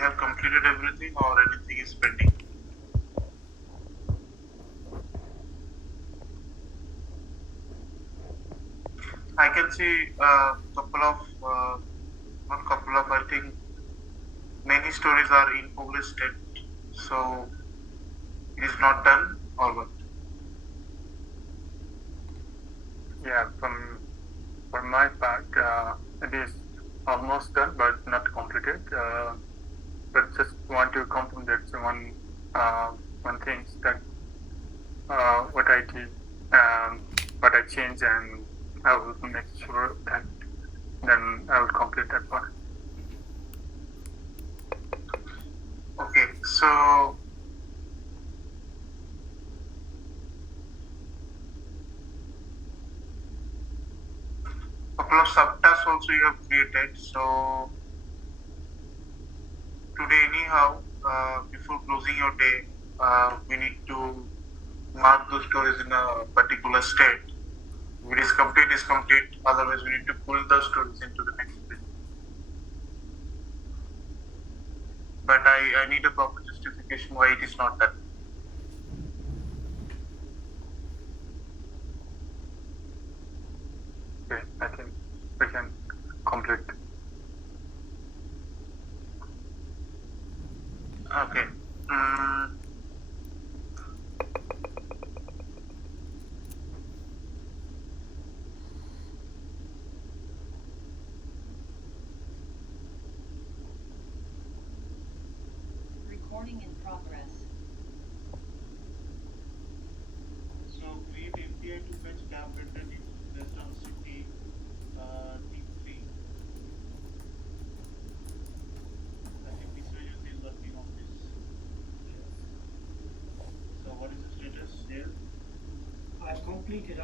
have completed everything or anything is pending? I can see not couple of, I think many stories are in progress state. So it is not done or what? Yeah, from my part, it is almost done, but not completed. But just want to confirm that one thing that what I did, what I changed, and I will make sure that then I will complete that part. Okay, so couple of subtasks also you have created. So today anyhow, before closing your day, we need to mark those stories in a particular state. If it is complete. Otherwise, we need to pull the stories into the next stage. But I need a proper justification why it is not done. Okay, I think we can complete. Okay. Recording in progress. So create API to fetch cab vendor details based on city T3. I think Viswajit is working on this. So what is the status here? I've completed. I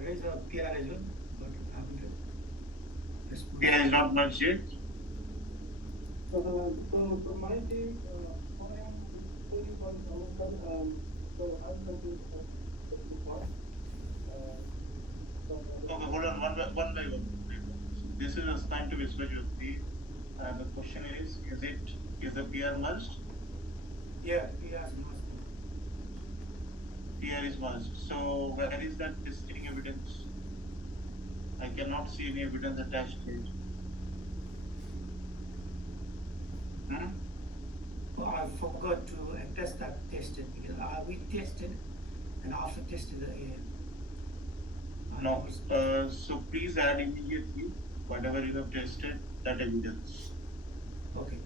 raised a PR as well, but I haven't. PR is not much yet. So from my team, what I am waiting for is also, so I've completed the part. Okay, hold on, one by one. This is assigned to Viswajyoti. The question is the PR merged? Yeah, PR is must. PR is merged. So where is that testing evidence? I cannot see any evidence attached here. Well, I forgot to attest that tested because we tested, and after tested No. So please add immediately whatever you have tested, that evidence. Okay.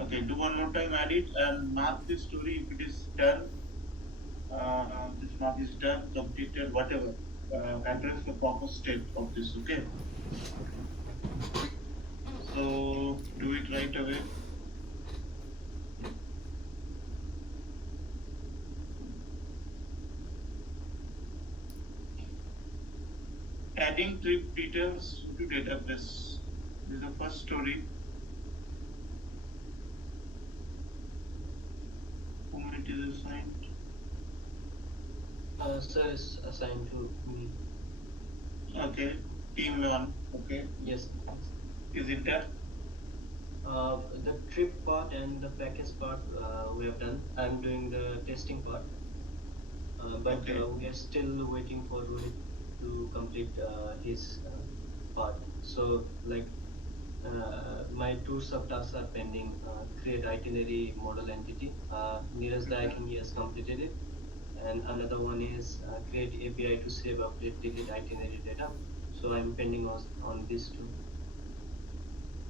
Okay, do one more time, add it and mark this story if it is done. This mark is done, completed, whatever. Address the proper state of this, okay? So do it right away. Adding trip details to database. This is the first story. Whom it is assigned? Sir, is assigned to me. Okay, team 1. Okay. Yes. Is it done? The trip part and the package part we have done. I'm doing the testing part, but Okay. We are still waiting for Rohit to complete his part. So, like, my two subtasks are pending. Create itinerary model entity. Neeraj, I think he has completed it. And another one is create API to save, update, delete itinerary data. So I'm pending on these two.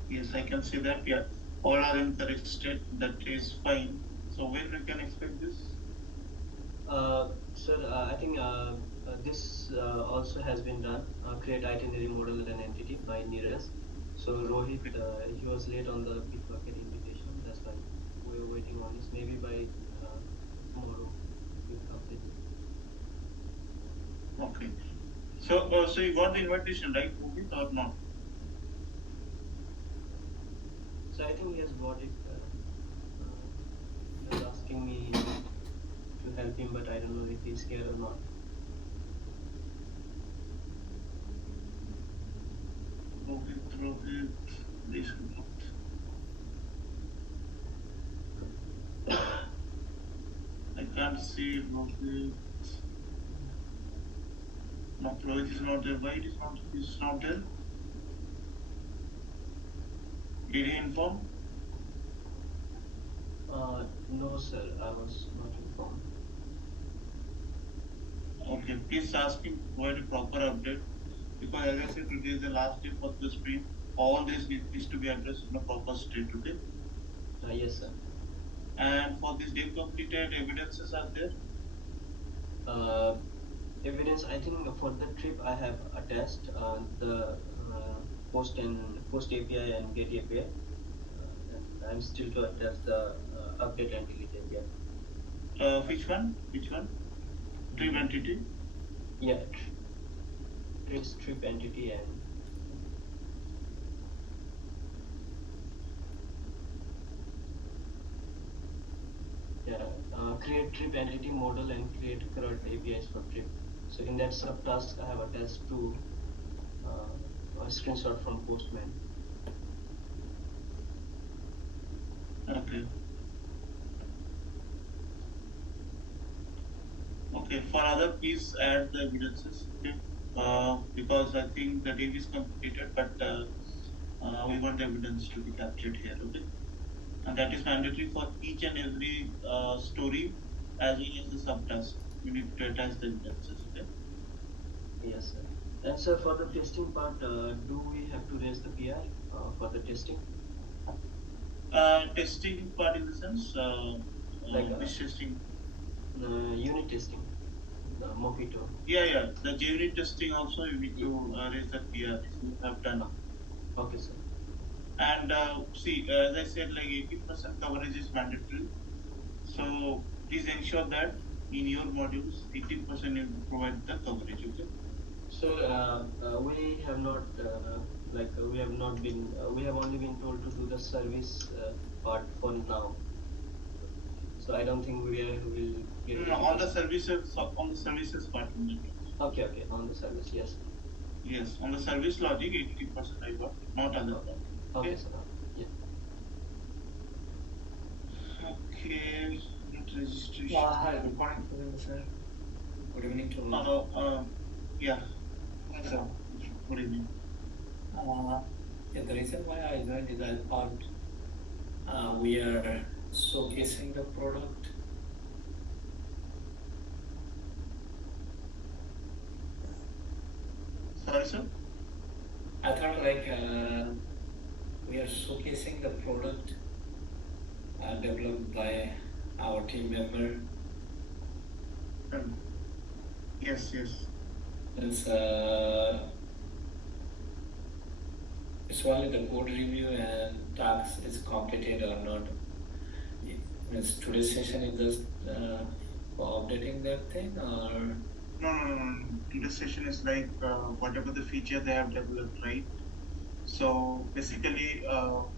Yes, I can see that. Yeah, all are in correct state. That is fine. So when we can expect this? Sir, I think this also has been done. Create itinerary model and entity by Neeraj. So Rohit, he was late on the Bitbucket invitation. That's why we are waiting on this. Maybe by tomorrow we'll complete it. Okay. So you got the invitation, right, Rohit, or not? So I think he has got it. He was asking me to help him, but I don't know if he's here or not. Rohit, this is not. see Rohit. No, Rohit is not there. Why it is not there? Did he inform? No, sir, I was not informed. Okay, please ask him to provide a proper update, because as I said, today is the last day for the sprint. All this needs to be addressed in a proper state, okay? Yes, sir. And for this day completed, evidences are there? Evidence, I think for the trip I have attached the post API and get API, and I'm still to attach the update and delete API. Which one? Trip entity? Yeah, it's trip entity and create trip entity model and create CRUD APIs for trip. So in that subtask, I have attached to a screenshot from Postman. Okay. Okay, for other, please add the evidences, okay? Because I think the deal is completed, but we want the evidence to be captured here, okay? And that is mandatory for each and every story as well as the subtask. We need to attach the evidences, okay? Yes, sir. And sir, for the testing part, do we have to raise the PR for the testing? Testing part in the sense, which testing? Unit testing, the Mojito. Yeah. The unit testing also you need to raise the PR if you have done. Okay, sir. And see, as I said, like 80% coverage is mandatory. So please ensure that in your modules, 80% you provide the coverage. Okay. Sir, we have not we have only been told to do the service part for now. So I don't think we will get. No, on the services part. Okay, on the service, yes. Yes, on the service logic, 80% I got, not other part. Okay, sir. Yeah. Okay, not registration. Hi, good morning, sir. Good evening to all. Hello. Yeah. Sir. Good evening. The reason why I joined is I thought we are showcasing the product. Sorry, sir. I thought like we are showcasing the product developed by our team member. Yes. It's only the code review and task is completed or not. Today's session is just for updating that thing, or No. Today's session is like whatever the feature they have developed, right? So basically,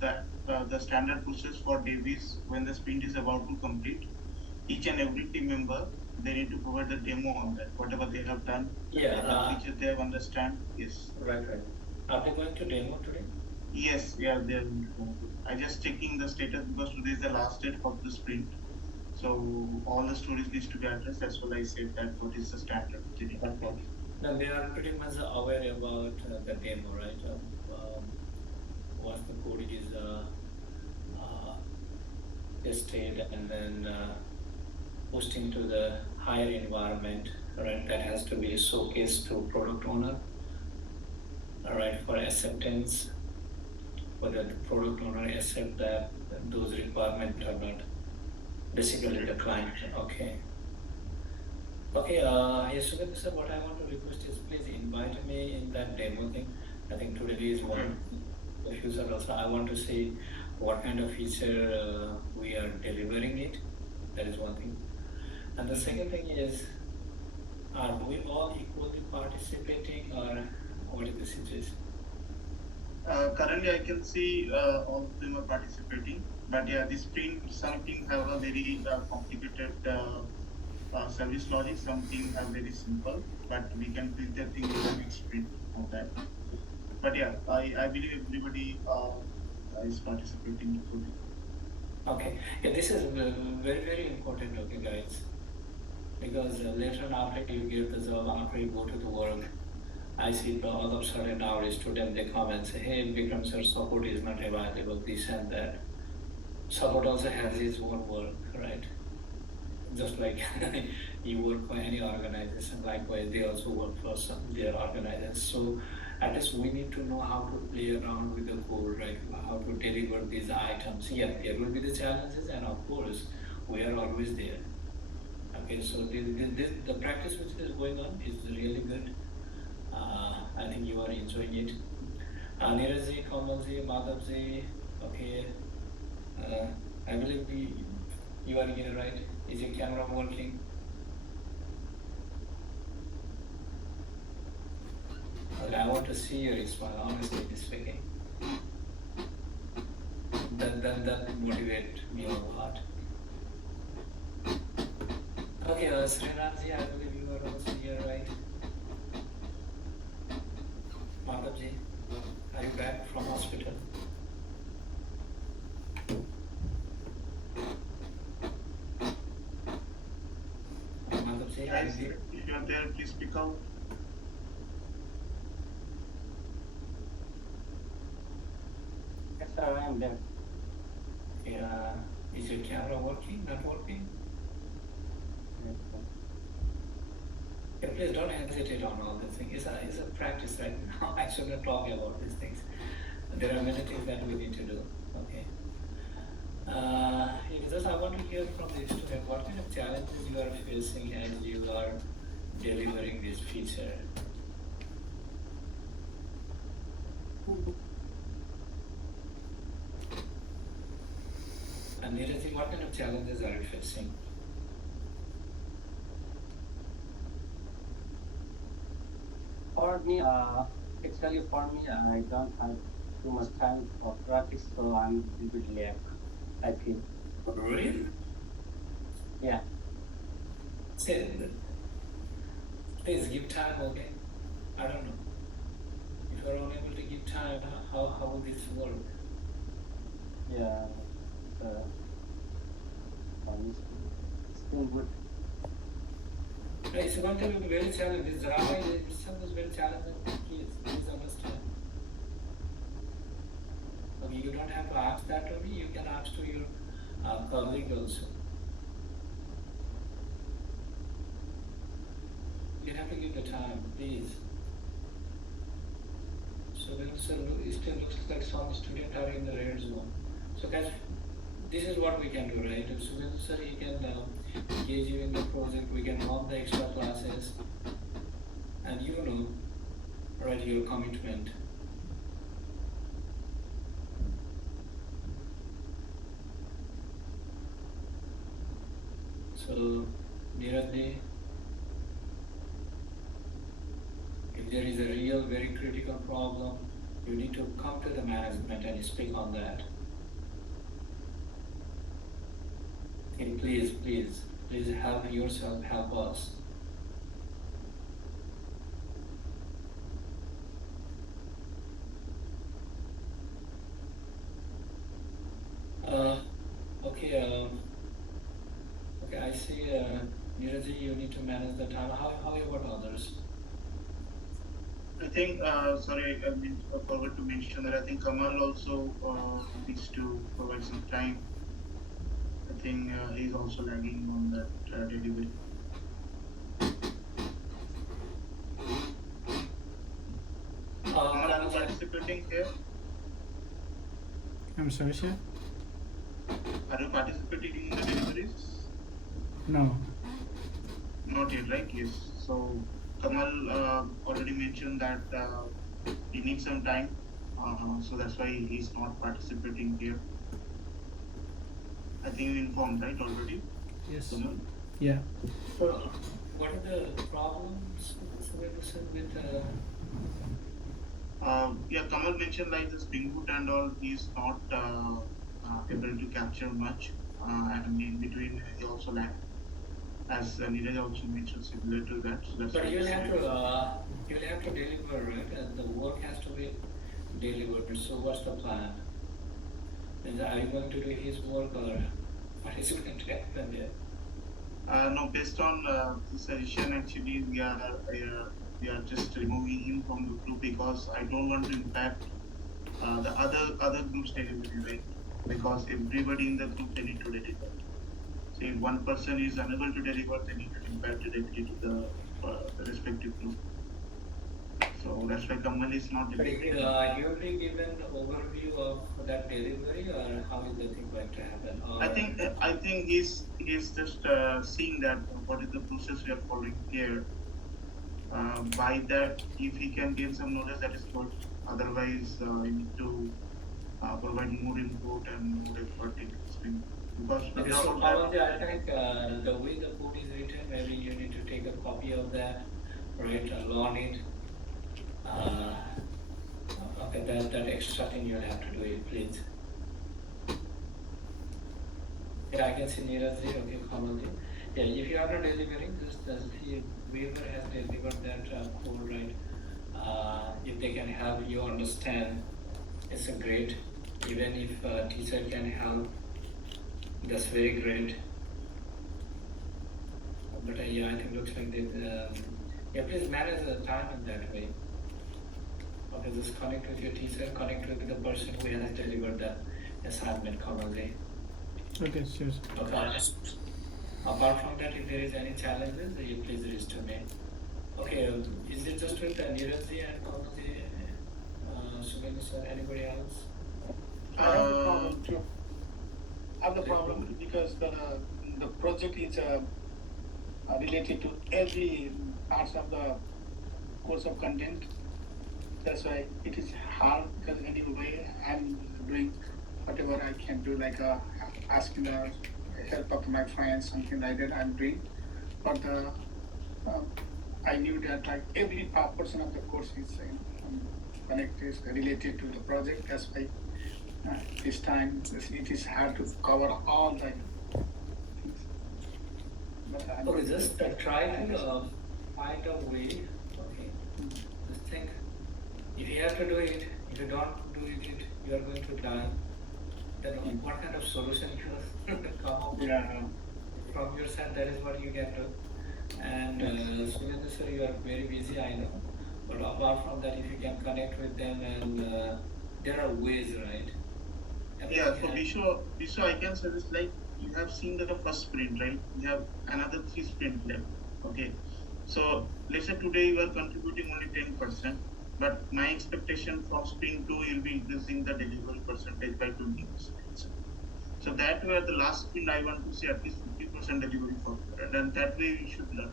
the standard process for dev is when the sprint is about to complete, each and every team member they need to provide the demo on that, whatever they have done. Yeah. The feature they have understand. Yes. Right. Are they going to demo today? Yes, yeah, they are. I just checking the status because today is the last date for the sprint. So all the stories needs to be addressed as well. I said that what is the standard. Okay. Now they are pretty much aware about the demo, right? What the code is tested and then posting to the higher environment, right? That has to be showcased to product owner, all right, for acceptance, whether the product owner accept that those requirements or not. Basically the client. Okay. Yes, Sugata sir, what I want to request is please invite me in that demo thing. I think today is one. The future also, I want to see what kind of feature we are delivering it. That is one thing. And the second thing is, are we all equally participating or what is the situation? Currently, I can see all of them are participating, but yeah, this sprint, some teams have a very complicated service logic, some teams have very simple, but we can build that thing in the next sprint of that. But yeah, I believe everybody is participating fully. Okay, yeah, this is very, very important, okay, guys. Because later on after you get the job, after you go to the work, I see all of a sudden our student they come and say, hey, Vikram sir, support is not available, this and that. Support also has its own work, right? Just like you work for any organization, likewise they also work for their organizations. So at least we need to know how to play around with the code, right? How to deliver these items. Yeah, there will be the challenges, and of course, we are always there. Okay, so the practice which is going on is really good. I think you are enjoying it. Neerajji, Kamalji, Madhavji, okay. Uh, I believe you are here, right? Is your camera working? Okay, I want to see your smile, honestly speaking. That motivate me a lot. Okay, Srinathji, I believe you are also here, right? Madhavji, are you back from hospital? Madhavji, are you Guys, there? if you are there, please speak out. Yes, sir, I am there. Okay, is your camera working, not working? Yes, sir. Yeah, please don't hesitate on all these things. It's a practice right now. I should not talk about these things. There are many things that we need to do. Okay. Just I want to hear from the student what kind of challenges you are facing as you are delivering this feature. And Neeraj, what kind of challenges are you facing? For me, actually for me, I don't have too much time for practice, so I'm a little bit late, I feel. Really? Yeah. Say, please give time, okay? I don't know. If you are unable to give time, how will this work? Yeah. Still good. It's going to be very challenging. This Java itself is very challenging. Please understand. Okay, you don't have to ask that to me. You can ask to your colleague also. You have to give the time, please. So then, sir, it still looks like some students are in the red zone. So guys, this is what we can do, right? So then, sir, you can engage you in the project. We can run the extra classes, and you know, right, your commitment. So, Neeraj, if there is a real, very critical problem, you need to come to the management and speak on that. And please help yourself, help us. Okay, okay, I see, Neeraj, you need to manage the time. How about others? I think, sorry, I forgot to mention that I think Kamal also needs to provide some time. I think he's also lagging on that delivery. Kamal, are you participating here? I'm sorry, sir? Are you participating in the deliveries? No. Not yet, right? Yes. So Kamal already mentioned that he needs some time, so that's why he's not participating here. I think you informed, right, already? Yes. Kamal? Yeah. So, what are the problems with Yeah, Kamal mentioned like the Spring Boot and all, he's not able to capture much, and in between he also lagged. As Neeraj also mentioned, similar to that. So that's But why you'll have to deliver, right? And the work has to be delivered. So what's the plan? Are you going to do his work or what is going to happen there? No, based on this suggestion, actually, we are just removing him from the group because I don't want to impact the other groups delivery, right? Because everybody in the group they need to deliver. So if one person is unable to deliver, then it will impact directly to the respective group. So that's why Kamal is not But delivering. you will be given overview of that delivery, or how is the thing going to happen? Or I think he's just seeing that what is the process we are following here. By that, if he can gain some knowledge, that is good. Otherwise, you need to provide more input and more effort into Sprint. Because okay, so Pawanji, I think the way the code is written, maybe you need to take a copy of that, right, learn it. Okay, that extra thing you'll have to do it, please. Yeah, I can see Neeraj. Okay, Kamalji. Yeah, if you are not delivering, just whoever has delivered that code, right? If they can help you understand, it's a great. Even if teacher can help, that's very great. But yeah, I think looks like that. Yeah, please manage the time in that way. Okay, just connect with your teacher, connect with the person who has delivered the assignment commonly. Okay, sure. Okay. Apart from that, if there is any challenges, you please reach to me. Okay, is it just with Neeraj and Kamalji, Subhendu sir, anybody else? I have the problem too. I have the problem because the project is related to every parts of the course of content. That's why it is hard because anyway I'm doing whatever I can do, like asking the help of my friends, something like that I'm doing. But I knew that like every portion of the course is connected, related to the project. That's why this time it is hard to cover all the things. But Okay, just try to find a way. Okay, just think. If you have to do it, if you don't do it, you are going to die. Then what kind of solution you will come up with? Yeah. From your side, that is what you can do. And Sujata sir, you are very busy, I know. But apart from that, if you can connect with them, and there are ways, right? Yeah, so Bisho, I can suggest like you have seen the first sprint, right? You have another 3 sprint left. Okay. So let's say today you are contributing only 10%, but my expectation from sprint 2 you'll be increasing the delivery percentage by 20%. So that way at the last sprint I want to see at least 50% delivery for and then that way we should learn.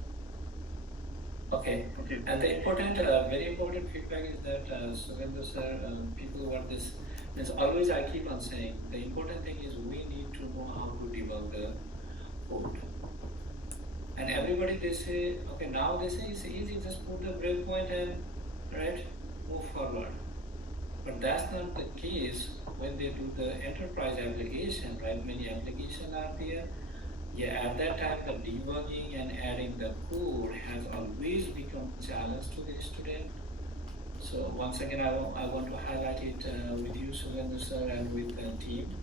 Okay. Okay. And the important, very important feedback is that Suvendra sir, people want this. Means always I keep on saying the important thing is we need to know how to debug the code. And everybody they say, okay, now they say it's easy, just put the breakpoint and right, move forward. But that's not the case when they do the enterprise application, right? Many applications are there. Yeah, at that time, the debugging and adding the code has always become a challenge to the student. So once again, I want to highlight it with you, Suvendra sir, and with the team.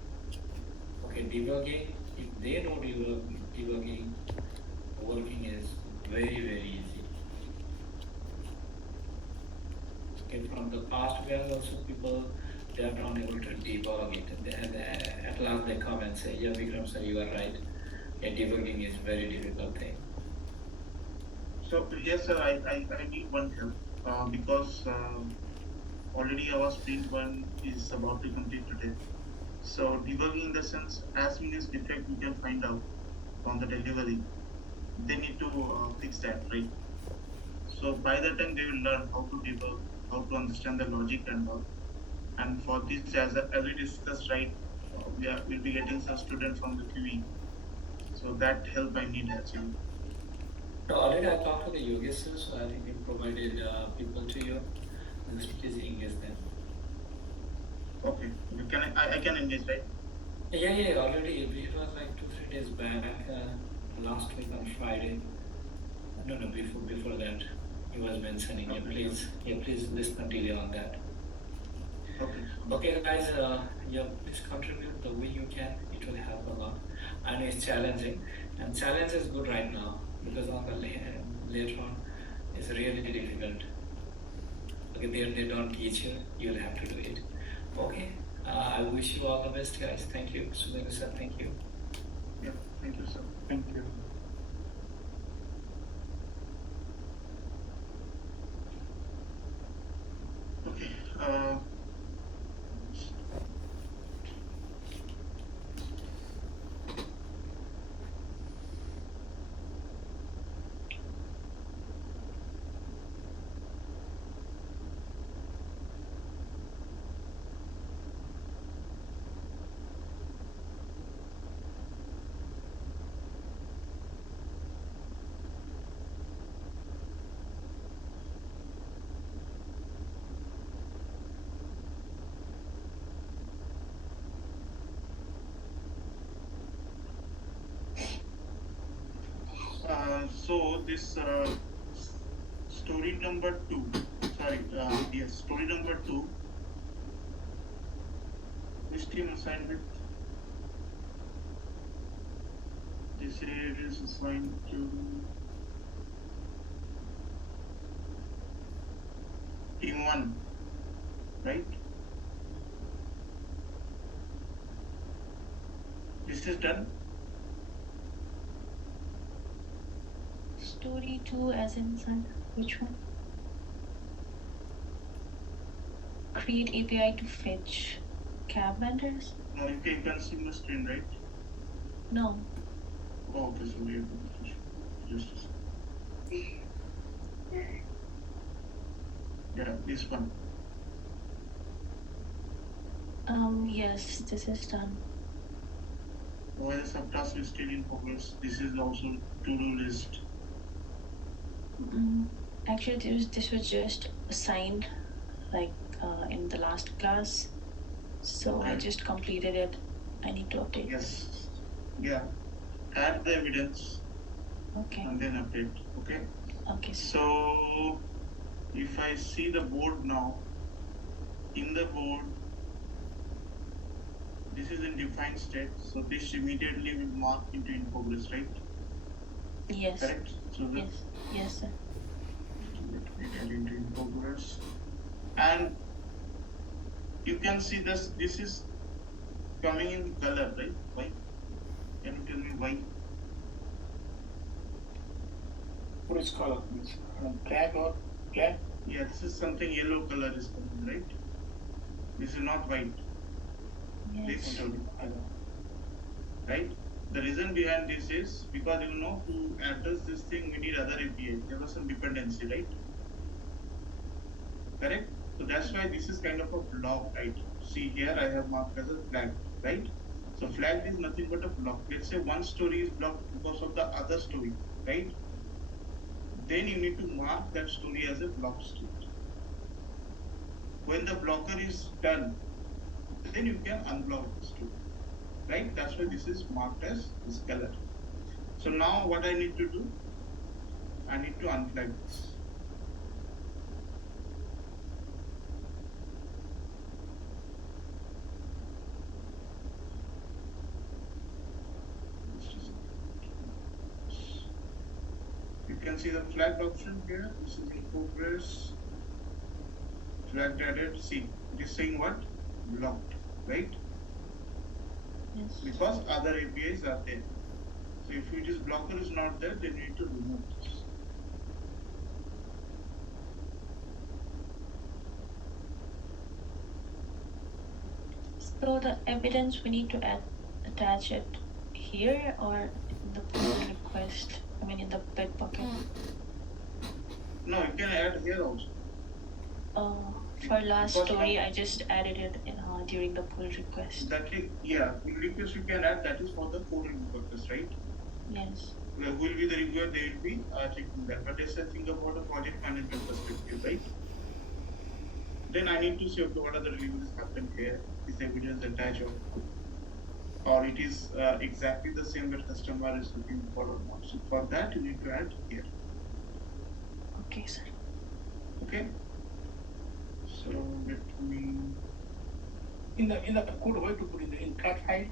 Okay, debugging, if they know debugging, working is very, very easy. Okay, from the past, where also people, they are not able to debug it. And at last they come and say, yeah, Vikram sir, you are right. Yeah, debugging is very difficult thing. So yes, sir, I need one help because already our sprint 1 is about to complete today. So debugging in the sense, as many as defect we can find out on the delivery, they need to fix that, right? So by that time they will learn how to debug, how to understand the logic and all. And for this, as we discussed, right, we'll be getting some students from the QE. So that help I need actually. No, already I talked to the Yogesh sir, so I think he provided people to you. Just please engage them. Okay, can I can engage, right? Yeah, already. It was like 2-3 days back, last week on Friday. No, before that, he was mentioning. Yeah, please, let's continue on that. Okay. Okay, guys. Yeah, please contribute the way you can. It will help a lot. I know it's challenging, and challenge is good right now because on the later on, it's really difficult. Okay, they don't teach you. You'll have to do it. Okay. I wish you all the best, guys. Thank you, Sudhir sir. Thank you. Yeah, thank you, sir. Thank you. Okay. So this story number 2, sorry, yes, story number 2, which team assigned with? They say it is assigned to team 1, right? This is done. Story 2 as in son. Which one? Create API to fetch cab vendors? No, you can see my screen, right? No. Oh, okay, sorry. Just a second. Yeah, this one. Yes, this is done. While the subtask is still in progress, this is also to-do list. Actually, this was just assigned like in the last class. So I just completed it. I need to update. Yes. Yeah. Add the evidence. Okay. And then update. Okay. Okay. So if I see the board now, in the board, this is in defined state. So this immediately will mark into in progress, right? Yes. Correct? So yes, sir. Let me get into in progress. And you can see this is coming in color, right? Why? Can you tell me why? What is color? Black or black? Yeah, this is something yellow color is coming, right? This is not white. Yes. This story. Right? The reason behind this is because to address this thing we need other API. There was some dependency, right? Correct? So that's why this is kind of a block, right? See here I have marked as a flag, right? So flagged is nothing but a block. Let's say one story is blocked because of the other story, right? Then you need to mark that story as a block state. When the blocker is done, then you can unblock the story, right? That's why this is marked as this color. So now what I need to do, I need to unflag this. You can see the flagged option here. This is in progress. Flagged added. See, it is saying what? Blocked, right? Yes. Because other APIs are there. So if it is blocker is not there, then you need to remove this. So the evidence we need to attach it here or in the pull request? I mean in the bit bucket. No, you can add here also. For last story, I just added it during the pull request. That is, yeah, pull request you can add. That is for the core review purpose, right? Yes. Who will be the reviewer? They will be checking that. But let's think about a project management perspective, right? Then I need to see, okay, what are the deliveries happened here? Is evidence attached or it is exactly the same that customer is looking for or not. So for that, you need to add here. Okay, sir. Okay. So let me in the code, where to put in cat file?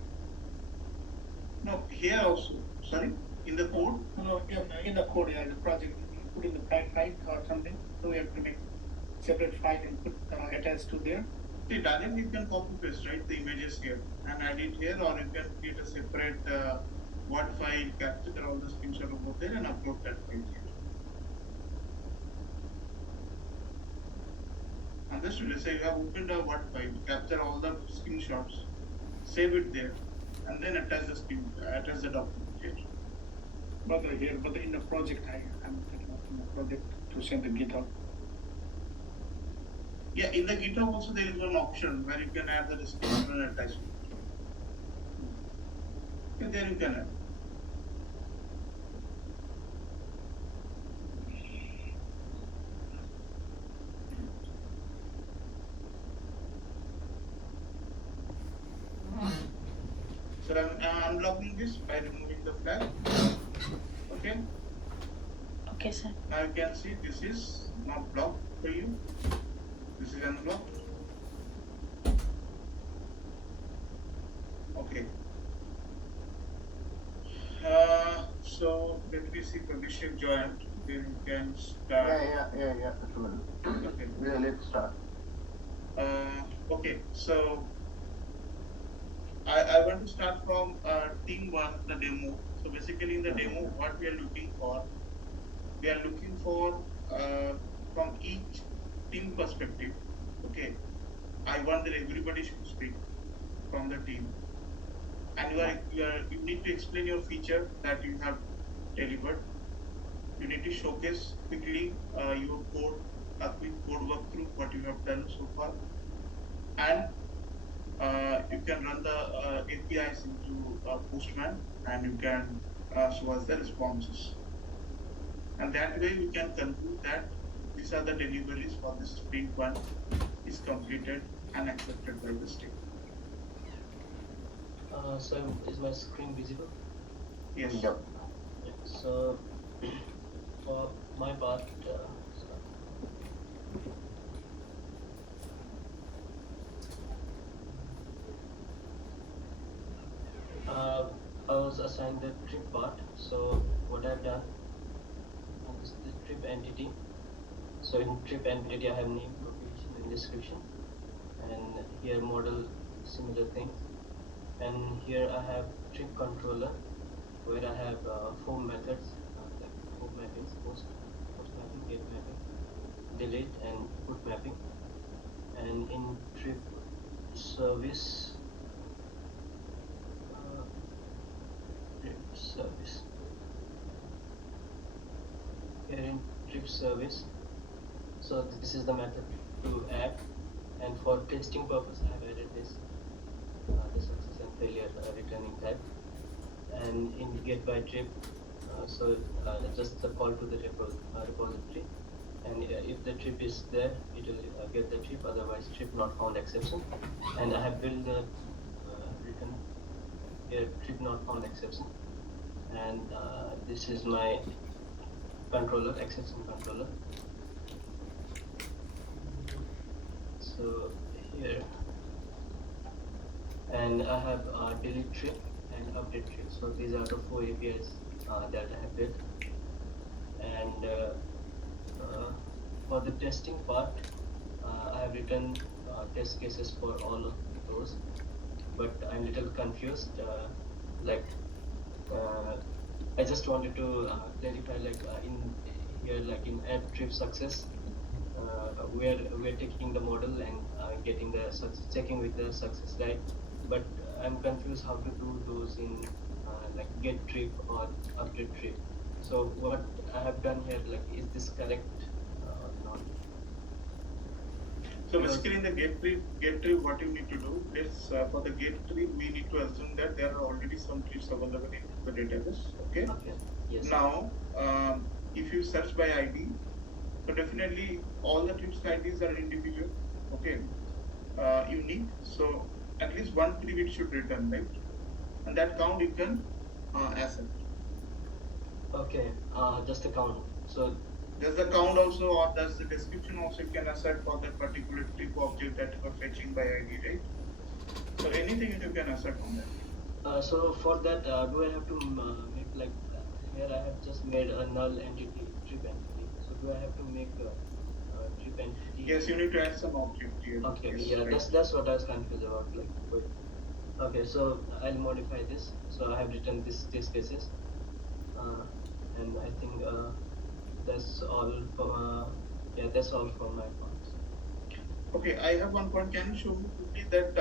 No, here also. Sorry, in the code. No, in the code, yeah, the project, you put in the cat file or something. So we have to make separate file and put attached to there. See, directly you can copy paste, right, the images here and add it here, or you can create a separate Word file, capture all the screenshot over there and upload that file here. Understood? Let's say you have opened a Word file, capture all the screenshots, save it there, and then attach the document here. But here, but in the project, I'm talking about in the project to send the GitHub. Yeah, in the GitHub also there is one option where you can add the description and attachment. Okay, there you can add. So I'm unblocking this by removing the flag. Okay. Okay, sir. Now you can see this is not blocked for you. This is unblocked. Okay. So let me see Abhishek joined. Then you can start. Yeah. Okay. Yeah, let's start. Okay. So I want to start from team 1, the demo. So basically in the demo, what we are looking for from each team perspective. Okay, I want that everybody should speak from the team, and you need to explain your feature that you have delivered. You need to showcase quickly your code, a quick code walkthrough what you have done so far, and you can run the APIs into Postman, and you can show us the responses. And that way we can conclude that these are the deliveries for this Sprint1 is completed and accepted by the state. So is my screen visible? Yes. Yep. Yeah. So for my part, I was assigned the trip part. So what I've done is the trip entity. So in trip entity, I have name, location, and description, and here model, similar things. And here I have trip controller, where I have 4 methods, like 4 mappings: post mapping, get mapping, delete, and put mapping. And in trip service, here in trip service, so this is the method to add, and for testing purpose I have added this, the success and failure returning type. And in get by trip, so just the call to the repository, and if the trip is there, it will get the trip, otherwise trip not found exception. And I have built the return here trip not found exception, and this is my controller, exception controller. So here, and I have delete trip and update trip. So these are the 4 APIs that I have built. And for the testing part, I have written test cases for all of those, but I'm little confused. I just wanted to clarify, in here, in add trip success, we're taking the model and getting the success, checking with the success guide, but I'm confused how to do those in get trip or update trip. So what I have done here, is this correct or not? So basically in the get trip, what you need to do is for the get trip, we need to assume that there are already some trips available in the database. Okay. Yes. Now, if you search by ID, so definitely all the trips IDs are individual. Okay. Unique. So at least one trip it should return, right? And that count you can accept. Okay. Just the count. So does the count also, or does the description also you can assign for that particular trip object that you are fetching by ID, right? So anything you can assert on that. So for that, do I have to make like here I have just made a null entity, trip entity. So do I have to make a trip entity? Yes, you need to add some object here. Okay, Yes, yeah, right. that's what I was confused about. Like, wait. Okay, so I'll modify this. So I have written these cases, and I think that's all for yeah, that's all for my parts. Okay, I have one point. Can you show me quickly that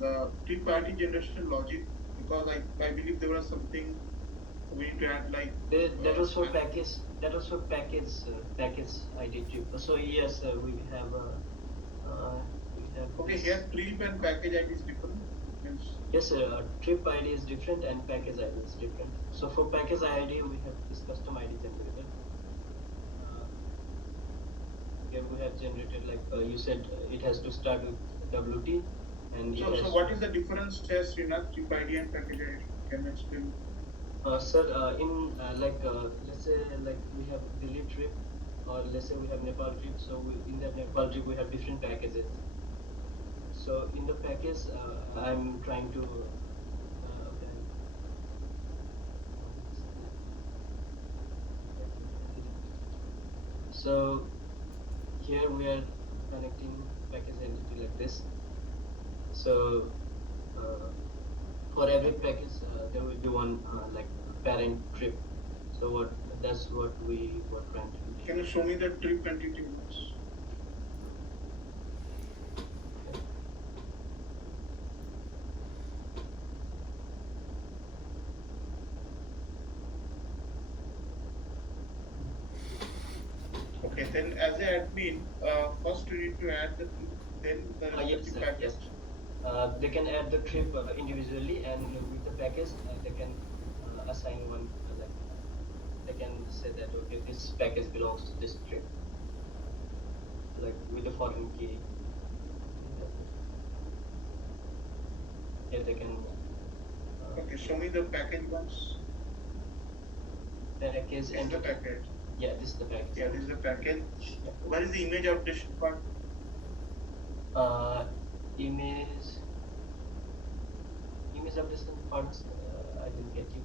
the three-party generation logic? Because I believe there was something we need to add like. That was for package. That was for package ID trip. So yes, we have. Okay, this. here trip and package ID is different. Means Yes, sir. Trip ID is different and package ID is different. So for package ID, we have this custom ID generated. Here we have generated like you said, it has to start with WT, and so what is the difference test in a trip ID and package ID? Can you explain? Sir, in like let's say like we have Delhi trip, or let's say we have Nepal trip. So in that Nepal trip we have different packages. So in the package, I'm trying to. Okay. So here we are connecting package entity like this. So for every package, there will be one like parent trip. So that's what we were trying to do. Can you show me the trip entity once? Okay, then as an admin, first you need to add the trip, then the Yes, sir, package. yes. They can add the trip individually, and with the package, they can assign one. Like they can say that okay, this package belongs to this trip, like with the foreign key. Here they can. Okay, show me the package once. Package This is and the package. yeah, this is the package. Yeah, this is the package. What is the image updation part? Image updation parts. I didn't get you.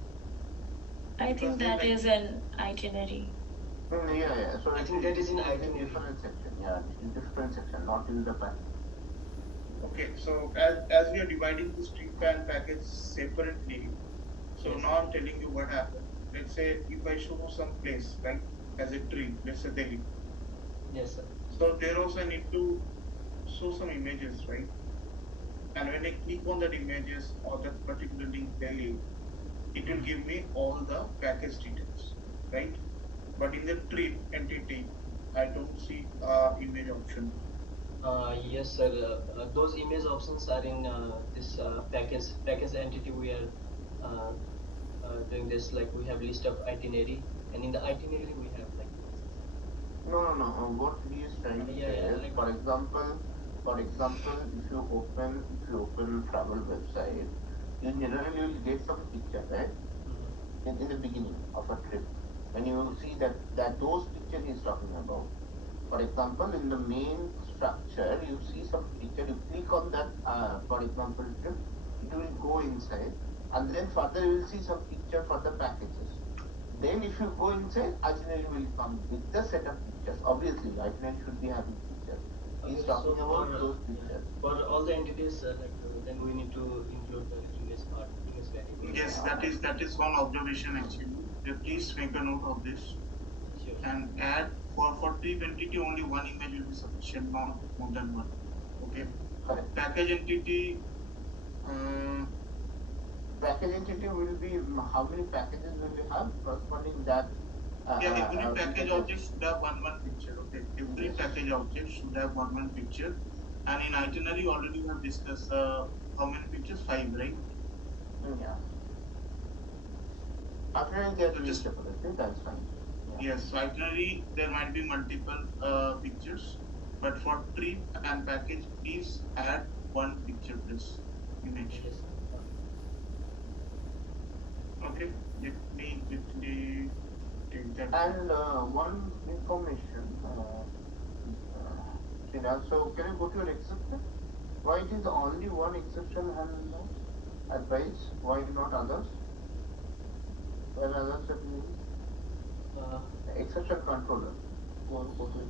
I think that is an itinerary. Yeah. So I think that is in itinerary. different section. Yeah, in different section, not in the pack. Okay, so as we are dividing this trip and package separately, so Yes. now I'm telling you what happened. Let's say if I show some place, right, as a tree, let's say Delhi. Yes, sir. So there also I need to show some images, right? And when I click on that images or that particular link Delhi, it will give me all the package details, right? But in the trip entity, I don't see image option. Yes, sir. Those image options are in this package entity. We are doing this like we have list of itinerary, and in the itinerary we have like. No. What he is trying to say is, like, for example, if you open travel website, in general you will get some picture, right? In the beginning of a trip, when you see that those picture he is talking about. For example, in the main structure, you see some picture. You click on that, for example, trip, it will go inside, and then further you will see some picture for the packages. Then if you go inside, itinerary will come with the set of pictures. Obviously, itinerary should be having pictures. He's talking about those pictures. For all the entities, then we need to include the image part, image variable. Yes, that is one observation actually. Please make a note of this. Sure. And add for trip entity only one image will be sufficient, not more than one. Okay. Correct. Package entity. Package entity will be how many packages will you have corresponding that. Every package object should have one picture. Okay, every package object should have one picture. And in itinerary already we have discussed how many pictures? 5, right? Yeah. Itinerary they are doing separately. That's fine. Yeah. Yes, so itinerary there might be multiple pictures, but for trip and package, please add one picture plus image. Yes. Okay, let me quickly take that. And one information, Srinath, so can you go to your Excel? Why it is only one exception handler advice? Why not others? Where others are doing exception controller. Go to it.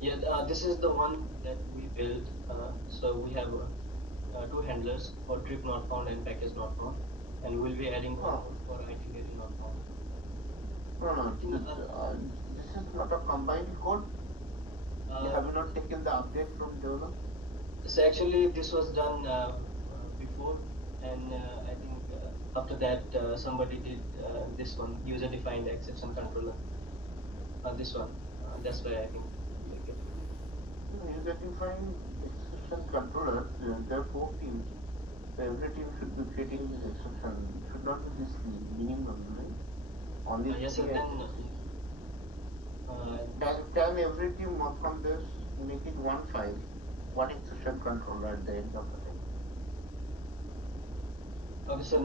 Yeah, this is the one that we built. So we have two handlers for trip not found and package not found, and we'll be adding one more for itinerary not found. No, this is not a combined code. You have not taken the update from developer. So actually, this was done before, and I think after that somebody did this one, user-defined exception controller. This one. That's why I think. User-defined exception controller. There are 4 teams. So every team should be creating this exception. It should not be this minimum, right? Only Yes, sir. Then can every team work on this? Make it one file, one exception controller at the end of the day. Okay, so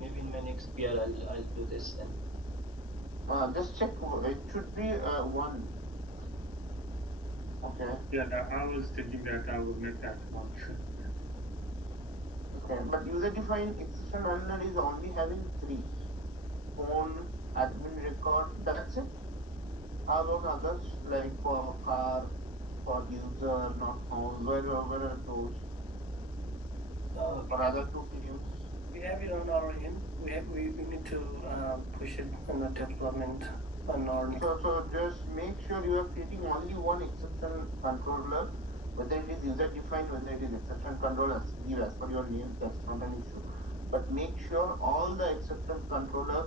maybe in my next PR I'll do this then. Just check. It should be one. Okay. Yeah, I was thinking that I would make that one. Okay, but user-defined exception handler is only having 3: phone, admin record. That's it. How about others like for car, for user, not found? Where are those? For other 2 teams. We have it on our end. We need to push it in the development on our end. So just make sure you are creating only one exception controller, whether it is user defined, whether it is exception controller, leave as per your name, that's not an issue. But make sure all the exception controller,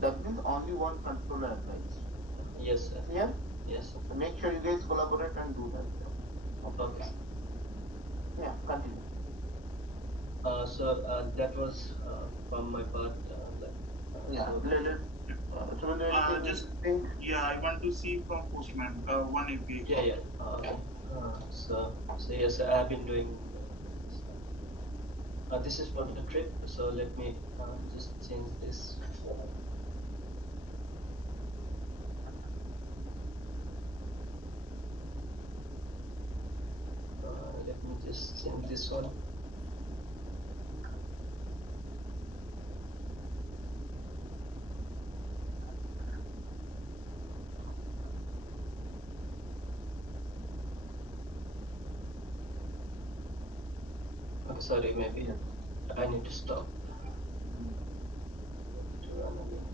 that means only one controller applies. Yes, sir. Yeah? Yes, sir. So make sure you guys collaborate and do that. Okay. Yeah, continue. So that was from my part. Yeah. I want to see from Postman one API. Yeah. Okay. So yes, I have been doing. This is for the trip. So let me just change this. Let me just change this one. Okay, sorry, maybe I need to stop. To run again.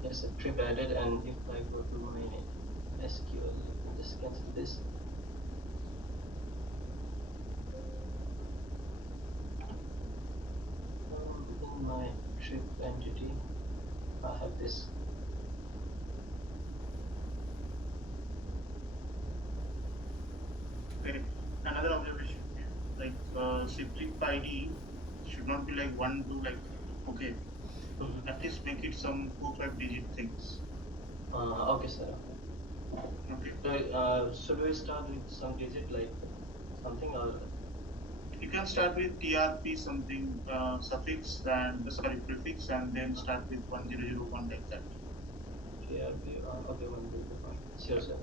There's a trip added, and if I go to my SQL, let me just cancel this. In my trip entity, I have this. Okay. Another observation, like trip ID should not be like 1, 2, like okay. At least make it some 4, 5 digit things. Okay, sir. Okay. So should we start with some digit like something, or you can start with TRP something suffix and prefix, and then start with 1001 like that. TRP? Okay, 1001. Sure, sir.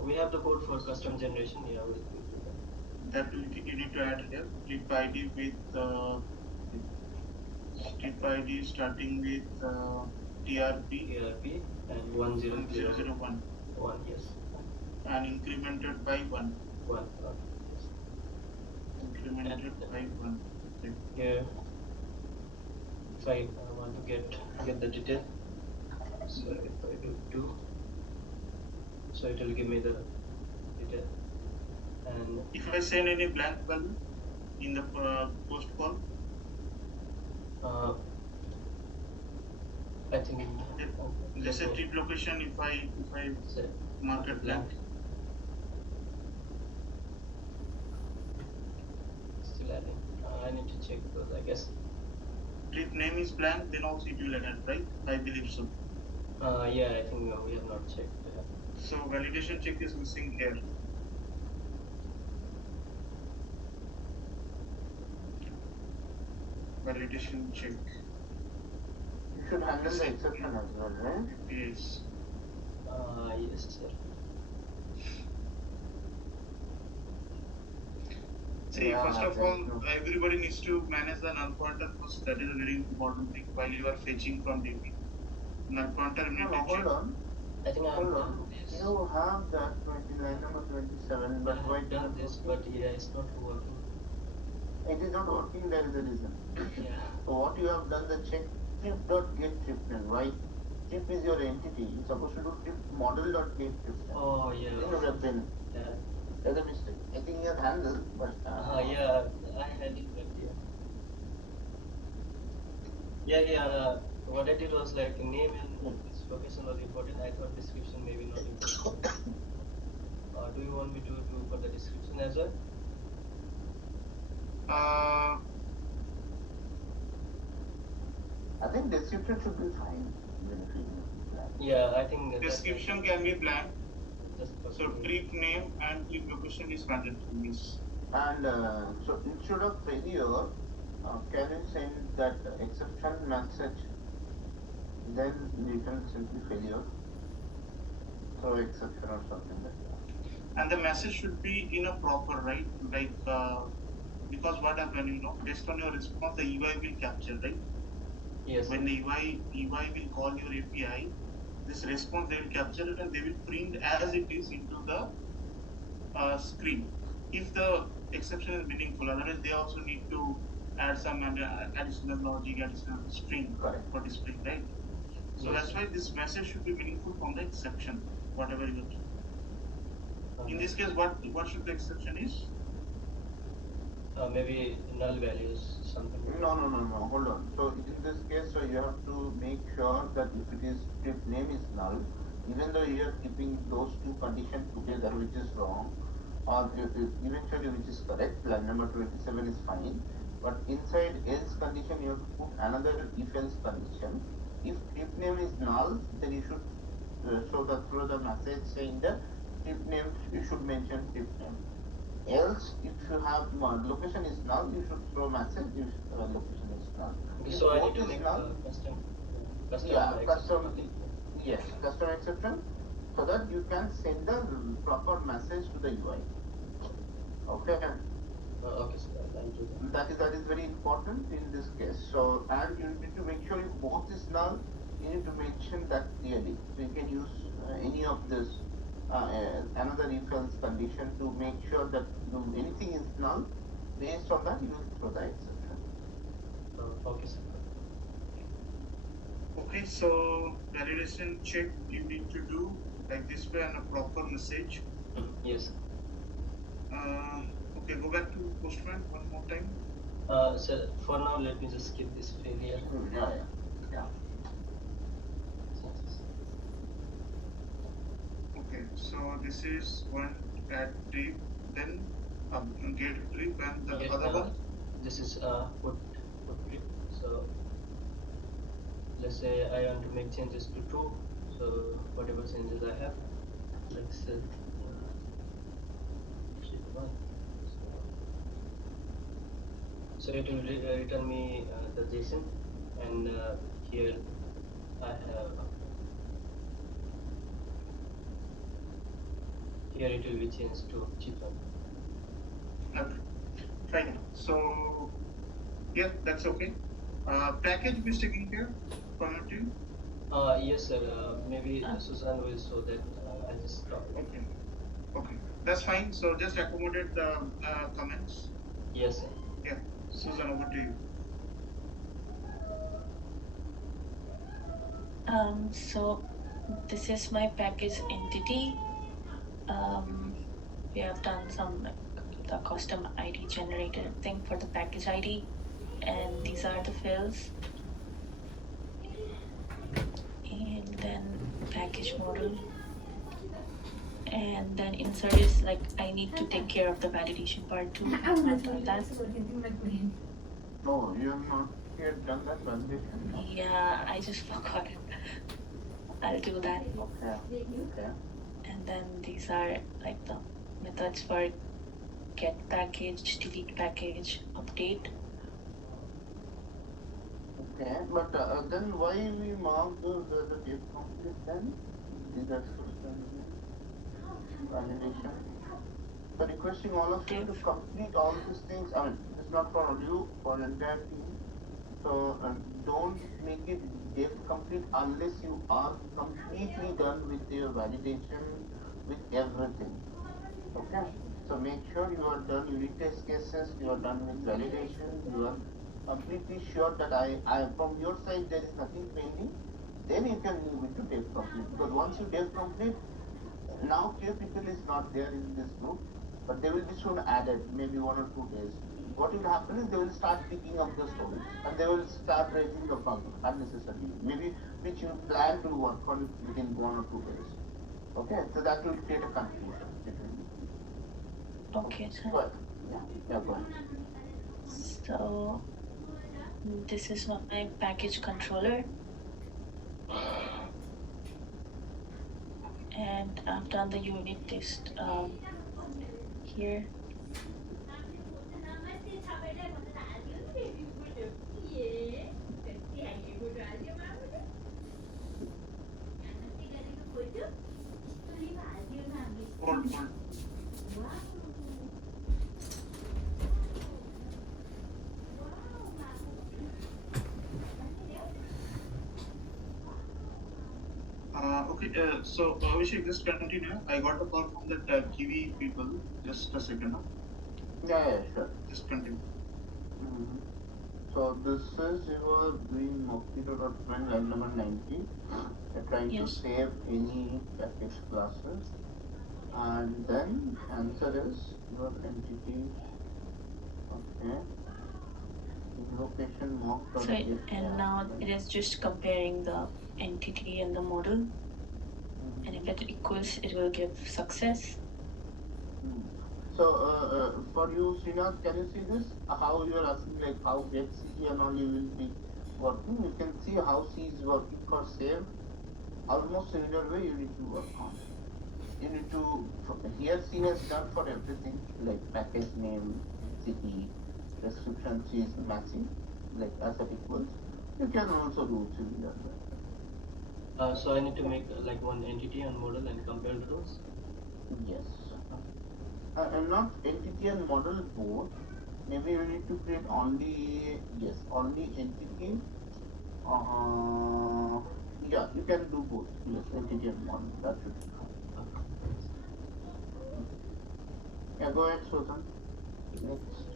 We have the code for custom generation. Yeah, we'll do that. That you need to add here trip ID with trip ID starting with TRP and 1001. 1, yes. And incremented by 1. 1. Yes. Incremented by 1. Okay. Here, if I want to get the detail, so if I do 2, so it will give me the detail. And if I send any blank value in the post call, I think. Let's say trip location. If I Say, mark it blank. Still adding. I need to check those, I guess. Trip name is blank, then also it will add, right? I believe so. Yeah, I think we have not checked. So validation check is missing here. Validation check. You should handle the exception as well, right? Yes. Yes, sir. See, Yeah, first of there all, is no- everybody needs to manage the null pointer first. That is a very important thing while you are fetching from DB. Null pointer you need No, to check. hold on. I think I have Hold done on. this. You have that 29 number 27, but I why have done this, but yeah, it's not working. it is not working? There is a reason. Yeah. So what you have done the check trip.get trip name. Why? Trip is your entity. You're supposed to do trip model.get trip name. Oh yeah. Then would have been. Yeah. That's a mistake. I think you have handled, but Yeah, I had it, but yeah. Yeah. What I did was like name and this location was important. I thought description maybe not important. Do you want me to do for the description as well? I think description should be fine. Even if you Yeah, I think that description can be blank. just So trip name and trip location is mandatory. Yes. And so instead of failure, can you send that exception message, then return simply failure? So exception or something like that. And the message should be in a proper, right? Like because what happened, based on your response, the UI will capture, right? Yes. When the UI will call your API, this response they will capture it and they will print as it is into the screen. If the exception is meaningful, otherwise they also need to add some additional logic, additional string for displaying, right? So that's why this message should be meaningful from the exception, whatever you are. In this case, what should the exception is? Maybe null values, something. No. Hold on. So in this case, so you have to make sure that if it is trip name is null, even though you are keeping those two conditions together, which is wrong, or eventually which is correct, line number 27 is fine. But inside else condition, you have to put another if else condition. If trip name is null, then you should throw the message saying that trip name, you should mention trip name. Else, if you have location is null, you should throw message if location is null. Okay, if so I both need to is make null, custom yes, custom exception, so that you can send the proper message to the UI. Okay. Okay, so I'll do that. That is very important in this case. So, and you need to make sure if both is null, you need to mention that clearly. So you can use any of this another if else condition to make sure that anything is null. Based on that, you will throw the exception. Okay, sir. Okay, so validation check you need to do like this way and a proper message. Yes. Okay, go back to Postman one more time. So for now, let me just skip this failure. Yeah. Okay, so this is one add trip, then get trip, and the other one. This is put trip. So let's say I want to make changes to true. So whatever changes I have, like set trip 1. So it will return me the JSON, and here I have. Here it will be changed to chip 1. Okay, fine. So yeah, that's okay. Package is taking care for you. Yes, sir. Maybe Susan will show that. I'll just stop. Okay, that's fine. So just accommodate the comments. Yes, sir. Yeah, Susan, over to you. So this is my package entity. We have done some the custom ID generated thing for the package ID, and these are the fields. package model. And then insert is like I need to take care of the validation part too. I have not done that. No, you have not yet done that validation? Yeah, I just forgot. I'll do that. Okay. Okay. And then these are like the methods for get package, delete package, update. Okay, but then why we mark those as a date complete then? These are validation. So requesting all of you to complete all these things. I mean, this is not for you, for the entire team. So don't make it dev complete unless you are completely done with your validation, with everything. Okay. So make sure you are done unit test cases, you are done with validation, you are completely sure that I from your side there is nothing pending, then you can move into dev complete. Because once you dev complete, now people is not there in this group, but they will be soon added, maybe 1 or 2 days. What will happen is they will start picking up the stories and they will start raising the bug unnecessarily, maybe which you plan to work on within 1 or 2 days. Okay, so that will create a confusion between you. Okay, so Go ahead. Yeah, go ahead. So this is my package controller. And I've done the unit test here. Hold. Okay, so we should just continue. I got a call from that Kiwi people. Just a second. Yeah, sure. Just continue. So this is you are doing mockito.front line number 90. You're trying to save any package classes. And then answer is your entity. Okay. Invocation mock. So and now it is just comparing the entity and the model. And if it equals, it will give success. So for you, Srinath, can you see this? How you are asking like how get C and all you will be working? You can see how C is working for save. Almost similar way you need to work on. You need to, here C has done for everything, like package name, city, description C is matching, like as it equals. You can also do similar way. So I need to make like one entity and model and compare those? Yes. And not entity and model both. Maybe you need to create only, yes, only entity. Yeah, you can do both. Yes, entity and model. That should be fine. Yeah, go ahead, Susan. Next.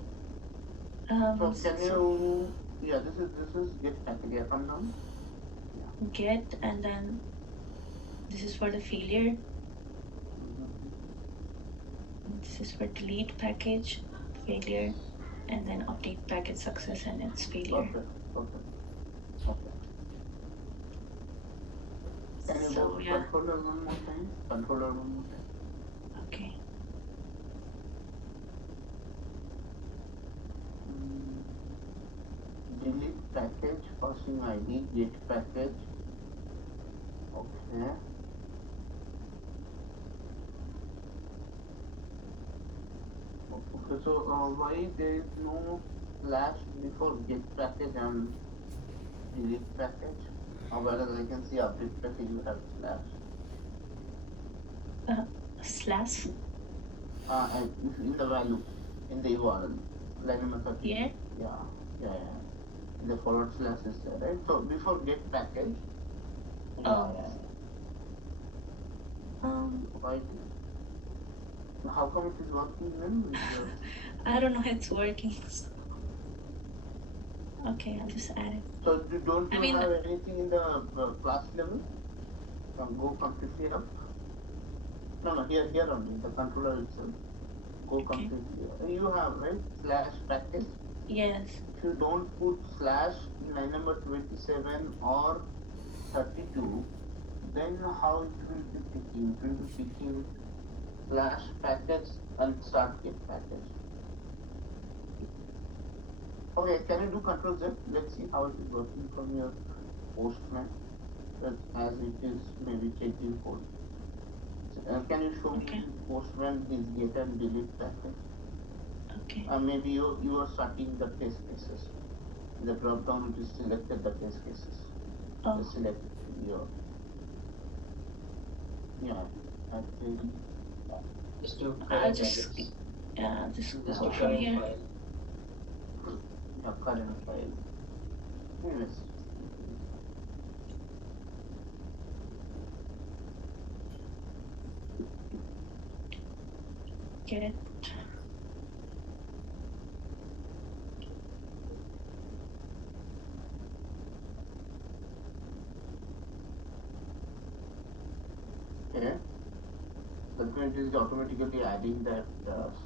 So can you? Yeah, this is get package. Yeah, come down. Yeah. Get and then this is for the failure. This is for delete package, failure, and then update package success and its failure. Okay. Can you go to controller one more time? Controller one more time. Okay. Delete package, passing ID, get package. Okay. Okay, so why there is no slash before get package and delete package? Whereas I can see update package you have slash. Slash? In the value, in the URL, line number 30. Yeah. Yeah. The forward slash is there, right? So before get package. Why? How come it is working then? I don't know, it's working. Okay, I'll just add it. So don't you have anything in the class level? Go completely up. No, here only, the controller itself. Go completely up. You have, right? Slash package. Yes. If you don't put slash in line number 27 or 32, then how it will be picking? It will be picking slash package and start get package. Okay, can you do Control Z? Let's see how it is working from your Postman, as it is maybe changing code. Can you show Okay. me Postman his get and delete package? Okay. Maybe you are starting the test cases. In the drop down, it is selected the test cases. Oh. Just select your actually. Just to I'll correct, I just guess. just Just go to from current here. file. Current file. Yes. Get it. Okay. The print is automatically adding that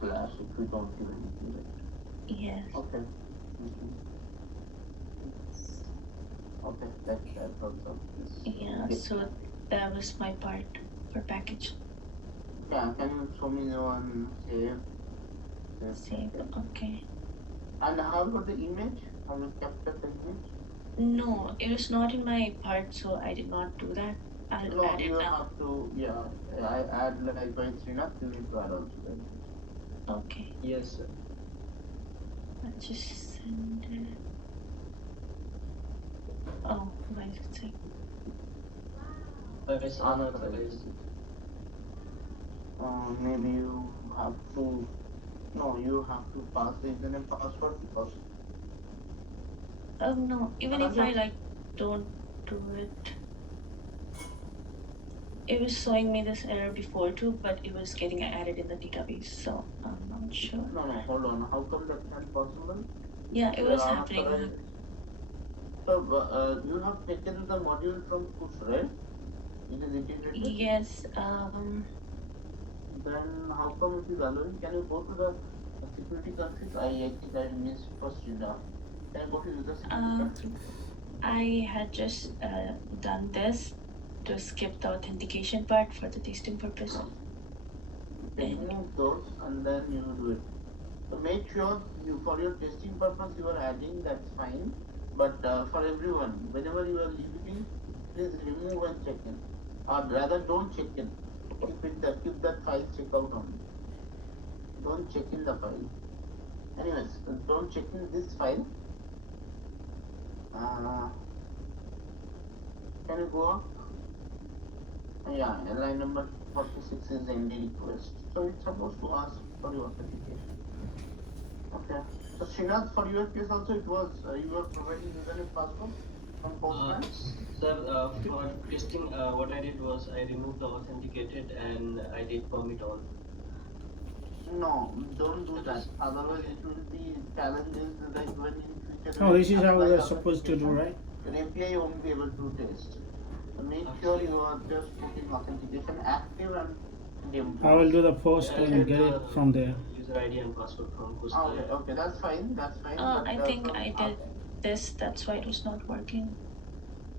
slash if we don't do anything, right? Yes. Okay. Okay, that also is. Yeah, so that was my part for package. Yeah, can you show me the one save? Save, okay. And how about the image? Have you captured the image? No, it was not in my part, so I did not do that. I'll add it you now. have to, I add like by Srinath, you need to add also the image. Okay. Yes, sir. I'll just send it. Oh, why is it saying? It's unauthorized. Maybe you have to, no, you have to pass the username password because. Oh no, even if I don't do it. It was showing me this error before too, but it was getting added in the database, so I'm not sure. No, hold on. How come that's not possible? Yeah, it was happening. So you have taken the module from push, right? It is integrated? Yes. Then how come it is allowing? Can you go to the security config? I think I missed first enough. Can you go to user security config? I had just done this to skip the authentication part for the testing purpose. Remove those and then you do it. So make sure you, for your testing purpose, you are adding, that's fine. But for everyone, whenever you are leaving, please remove and check in. Or rather, don't check in. Keep that file checkout only. Don't check in the file. Anyways, don't check in this file. Can you go up? Yeah, line number 46 is ND request. So it's supposed to ask for your authentication. Okay. So Srinath, for your case also it was you were providing username password from Postman? Sir, for testing, what I did was I removed the authenticated and I did permit all. No, don't do that. Otherwise, it will be challenges like when in future. Oh, this is how we're supposed to do, right? Your API won't be able to test. So make sure you are just putting authentication active and I will do the post and get it from there. User ID and password from Okay, that's fine. I think I did this, that's why it was not working.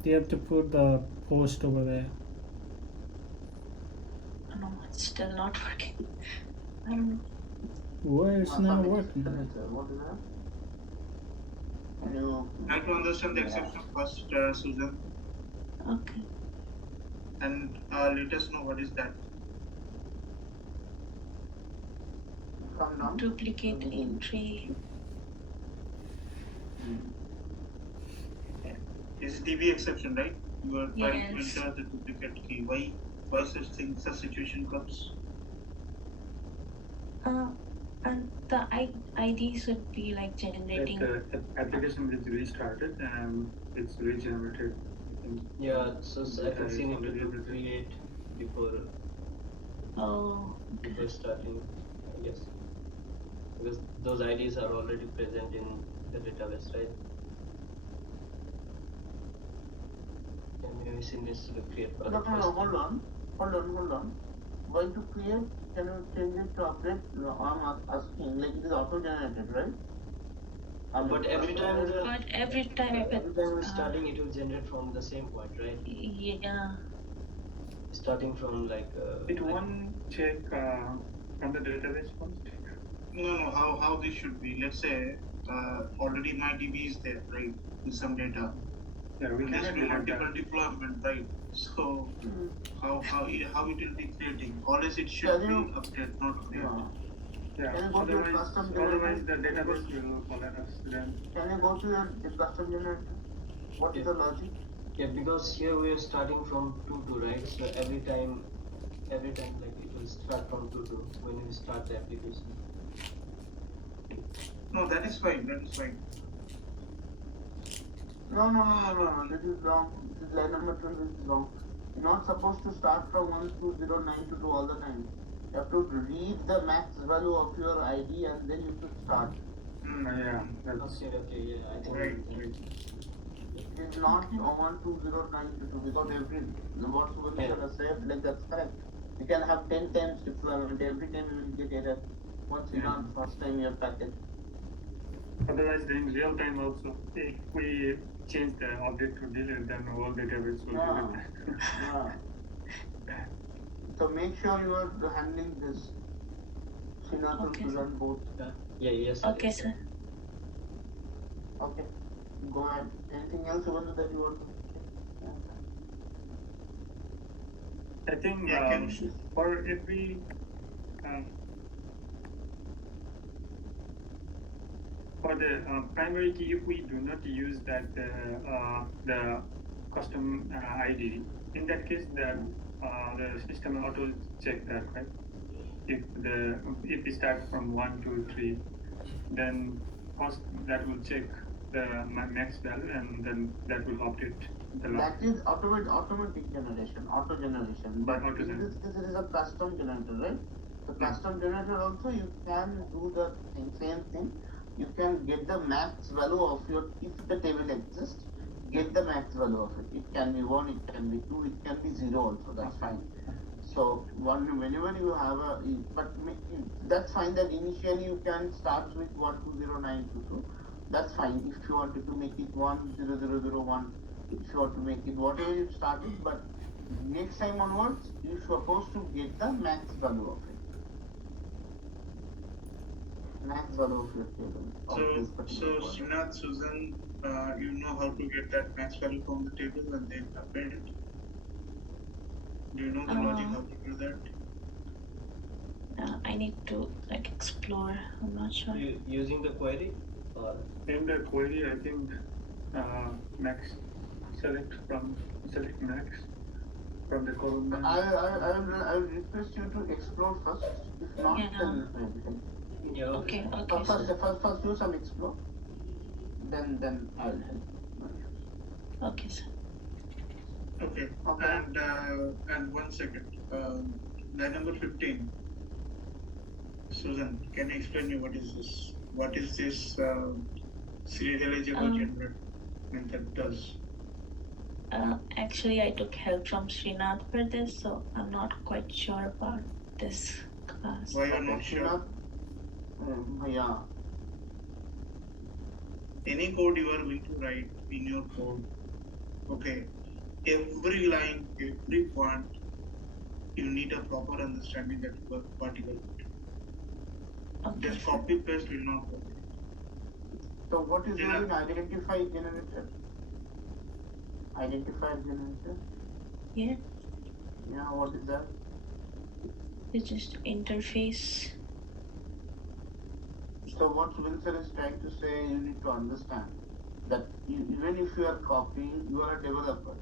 You have to put the post over there. No, it's still not working. I don't know. Where it's not working? What is that? Can you try to understand the exception first, Susan, Okay. and let us know what is that. come down? Duplicate entry. It's DB exception, right? You are trying to Yes. enter the duplicate key. Why such situation comes? And the IDs would be like generating. The application is restarted and it's regenerated. Yeah, so I think you need to create before. Before starting, I guess, because those IDs are already present in the database, right? And maybe she needs to create for the first time. Hold on. Why to create? Can you change it to update? No, I'm asking, like it is auto-generated, right? But every time every time we're starting, it will generate from the same point, right? Yeah. starting from like. It one check from the database first. No. How this should be? Let's say already my DB is there, right? With some data. Yeah, we There's cannot no delete multiple that. deployment, right? So how it will be creating? Always it should Can be you- update, not create. Yeah. Can you go to your custom Otherwise, the generator? database will alert us. Then. Can you go to your custom generator? What is the logic? Yeah, because here we are starting from 2 right? So every time like it will start from 2 when we start the application. No, that is fine. That is fine. No. This is wrong. This is line number 12. This is wrong. You're not supposed to start from 12092 all the time. You have to read the max value of your ID and then you should start. Yeah. That's, Okay. Yeah, I think. Right. It is not 12092 because every what you gonna say like that's correct. You can have 10 times deployment. Every time you will get error. Once you run first time your packet. otherwise, in real time also, if we change the object to delete, then all database will delete. Yeah. So make sure you are handling this. Srinath Okay. to run both. Yeah. Yes. Okay, sir. Okay. Go ahead. Anything else over that you want to I think Yeah, can you- for every for the primary key, if we do not use that the custom ID, in that case, the system auto check that, right? If we start from 1, 2, 3, then first that will check the max value, and then that will update the log. That is automatic generation, auto generation. But Auto in this case, it is a custom generator, right? The custom generator also you can do the same thing. You can get the max value of your, if the table exists, get the max value of it. It can be 1, it can be 2, it can be 0 also, that's fine. So whenever you have but that's fine that initially you can start with 120922. That's fine if you wanted to make it 10001. If you want to make it whatever you started, but next time onwards you're supposed to get the max value of it. Max value of your table. So Srinath, Susan, you know how to get that max value from the table and then append it? Do you know the logic how to do that? I need to like explore. I'm not sure. Using the query or In the query, I think max select max from the column. I will request you to explore first. If not, Yeah. then yeah. Okay. first do some explore. Then I will help. Okay, sir. Okay. And 1 second. Line number 15. Susan, can you explain me what is this? What is this serializable generator method does? Actually, I took help from Srinath for this, so I'm not quite sure about this class. Why you're not sure? Yeah. Any code you are going to write in your code, okay, every line, every point, you need a proper understanding that particular code. Okay. Just copy paste will not work. So what is your identify generator? Identifier generator? Yeah. Yeah, what is that? It's just interface. So what Winsor is trying to say, you need to understand that even if you are copying, you are a developer.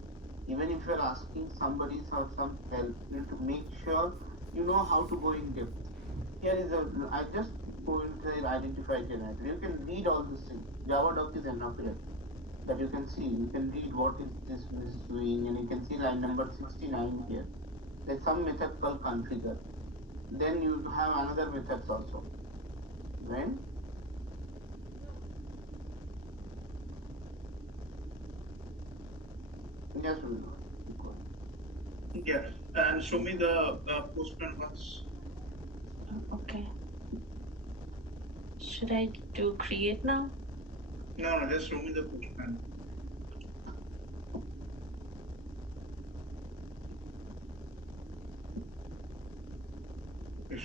Even if you are asking somebody for some help, you need to make sure you know how to go in depth. Here is I just go into the identifier generator. You can read all these things. Java doc is enough here. That you can see, you can read what is this is doing, and you can see line number 69 here. There's some method called configure. Then you have another methods also. Right? Yes, we will. Yeah, and show me the postman once. Okay. Should I do create now? No, just show me the postman.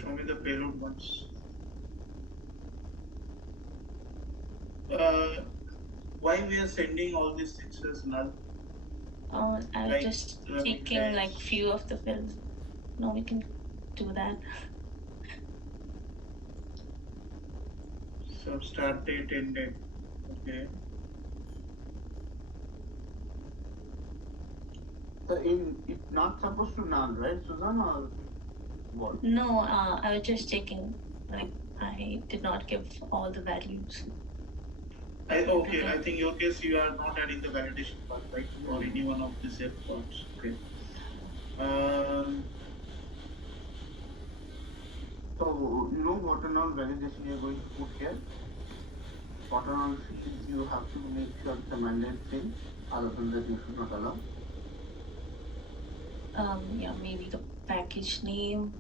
show me the payload once. Why we are sending all these things as null? I was Like, just running checking like days. few of the fields. No, we can do that. So start date, end date. Okay. So it's not supposed to null, right, Susan, or what? No, I was just checking. Like I did not give all the values. Okay, I think your case you are not adding the validation part, right? For any one of these F parts. Okay. So you know what and all validation you're going to put here? What and all fields you have to make sure it's a mandate field, other than that you should not allow. Yeah, maybe the package name,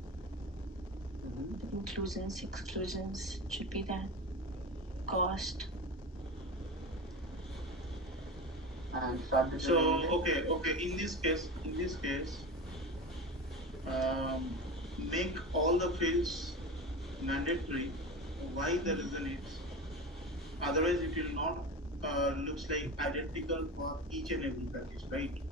Mm-hmm. the inclusions, exclusions should be that. Cost. And start date So and end date. okay. In this case, make all the fields mandatory. Why the reason is, otherwise it will not looks like identical for each and every package, right?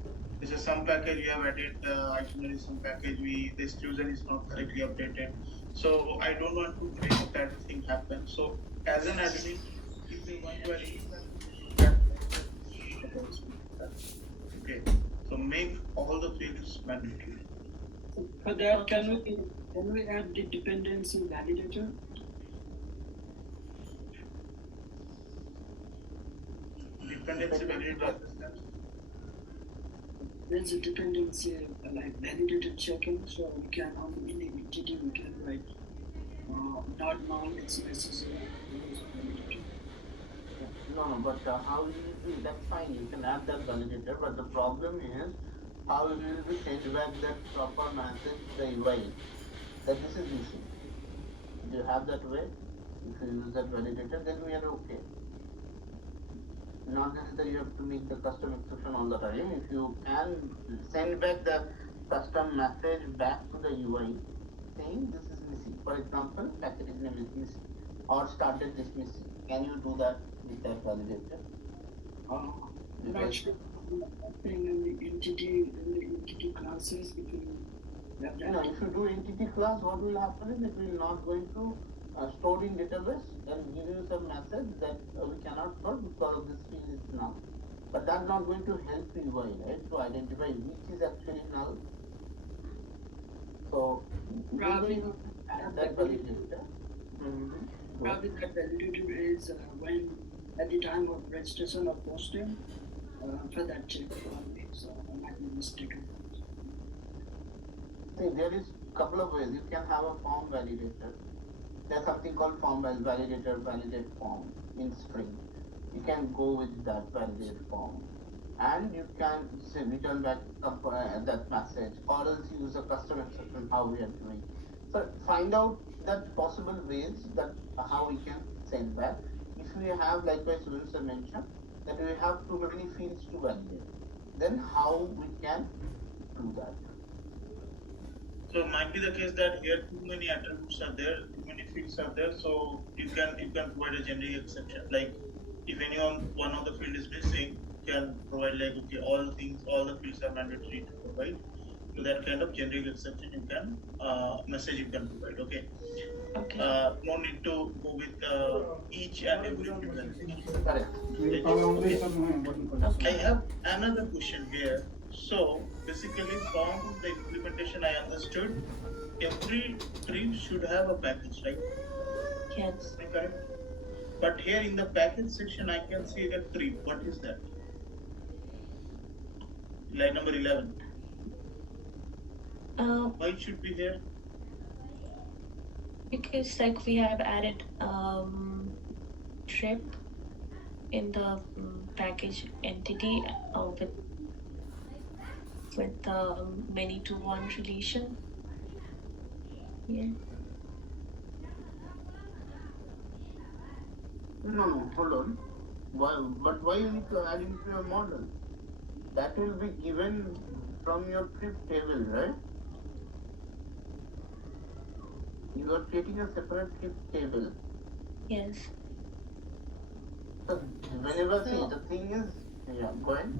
This is some package we have added itinerary, some package the exclusion is not correctly updated. So I don't want to make that thing happen. So as an admin, if you want to add any package, okay. So make all the fields mandatory. For that, can we add the dependency validator? Dependency validator. There's a dependency like validator checking, so we can on any entity we can like not null it's necessary. No, but how you will do that's fine. You can add that validator, but the problem is how you will be sent back that proper message to the UI that this is missing. If you have that way, if you use that validator, then we are okay. Not necessarily you have to make the custom exception all the time. If you can send back the custom message back to the UI saying this is missing. For example, package name is missing or started this missing. Can you do that with that validator? Not sure. In the entity classes, if you have that. If you do entity class, what will happen is it will not going to store in database and give you some message that we cannot store because of this field is null. But that's not going to help UI, right, to identify which is actually null. So Probably that validator. Probably that validator is when at the time of registration or posting for that check only. So I might be mistaken. See, there is a couple of ways. You can have a form validator. There's something called form validator, validate form in Spring. You can go with that validate form, and you can return back that message, or else use a custom exception. How we are doing. So find out that possible ways that how we can send back. If we have, like Susan mentioned, that we have too many fields to validate, then how we can do that. So might be the case that here too many attributes are there, too many fields are there. So you can provide a generic exception. Like if one of the field is missing, you can provide like okay, all the fields are mandatory to provide. So that kind of generic exception you can message you can provide. Okay. No need to go with each and every field validation. Correct. I have another question here. So basically from the implementation I understood every tree should have a package, right? Yes. Am I correct? But here in the package section I can see a tree. What is that? Line number 11. Why it should be there? Because like we have added trip in the package entity with many to one relation. Yeah. No, hold on. Why you need to add into your model? That will be given from your trip table, right? you are creating a separate trip table. Yes. So whenever the thing is, yeah, go ahead.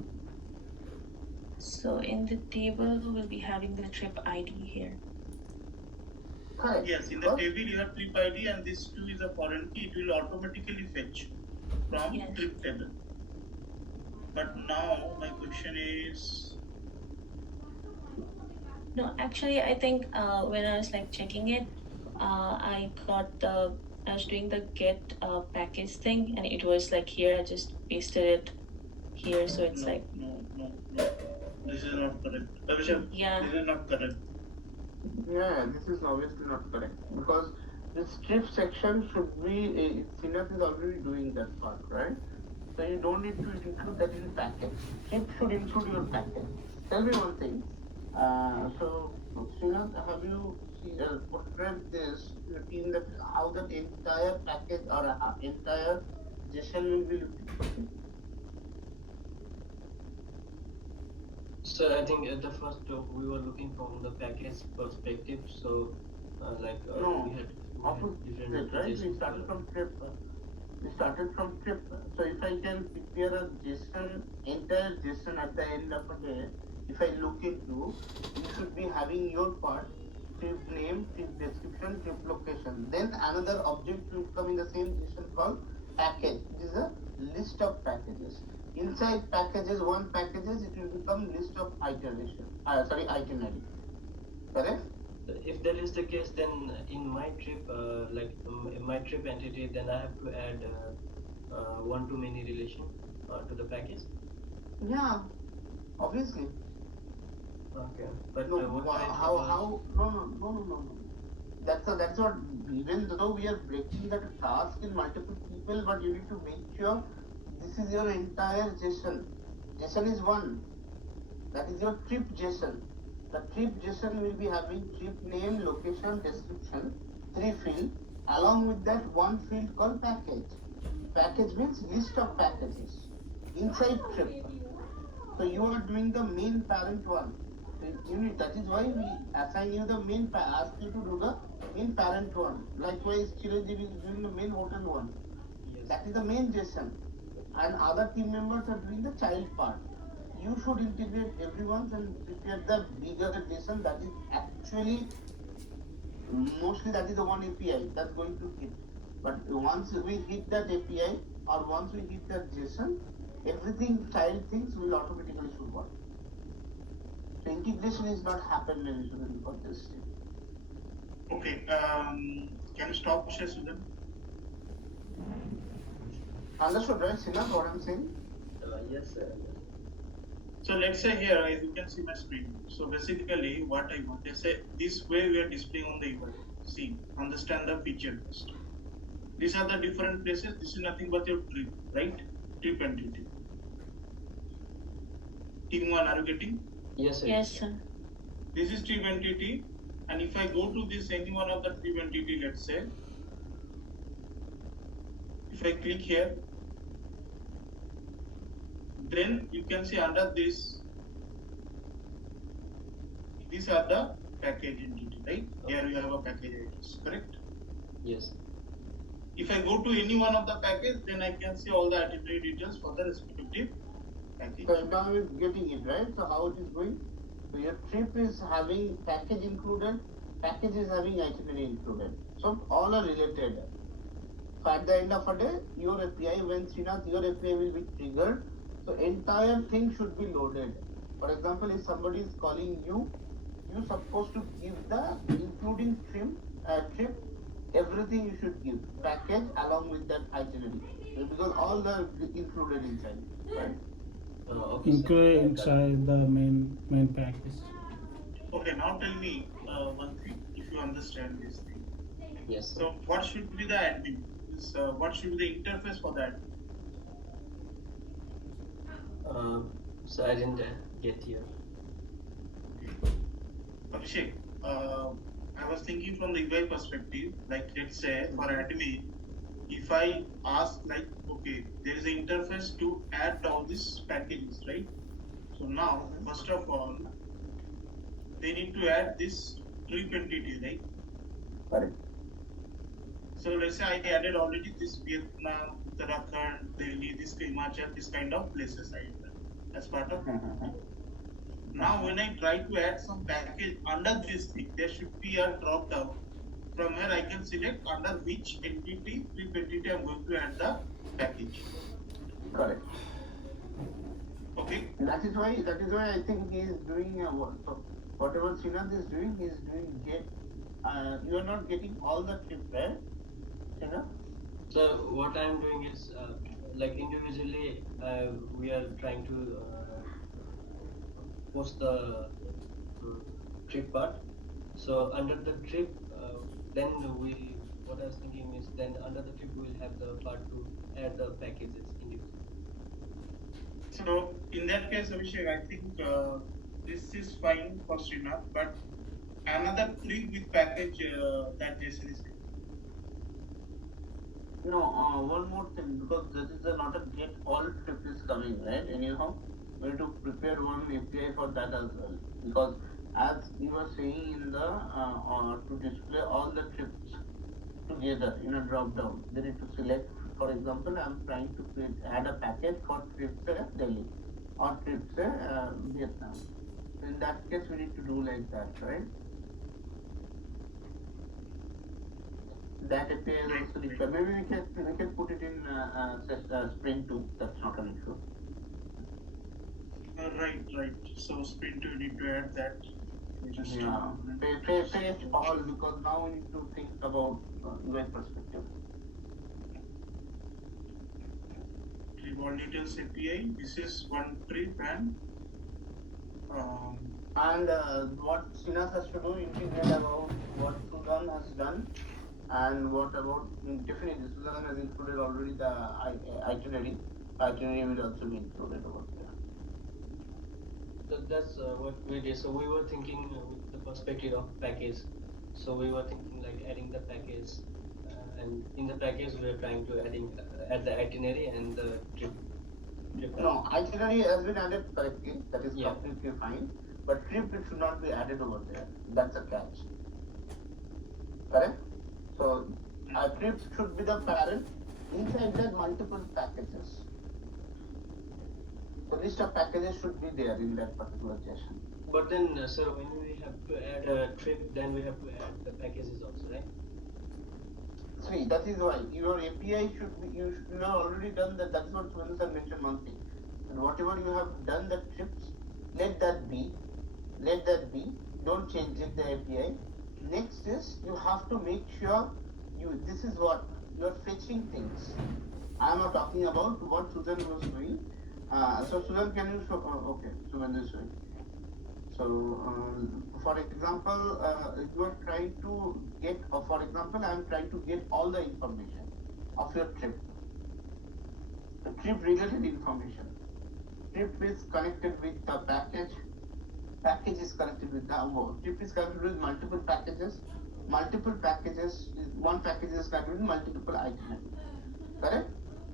So in the table, we'll be having the trip ID here. Correct. Yes, in the table you have trip ID and this too is a foreign key. It will automatically fetch from Yes. trip table. But now my question is, No, actually, I think when I was like checking it, I was doing the get package thing, and it was like here. I just pasted it here, so it's no, like no. This is not correct. Abhishek, yeah. this is not correct. Yeah, this is obviously not correct because the strip section should be, Sinath is already doing that part, right? So you don't need to include that in package. Strip should include your package. Tell me one thing. So Sinath, have you portrayed this in that how that entire package or entire JSON will be looking? So I think at the first we were looking from the package perspective. So No, we had different right? JSON We started from trip. We started from trip. So if I can prepare a JSON, entire JSON at the end of a day, if I look into, you should be having your part, trip name, trip description, trip location. Then another object will come in the same JSON called package. It is a list of packages. Inside packages, one packages, it will become list of itinerary. Correct? If that is the case, then in my trip, in my trip entity, then I have to add one-to-many relation to the package. Yeah, obviously. Okay, but No, what I how? No. That's what. Even though we are breaking that task in multiple people, but you need to make sure this is your entire JSON. JSON is one. That is your trip JSON. The trip JSON will be having trip name, location, description, three fields. Along with that, one field called package. Package means list of packages inside trip. So you are doing the main parent one. That is why we assign you the ask you to do the main parent one. Likewise, Chiranjeev is doing the main hotel one. Yes. That is the main JSON. And other team members are doing the child part. You should integrate everyone and prepare the bigger JSON that is actually mostly that is the one API that's going to hit. But once we hit that API or once we hit that JSON, everything child things will automatically should work. So integration is not happen necessarily for this thing. Okay, can you stop share Sudan? Understood, right, Sinath, what I'm saying? Yes, sir. So let's say here, as you can see my screen. So basically what I want to say, this way we are displaying on the UI. See, understand the feature first. These are the different places. This is nothing but your trip, right? Trip entity. Team 1, are you getting? Yes, sir. Yes, sir. This is trip entity. And if I go to this any one of the trip entity, let's say, if I click here, then you can see under this, these are the package entity, right? Here we have a package address, correct? Yes. If I go to any one of the package, then I can see all the itinerary details for the respective package. So now we're getting it, right? So how it is going? So your trip is having package included, package is having itinerary included. So all are related. So at the end of a day, your API, when Srinath, your API will be triggered. So entire thing should be loaded. For example, if somebody is calling you, you're supposed to give the including trip, everything you should give. Package along with that itinerary. Because all are included inside, right? Okay, Include inside the main package. Okay, now tell me one thing, if you understand this thing. Yes, sir. So what should be the admin? What should be the interface for that? So I didn't get here. Abhishek, I was thinking from the UI perspective, like let's say for admin, if I ask like, okay, there is an interface to add all these packages, right? So now, first of all, they need to add this trip entity, right? Correct. So let's say I added already this Vietnam, Uttarakhand, Delhi, this Himachal, this kind of places I added as part of. Now when I try to add some package under this thing, there should be a drop down from where I can select under which entity, trip entity I'm going to add the package. Correct. Okay. That is why I think he is doing so whatever Srinath is doing, he is doing get. You are not getting all the trip, right, Srinath? So what I'm doing is like individually we are trying to post the trip part. So under the trip, then what I was thinking is then under the trip we will have the part to add the packages individually. So in that case, Abhishek, I think this is fine for Srinath, but another trick with package that Jason is saying. No, one more thing, because this is not a get all trip is coming, right? Anyhow, we need to prepare one API for that as well. Because as you were saying in the to display all the trips together in a drop down, they need to select. For example, I'm trying to add a package for trips Delhi or trips Vietnam. In that case, we need to do like that, right? That API is also required. Maybe we can put it in Sprint1. That's not an issue. Right. So Sprint2 you need to add that. Yeah. Fetch all, because now we need to think about UI perspective. Trip all details API. This is one trip and what Sinas has to do, integrate about what Sudan has done, and what about definitely Sudan has included already the itinerary. Itinerary will also be included over there. That's what we did. So we were thinking with the perspective of package. So we were thinking like adding the package, and in the package we are trying to add the itinerary and the trip. No, itinerary has been added correctly. That is completely fine. But trip it should not be added over there. That's a catch. Correct? So a trip should be the parent. Inside that multiple packages. The list of packages should be there in that particular session. But then, sir, when we have to add a trip, then we have to add the packages also, right? See, that is why your API should be, you have already done that. That's what Sir mentioned one thing. And whatever you have done the trips, let that be. Don't change it, the API. Next is you have to make sure this is what you are fetching things. I am not talking about what Susan was doing. So Susan, can you show? Okay, Susan is showing. So, for example, you are trying to get, for example, I am trying to get all the information of your trip. The trip related information. Trip is connected with the package. Package is connected with the trip is connected with multiple packages. One package is connected with multiple itineraries. Correct?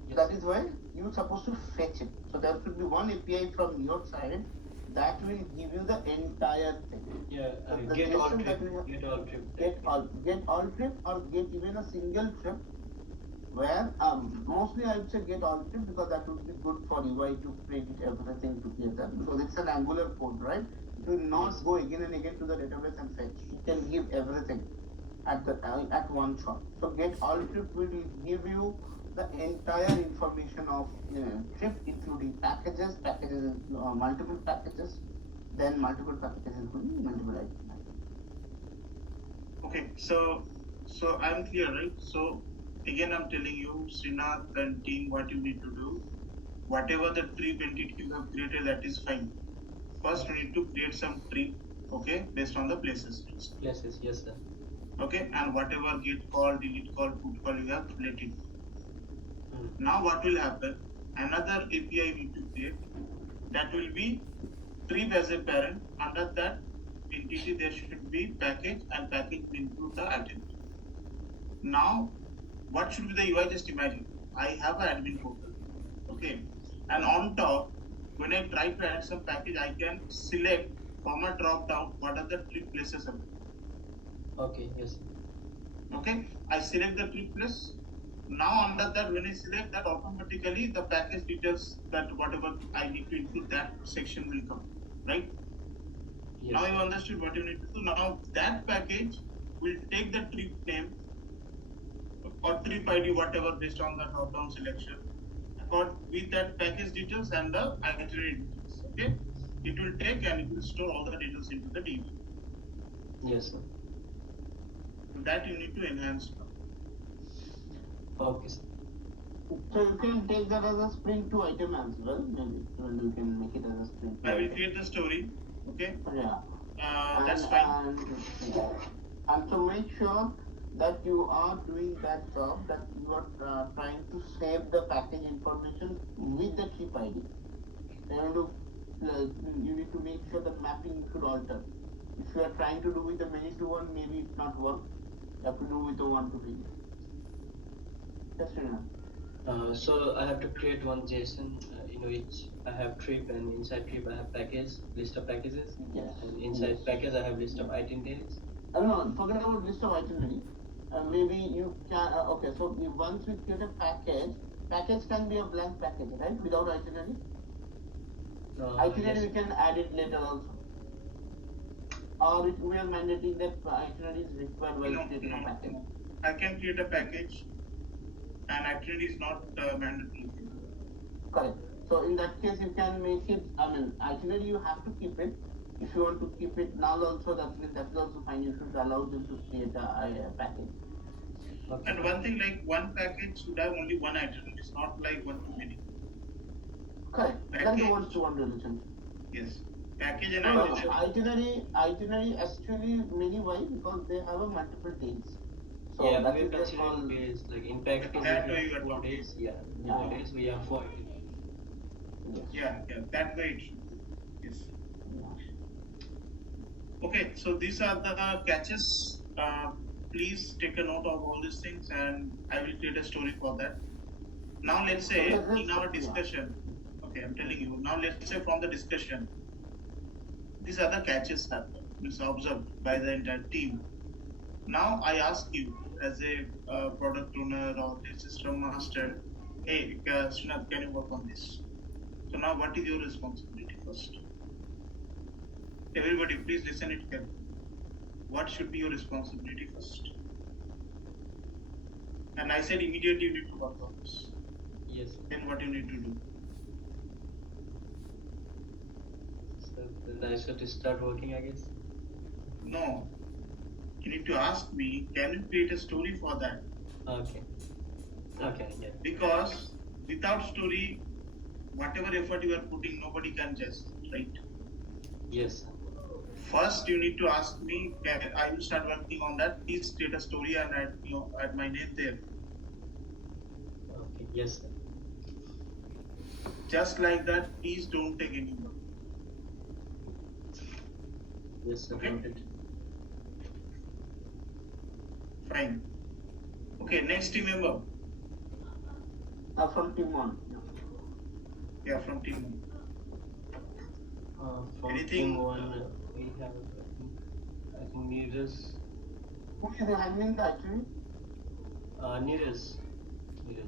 Yes. That is why you are supposed to fetch it. So there should be one API from your side that will give you the entire thing. Yeah, so get all trip or get even a single trip where mostly I would say get all trip, because that would be good for UI to create everything together, because it's an Angular code, right? It will not go again and again to the database and fetch. It can give everything at one shot. So get all trip will give you the entire information of trip, including packages, multiple packages, then multiple packages including multiple items. Okay, so I'm clear, right? So again, I'm telling you, Srinath and team, what you need to do. Whatever the trip entity you have created, that is fine. First, we need to create some trip, okay, based on the places. Places, yes, sir. Okay, and whatever get call, delete call, put call, you have let it. Now what will happen? Another API we need to create. That will be trip as a parent. Under that entity, there should be package, and package will include the identity. Now, what should be the UI? Just imagine. I have an admin portal. Okay, and on top, when I try to add some package, I can select from a drop down what are the trip places available. Okay, yes. Okay, I select the trip plus. Now under that, when I select that, automatically the package details that whatever I need to include, that section will come, right? Yes. Now you understood what you need to do. Now that package will take the trip name or trip ID, whatever, based on the drop-down selection, with that package details and the itinerary details. Okay, it will take and it will store all the details into the DB. Yes, sir. That you need to enhance now. Okay, sir. So you can take that as a Sprint2 item as well, maybe. You can make it as a Sprint2 I will item. create the story. Okay. Yeah. That's fine. And to make sure that you are doing that job, that you are trying to save the package information with the trip ID. You need to make sure the mapping should alter. If you are trying to do with the many to one, maybe it not work. You have to do with the one to many. Yes, Srinath. So I have to create one JSON in which I have trip, and inside trip I have package, list of packages. Yes. And inside package I have list of itineraries. No, forget about list of itinerary. Maybe you can, okay, so once we create a package can be a blank package, right? Without itinerary? Itinerary Yes. we can add it later also. Or it we are mandating that itinerary is required while creating a package. I can create a package and itinerary is not mandatory. Correct. So in that case, you can make it, itinerary you have to keep it. If you want to keep it null also, that's also fine. You should allow them to create a package. Okay. And one thing, like one package should have only one itinerary. It's not like one to many. Correct. That's the one to one relationship. Yes. Package and itinerary actually many why? Because they have a multiple days. So yeah, that we is are just considering days, like in package that way we have 4 days. Yeah, 4 days we have 4 days. Yeah, that way it should be. Yes. Okay, so these are the catches. Please take a note of all these things and I will create a story for that. Now let's say in our discussion, okay, I'm telling you, now let's say from the discussion, these are the catches that is observed by the entire team. Now I ask you as a product owner or a system master, hey, Srinath, can you work on this? So now what is your responsibility first? Everybody, please listen it carefully. What should be your responsibility first? And I said immediately you need to work on this. Yes. Then what you need to do? So then I should start working, I guess. No. You need to ask me, can you create a story for that? Okay. Okay, yeah. Because without story, whatever effort you are putting, nobody can judge, right? Yes. First, you need to ask me, I will start working on that. Please create a story and add my name there. Okay, yes, sir. Just like that, please don't take any work. Yes, sir. Okay. Noted. Fine. Okay, next team member. From team 1. Yeah, from team 1. From Anything? team 1, we have, I think Neeraj. Who is handling the itinerary? Neeraj.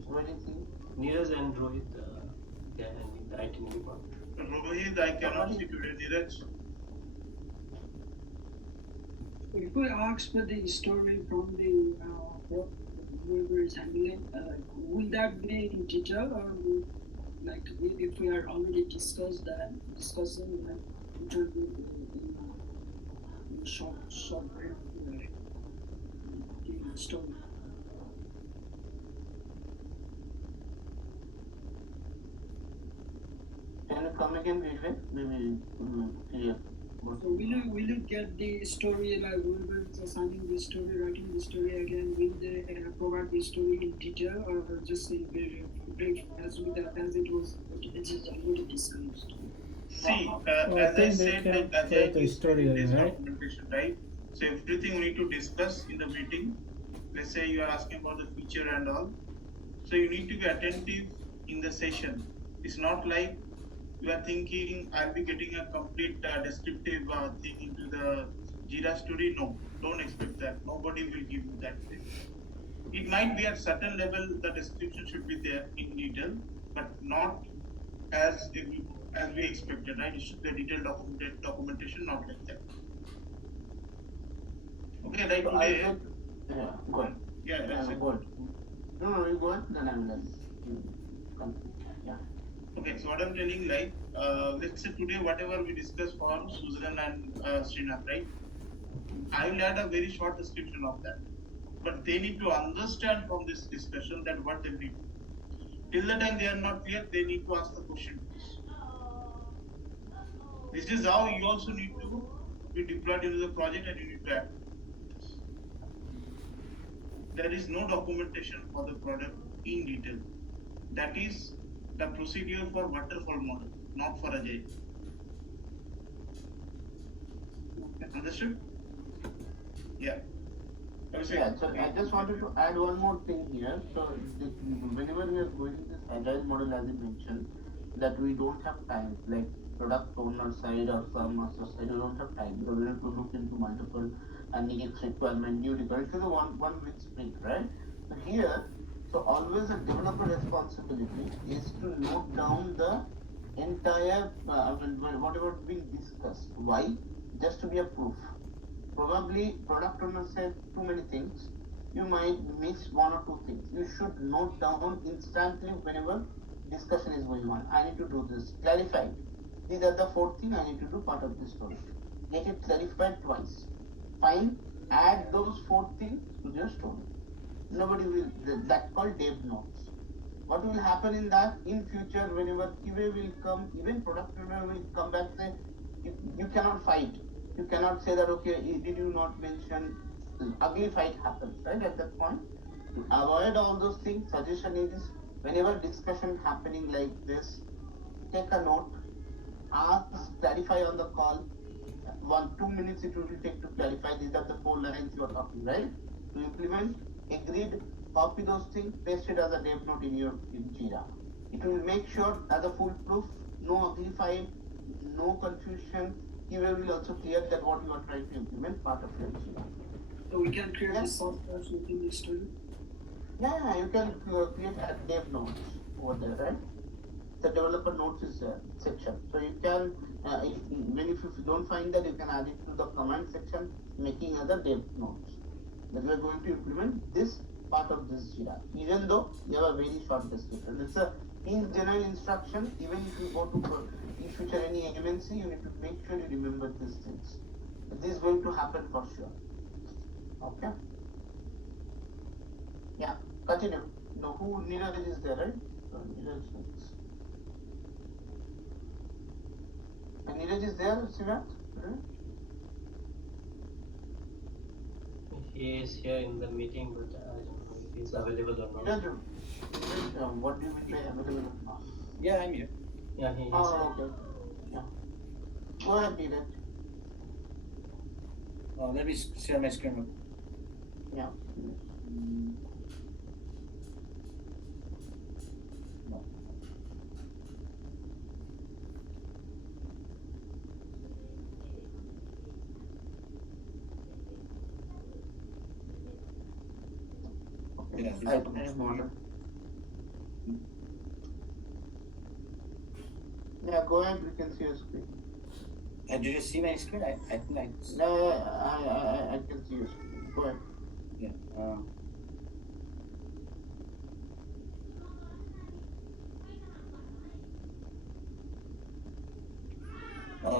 Where is he? Neeraj and Rohit, they are handling the itinerary part. Rohit, I cannot see today. Neeraj. If we ask for the story from the whoever is handling, will that be in detail or like if we are already discussing that interview in short brief the story? Can you come again, Vivek? Maybe clear. So will you get the story, like whoever is assigning the story, writing the story again, will they provide the story in detail or just in very brief as it is already discussed? See, I as I think they said, can like, as create I the story, this right? documentation, right? So everything we need to discuss in the meeting. Let's say you are asking about the feature and all. So you need to be attentive in the session. It's not like you are thinking I'll be getting a complete descriptive thing into the Jira story, no, don't expect that. Nobody will give you that thing. It might be at certain level the description should be there in detail, but not as as we expected, right? It should be a detailed documentation, not like that. Okay, right So today. yeah, go ahead. Yeah, go ahead. No, you go ahead, then I will complete. Yeah. Okay, so what I'm telling, like, let's say today, whatever we discuss for Susan and Srinath, right? I will add a very short description of that. But they need to understand from this discussion that what they need. Till the time they are not clear, they need to ask the question. This is how you also need to be deployed into the project and you need to act. There is no documentation for the product in detail. That is the procedure for waterfall model, not for Agile. Understood? Yeah. Yeah, so I just wanted to add one more thing here. So whenever we are going this agile model, as you mentioned, that we don't have time, like product owner side or some master side, we don't have time because we have to look into multiple and needs requirement, new requirement. It's a one week sprint, right? So here, so always a developer responsibility is to note down the entire, whatever being discussed. Why? Just to be a proof. Probably product owner said too many things. You might miss one or two things. You should note down instantly whenever discussion is going on. I need to do this. Clarify. These are the four things I need to do part of this story. Get it clarified twice. Fine. Add those four things to your story. Nobody will. That's called dev notes. What will happen in that in future? Whenever QA will come, even product owner will come back say, you cannot fight. You cannot say that, okay, did you not mention, ugly fight happens, right? At that point, to avoid all those things, suggestion is whenever discussion happening like this, take a note, ask, clarify on the call. 1-2 minutes it will take to clarify. These are the 4 lines you are talking, right? To implement, agreed, copy those things, paste it as a dev note in your Jira. It will make sure as a foolproof, no ugly fight, no confusion. QA will also clear that what you are trying to implement part of your Jira. So we can create the softwares within the story? Yeah, you can create a dev notes over there, right? The developer notes is section. So you can, if you don't find that, you can add it to the command section, making other dev notes. That we are going to implement this part of this Jira, even though you have a very short description. It's a in general instruction. Even if you go to in future any MNC, you need to make sure you remember these things. This is going to happen for sure. Okay. Yeah. Continue. No, who Neeraj is there, right? So Neeraj is. And Neeraj is there, Sivath? He is here in the meeting, but I don't know if he's available or not. Neeraj, what do you mean by available or not? Yeah, I'm here. Yeah, he is. Oh, okay. Yeah. Go ahead, Neeraj. Let me share my screen. Yeah. No. Yeah, yeah, go ahead, we can see your screen. Did you see my screen? I think I. No, I can see your screen. Go ahead. Yeah.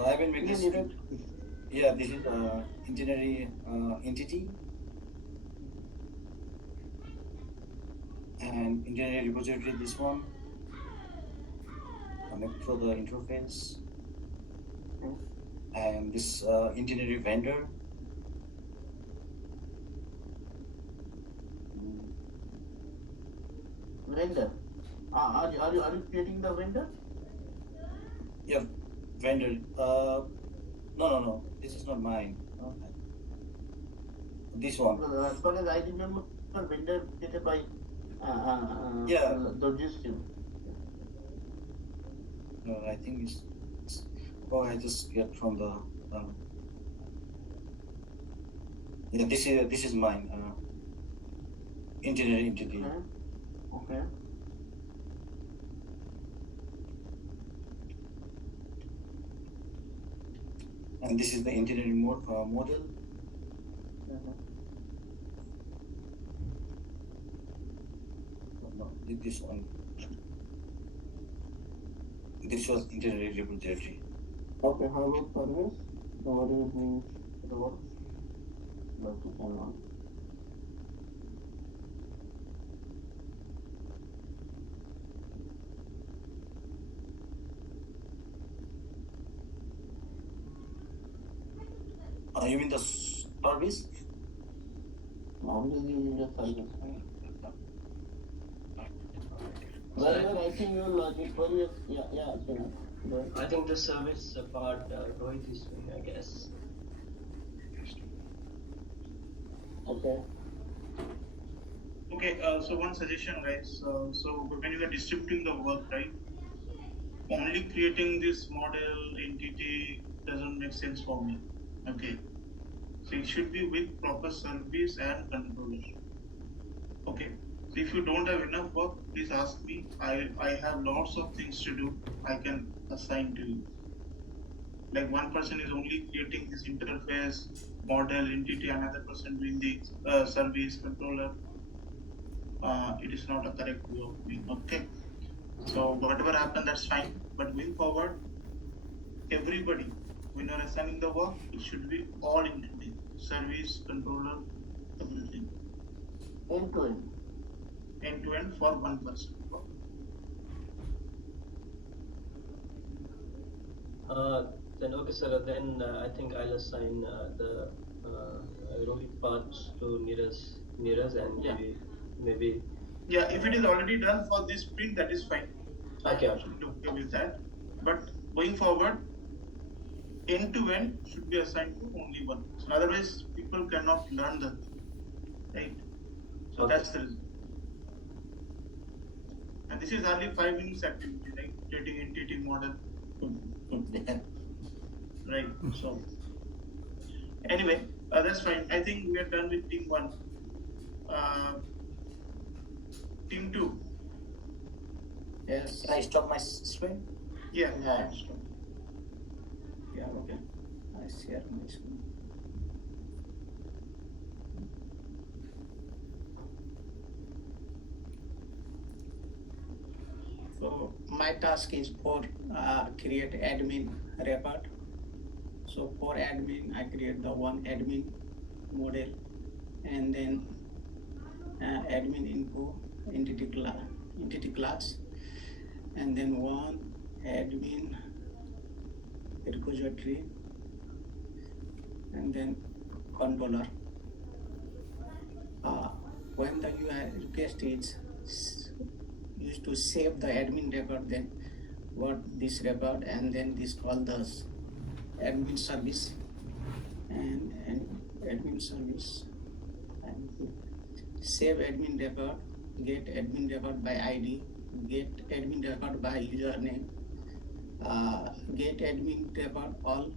I've been with this. Yeah, this is engineering entity and engineering repository. This one. Connect for the interface. And this engineering vendor. Vendor. Are you creating the vendor? Yeah, vendor. No. This is not mine. This one. As far as I remember, vendor created by logistic. No, I think it's. Oh, I just get from the. Yeah, this is mine. Engineering entity. Okay. And this is the engineering model. No, this one. This was engineering repository. Okay, how about service? So what do you mean role? Like you can You mean the service? how do you mean the service? Well, you're writing your logic for your I think the service part Rohit is doing, I guess. Okay. Okay, so one suggestion, guys. So when you are distributing the work, right, only creating this model entity doesn't make sense for me. Okay, so it should be with proper service and controller. Okay, so if you don't have enough work, please ask me. I have lots of things to do. I can assign to you. Like one person is only creating this interface, model, entity, another person doing the service controller. It is not a correct way of doing. Okay, so whatever happened, that's fine. But going forward, everybody, when you're assigning the work, it should be all including service, controller, everything. End to end. End to end for one person. Then okay, sir. Then I think I'll assign the Rohit parts to Neeraj, and maybe. Yeah, if it is already done for this sprint, that is fine. Okay. I should be okay with that. But going forward, end to end should be assigned to only one person. Otherwise, people cannot learn the thing, right? So that's the reason. And this is hardly 5 minutes activity, like creating entity model. Right. So anyway, that's fine. I think we are done with team 1. Team 2. Yes. Can I stop my screen? Yeah. Yeah, okay. I share my screen. So my task is for create admin record. So for admin, I create the one admin model, and then admin info entity class, and then one admin repository, and then controller. When the UI request is used to save the admin record, then what this record, and then this call the admin service, and admin service, and save admin record, get admin record by ID, get admin record by username, get admin record all,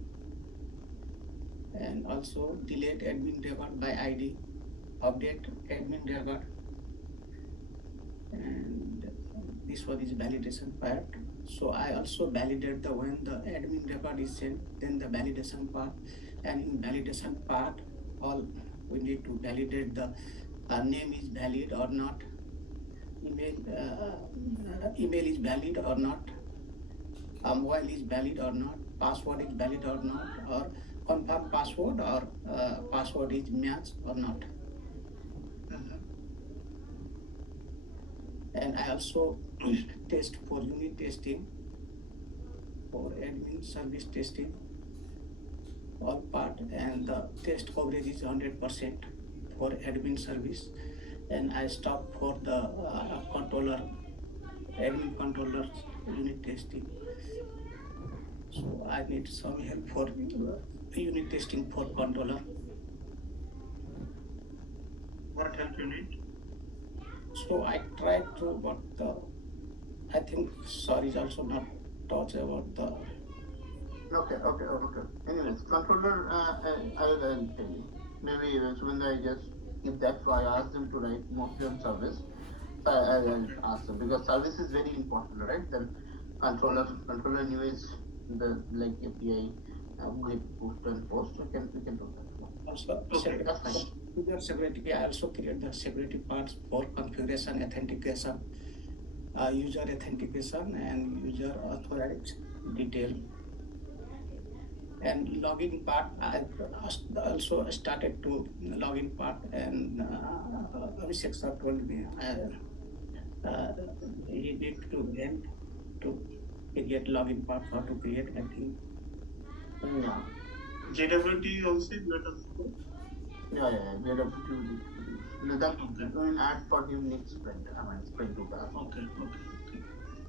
and also delete admin record by ID, update admin record, and this one is validation part. So I also validate the when the admin record is sent, then the validation part, and in validation part, all we need to validate the name is valid or not, email is valid or not, mobile is valid or not, password is valid or not, or confirm password, or password is matched or not. And I also test for unit testing, for admin service testing, all part, and the test coverage is 100% for admin service, and I stop for the controller, admin controller unit testing. So I need some help for unit testing for controller. What help you need? So I tried to, but I think sorry is also not touch about the. Okay. Anyways, controller, I will tell you. maybe when I just if that, so I ask them to write mostly on service. So I'll ask them because service is very important, right? Then controller new is the like API get pushed and post. We can do that. Also, Okay. That's fine. configure security. I also create the security parts for configuration, authentication, user authentication, and user authorized detail. And login part, I also started to login part, and Abhishek sir told me he need to rent to create login part, how to create everything. Yeah. JWT also you are talking about? Yeah. We are able to that we will add for him next sprint. I mean sprint 2 task.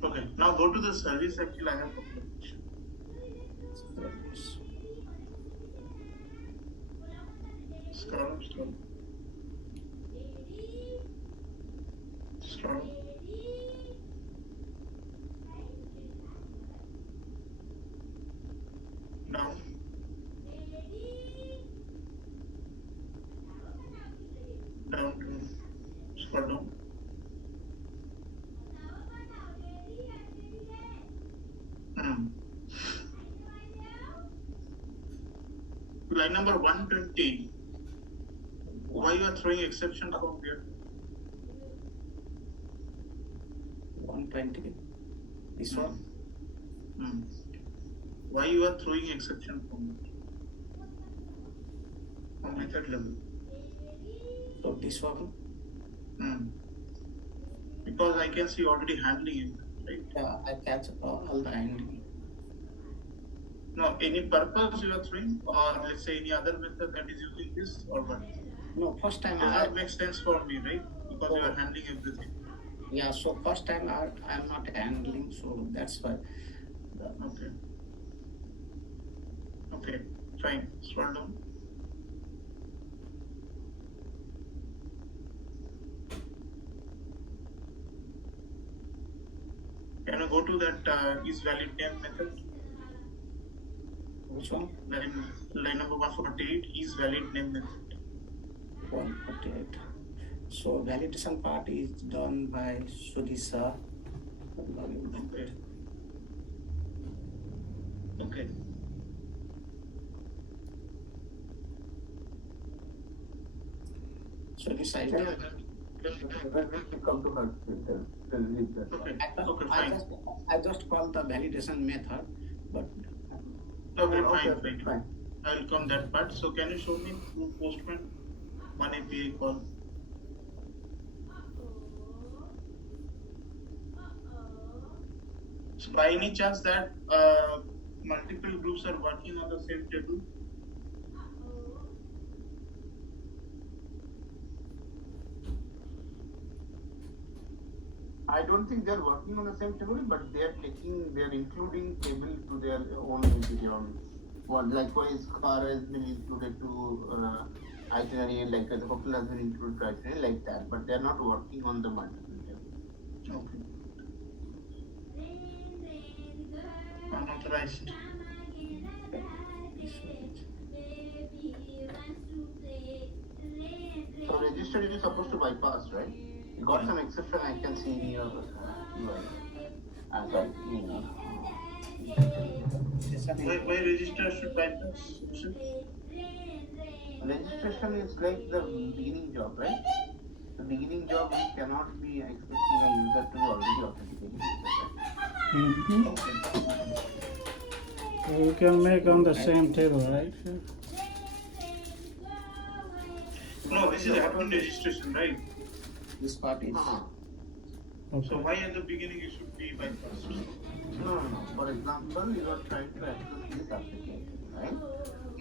Okay. Now go to the service. Actually, I have a couple of questions. Scroll. Down. Down to scroll down. Line number 120. Why you are throwing exception from here? 120. This one. Why you are throwing exception from here? On method level. So this one. Because I can see already handling it, right? Yeah, I catch all the handling. No, any purpose you are throwing, or let's say any other method that is using this, or what? No, first time that makes sense for me, right? Because you are handling everything. Yeah, so first time I'm not handling, so that's why. Okay, fine. Scroll down. Can you go to that is valid name method? Which one? Line number 148 is valid name method. 148. So validation part is done by Sudisa. Okay. So this I come to her. I just call the validation method, but fine. I will come that part. So can you show me through Postman one API call? So by any chance that multiple groups are working on the same table? I don't think they're working on the same table, but they're including table to their own entity. Likewise, car has been included to itinerary, like the hotel has been included to itinerary, like that. But they're not working on the multiple table. Okay. Unauthorized. So registered is supposed to bypass, right? You got some exception I can see in your UI. Why register should bypass? Registration is like the beginning job, right? The beginning job, we cannot be expecting a user to be already authenticated. Okay. We can make on the same table, right? No, this is admin registration, right? This part is. Okay. So why at the beginning it should be bypassed? No. For example, you are trying to access this application, right?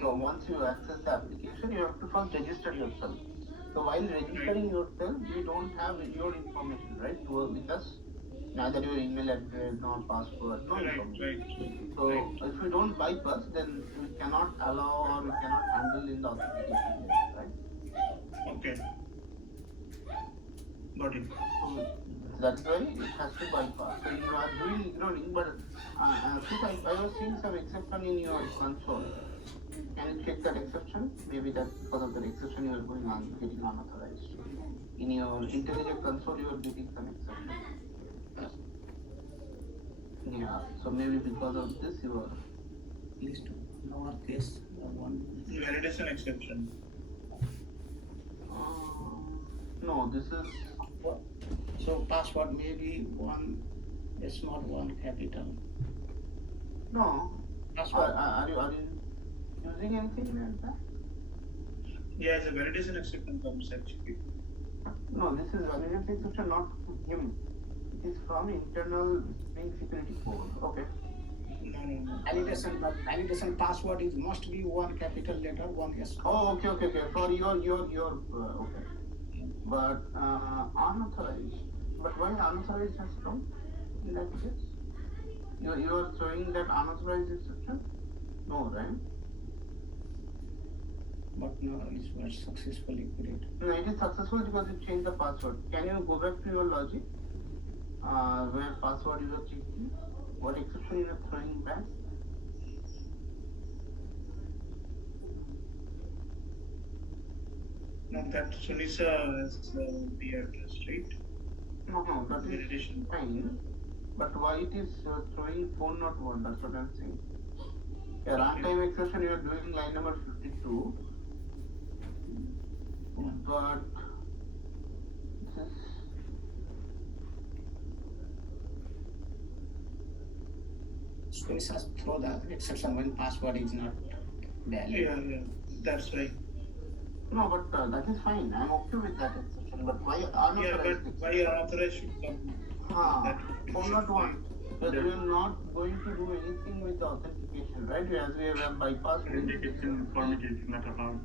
So once you access the application, you have to first register yourself. So while registering yourself, you don't have your information, right? To work with us, neither your email address nor password, no information. So if you don't bypass, then we cannot allow or we cannot handle in the authentication, right? Okay. Got it. So that's why it has to bypass. So you are ignoring, but I was seeing some exception in your console. Can you check that exception? Maybe that's because of that exception you are going on getting unauthorized. In your IntelliJ console you are getting some exception. Yeah, so maybe because of this you are List lowercase one. Validation exception. No, this is So password may be one small, one capital. no. Password. Are you using anything like that? Yeah, it's a validation exception comes actually. No, this is validation exception not from him. It is from internal Spring security code. Okay. No. Validation password is must be one capital letter, one small. Oh, okay. For your okay. But unauthorized. But why unauthorized has come in that case? You are showing that unauthorized exception? No, right? But no, it was successfully created. No, it is successful because you changed the password. Can you go back to your logic? Where password you are changing? What exception you are throwing back? No, that Sunisa is the address, right? No, that is fine. But why it is throwing phone not one? That's what I'm saying. Yeah, runtime exception you are doing line number 52. But this is So it has throw the exception when password is not valid. Yeah, that's right. no, but that is fine. I'm okay with that exception. But why unauthorized? Yeah, but why unauthorized should come? Phone not one. But we are not going to do anything with the authentication, right? As we have bypassed Authentication permit is not allowed.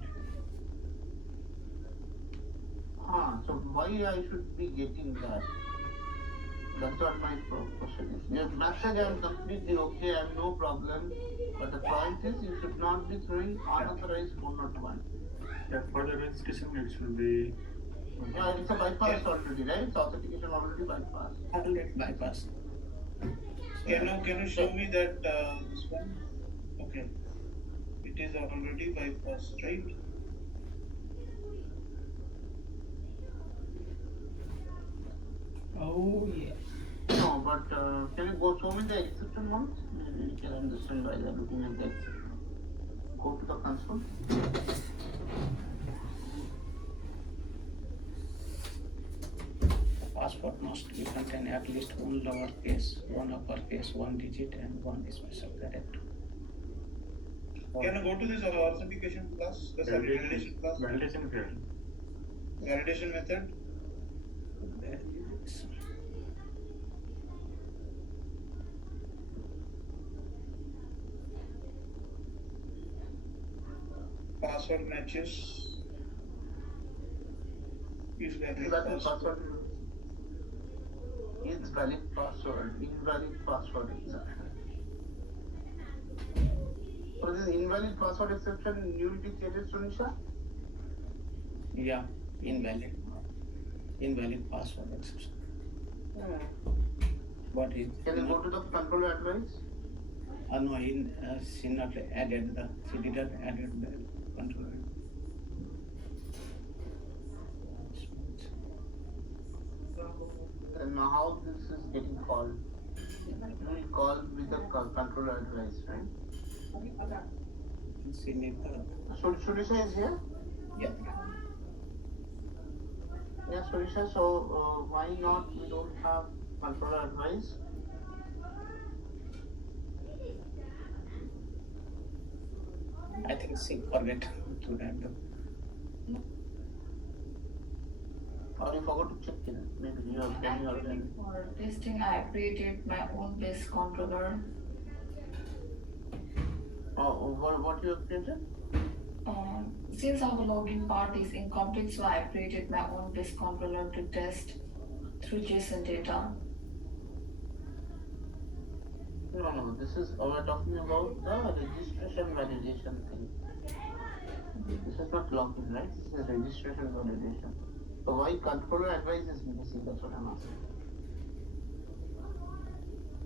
So why I should be getting that? That's what my question is. Your message I'm completely okay, I have no problem. But the point is you should not be throwing unauthorized phone not one. Yeah, for the registration it should be. Yeah, it's a bypass already, right? It's authentication already bypassed. Already bypass. Can you show me that this one? Okay. It is already bypassed, right? Oh yeah. No, but can you go show me the exception once? Maybe you can understand why they're looking at the exception. Go to the console. Password must be contain at least one lowercase, one uppercase, one digit, and one special character. Can you go to this authentication class? The validation class? Validation field. Validation method? Password matches. Is valid password. Is valid password, invalid password exception. So this invalid password exception newly created, Sunisha? Yeah, invalid password exception. What is? Can you go to the controller advice? No, she not added the. She didn't added the controller. And how this is getting called? You will call with the controller advice, right? She need the. Sunisha is here? Yeah. Yeah, Sunisha, so why not we don't have controller advice? I think she forget to add the. Or you forgot to check it. Maybe you have done your Actually, for testing, I created my own base controller. What you have created? Since our login part is incomplete, so I created my own base controller to test through JSON data. No, this is we're talking about the registration validation thing. This is not login, right? This is registration validation. So why controller advice is missing? That's what I'm asking.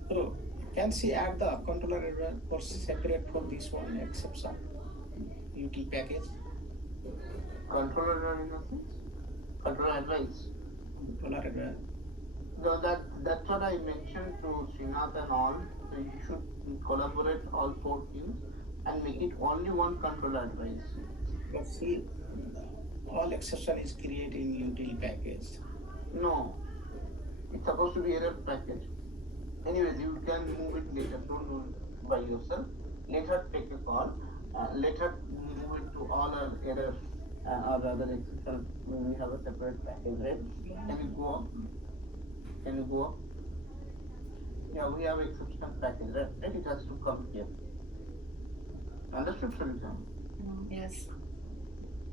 So can she add the controller error or separate from this one exception? util package. Controller in a sense? Controller advice. Controller advice. No, that's what I mentioned to Srinath and all. So you should collaborate all 4 teams and make it only one controller advice. But see, all exception is created in util package. No, it's supposed to be error package. Anyways, you can move it later. Don't do it by yourself. Let her take a call. Let her move it to all our errors or other exceptions. We have a separate package, right? Can you go up? Can you go up? Yeah, we have exception package, right? It has to come here. Understood, Solution? Yes.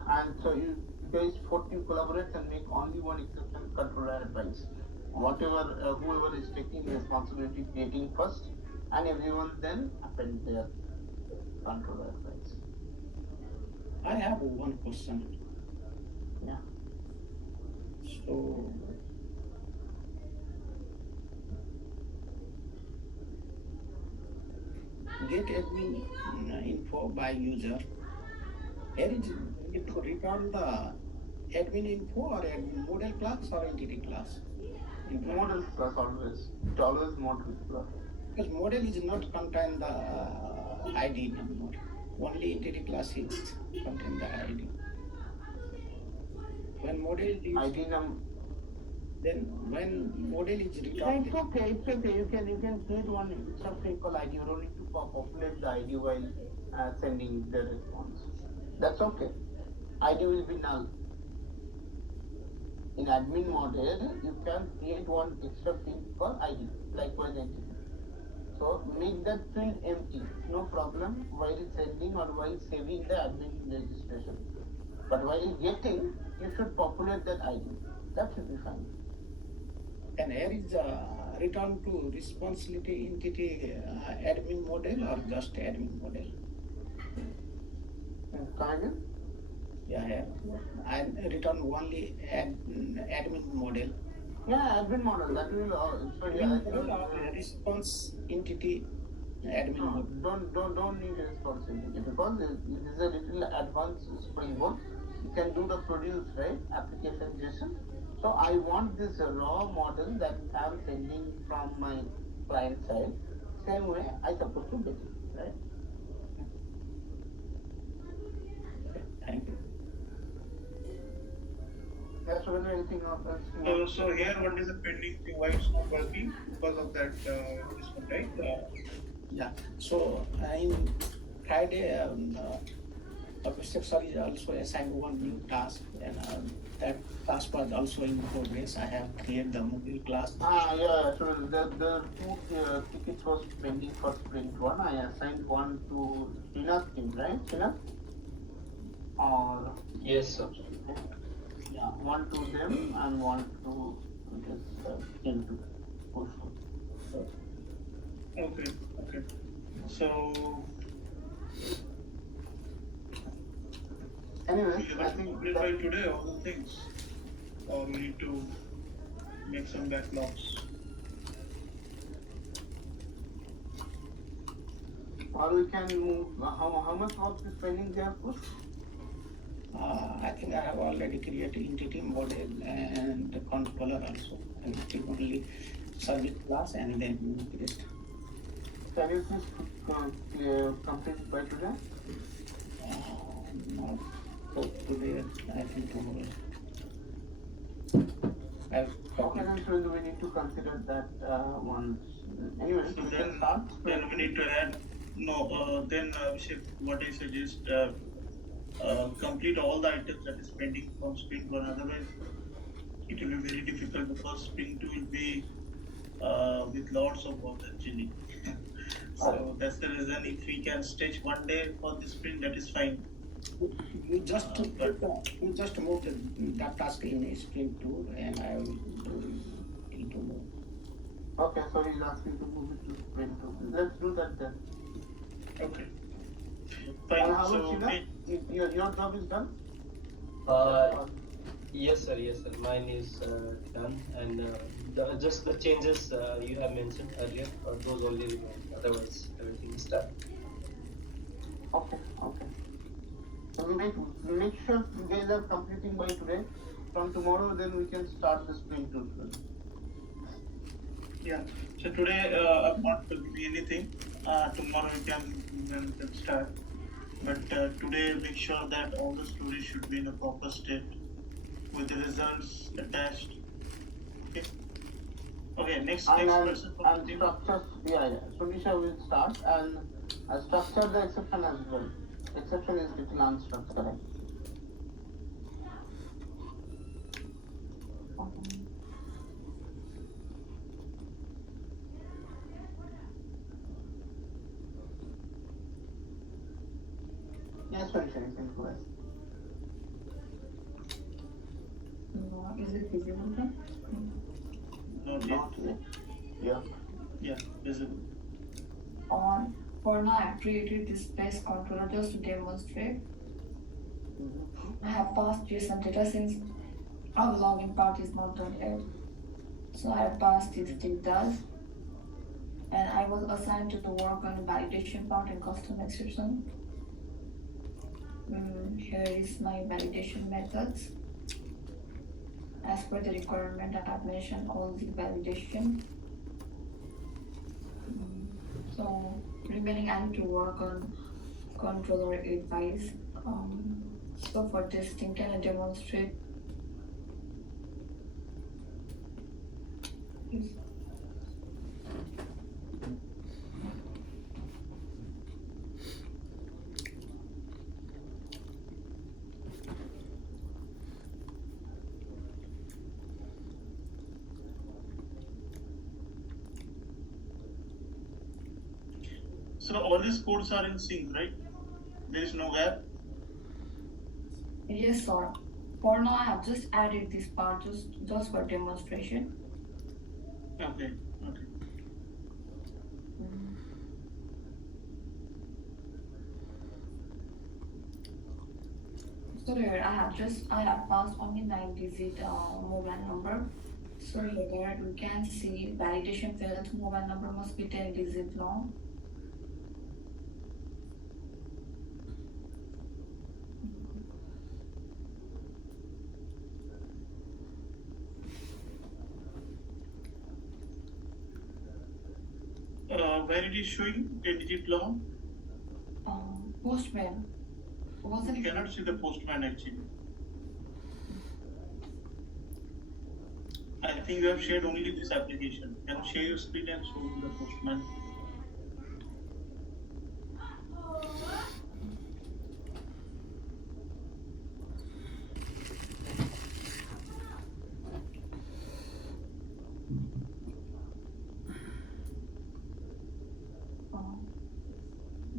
And so you guys 4 team collaborate and make only one exception controller advice. Whatever, whoever is taking responsibility creating first, and everyone then append their controller advice. I have one question. Yeah. So, get admin info by user. Here is it to return the admin info or admin model class or entity class. Model class always. It always model class. Because model is not contain the ID number. Only entity class is contain the ID. When model is ID number. Then when model is returned, It's okay. It's okay. You can create one exception called ID. You don't need to populate the ID while sending the response. That's okay. ID will be null. In admin model, you can create one extra field called ID, likewise entity. So make that field empty, no problem, while sending or while saving the admin registration. But while getting, you should populate that ID. That should be fine. and here is return to responsibility entity admin model or just admin model. Come again? Yeah, here. And return only admin model. Yeah, admin model. That will. Response entity admin model. Don't need a response entity because it is a little advanced Springboard. You can do the produce, right? Application JSON. So I want this raw model that I'm sending from my client side. Same way I supposed to get it, right? Thank you. That's really anything else. So here, what is the pending thing? Why it's not working? Because of that this one, right? Yeah. So in Friday, Abhishek sir is also assigned one new task, and that task was also in progress. I have created the mobile class. Yeah. So the 2 tickets was pending for Sprint1. I assigned one to Srinath team, right? Srinath? Or Yes, sir. yeah, one to them and one to this team to push. Okay. So Anyway, we I have to think complete by today all the things, or we need to make some backlogs. or we can move. How much work is pending there, push? I think I have already created entity model and the controller also. And it will only service class and then create. Can you please complete by today? Not so today, I think tomorrow. Okay, then so we need to consider that once. Anyway, So we can then, start. then we need to add. No, then Abhishek, what I suggest, complete all the items that is pending from Sprint1. Otherwise, it will be very difficult because Sprint2 will be with lots of work actually. So that's the reason. If we can stretch one day for the sprint, that is fine. You just move that task in Sprint2 and I will do it in tomorrow. Okay, so he's asking to move it to Sprint2. Let's do that then. Okay. And Fine. how So much your job is done? Yes, sir. Mine is done, and just the changes you have mentioned earlier, those only remain. Otherwise, everything is done. Okay. Make sure you guys are completing by today. From tomorrow, then we can start the Sprint2. Yeah. So today I'm not doing anything. Tomorrow we can start. But today make sure that all the stories should be in a proper state with the results attached. Okay. Okay. Next person from the team. Structures. Yeah. Sunisha will start and structure the exception as well. Exception is little unstructured. Yes, Sunisha, you can go ahead. Is it visible then? Not yet. Yeah. Yeah. Visible. For now, I've created this base controller just to demonstrate. I have passed JSON data since our login part is not done yet. So I have passed these data, and I was assigned to the work on the validation part and custom exception. Here is my validation methods. As per the requirement, I have mentioned all the validation. So remaining, I need to work on controller advice. So for this thing, can I demonstrate? Yes. So all these codes are in sync, right? There is no gap. Yes, sir. For now, I have just added this part just for demonstration. Okay. Okay. So here I have passed only 9-digit mobile number. So here we can see validation failed. Mobile number must be 10 digits long. Where it is showing 10-digit long? Postman. You cannot see the postman actually. I think you have shared only this application. Can you share your screen and show the postman?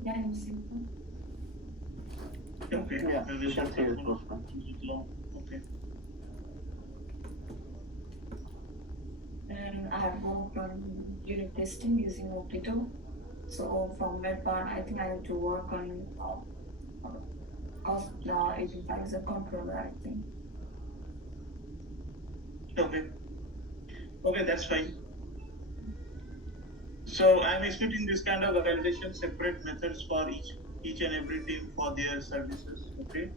Can you see? Okay. Yeah, you can see the postman. Okay. And I have worked on unit testing using MOV. So from that part, I think I have to work on cost 85 as a controller, I think. Okay. Okay, that's fine. So I'm expecting this kind of validation separate methods for each and every team for their services. Okay.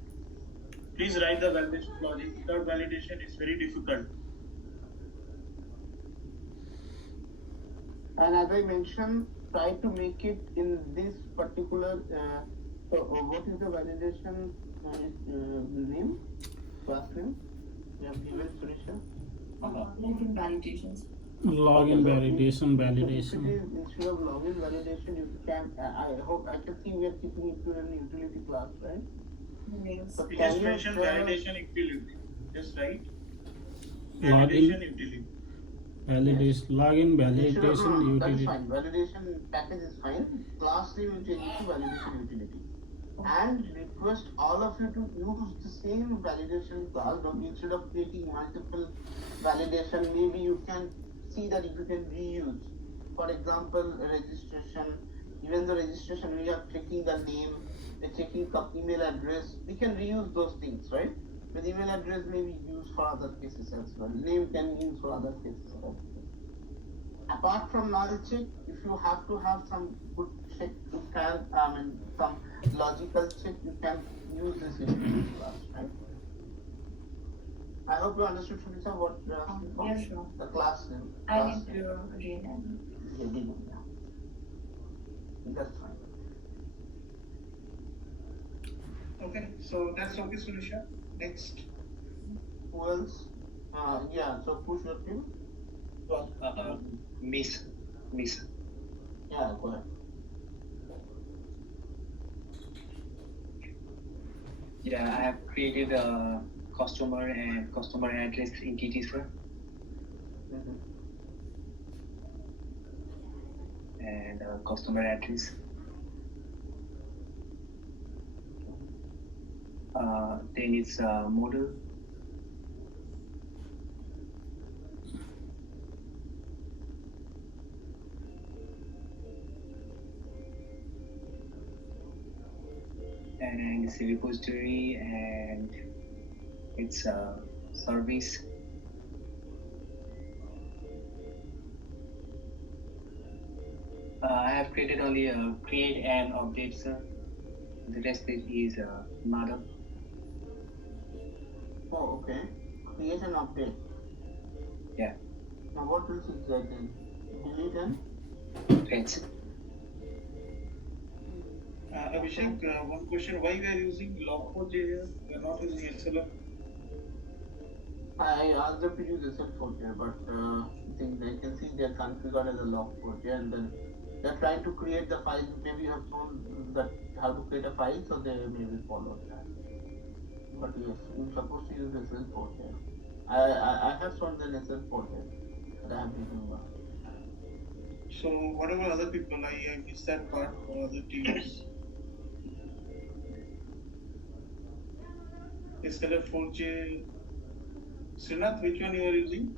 Please write the validation logic. Without validation, it's very difficult. And as I mentioned, try to make it in this particular. What is the validation name? Class name? You have given, Surisha? Login validations. Login validation. Instead of login validation, you can. I hope I can see we are keeping it to an utility class, right? Yes. So Just mention validation utility. Just write Login. validation utility. Login validation That is utility. fine. Validation package is fine. Class name will change to validation utility. And request all of you to use the same validation class. Instead of creating multiple validation, maybe you can see that if you can reuse. For example, registration. Even the registration, we are checking the name, we're checking email address. We can reuse those things, right? But email address may be used for other cases as well. Name can be used for other cases as well. Apart from null check, if you have to have some good check, you can, some logical check, you can use this in class, right? I hope you understood, Sunisha, what you're asking for. Yes, sir. The class name. I need to read them. Yeah. That's fine. Okay, so that's okay, Sunisha. Next. Who else? Yeah, so push your team. Miss. Yeah, go ahead. Yeah, I have created a customer and customer address entity, sir. And customer address. Then it's model. And it's a repository and it's a service. I have created only a create and update, sir. The rest is model. Oh, okay. Create an update. Yeah. Now what else is there then? Delete and? Thanks. Abhishek, one question: why we are using log4j here? We are not using XLF. I asked them to use SL4j, but I can see they're configured as a log4j, and then they're trying to create the file. Maybe you have shown that how to create a file, so they maybe follow that. But yes, you're supposed to use SL4j. I have shown the SL4j, but I have written one. So what about other people? I missed that part for other teams. SLF4j. Srinath, which one you are using?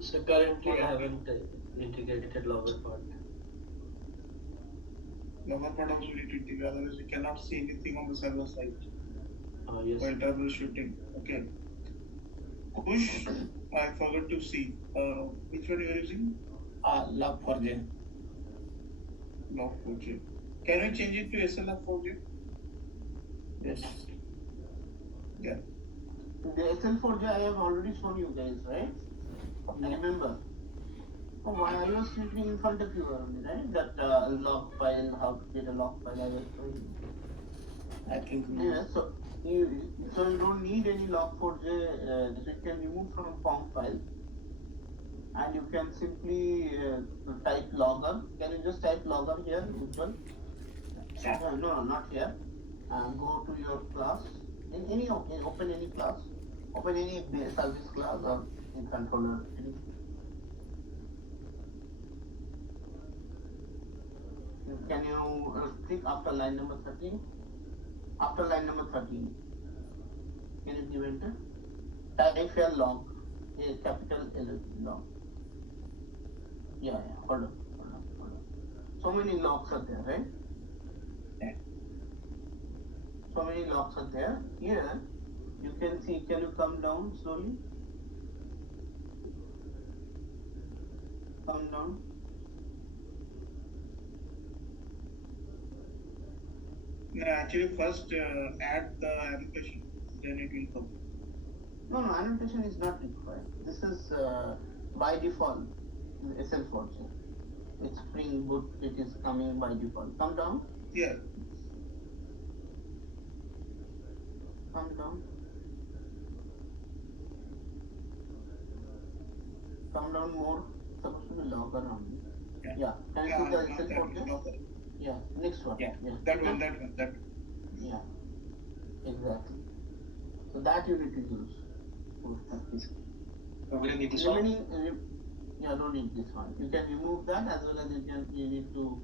So currently I haven't integrated logger part. Logger part also need to integrate, otherwise we cannot see anything on the server side. Yes. While troubleshooting. Okay. Push, I forgot to see. Which one you are using? Log4j. Log4j. Can we change it to SLF4j? Yes. Yeah. The SL4j I have already shown you guys, right? Remember? Oh, why I was sitting in front of you only, right? That log file, how to create a log file, I was showing you. I think. Yeah, so you don't need any log4j, so you can remove from form file, and you can simply type logger. Can you just type logger here, Ujjwal? No, not here. Go to your class. Open any class. Open any service class or in controller. Can you click after line number 13? After line number 13. Can you give enter? Type here log. A capital L log. Yeah, hold on. So many logs are there, right? Yeah. So many logs are there. Here, you can see, can you come down slowly? Come down. No, actually first add the annotation, then it will come. No, annotation is not required. This is by default SL4j. It's Spring Boot, it is coming by default. Come down. Yeah. Come down. Come down more. Supposed to be logger only. Yeah. Can you see the SL4j? Yeah. Next one. Yeah. That one. Yeah. Exactly. So that you need to use. We don't need this one. Yeah, don't need this one. You can remove that as well as you need to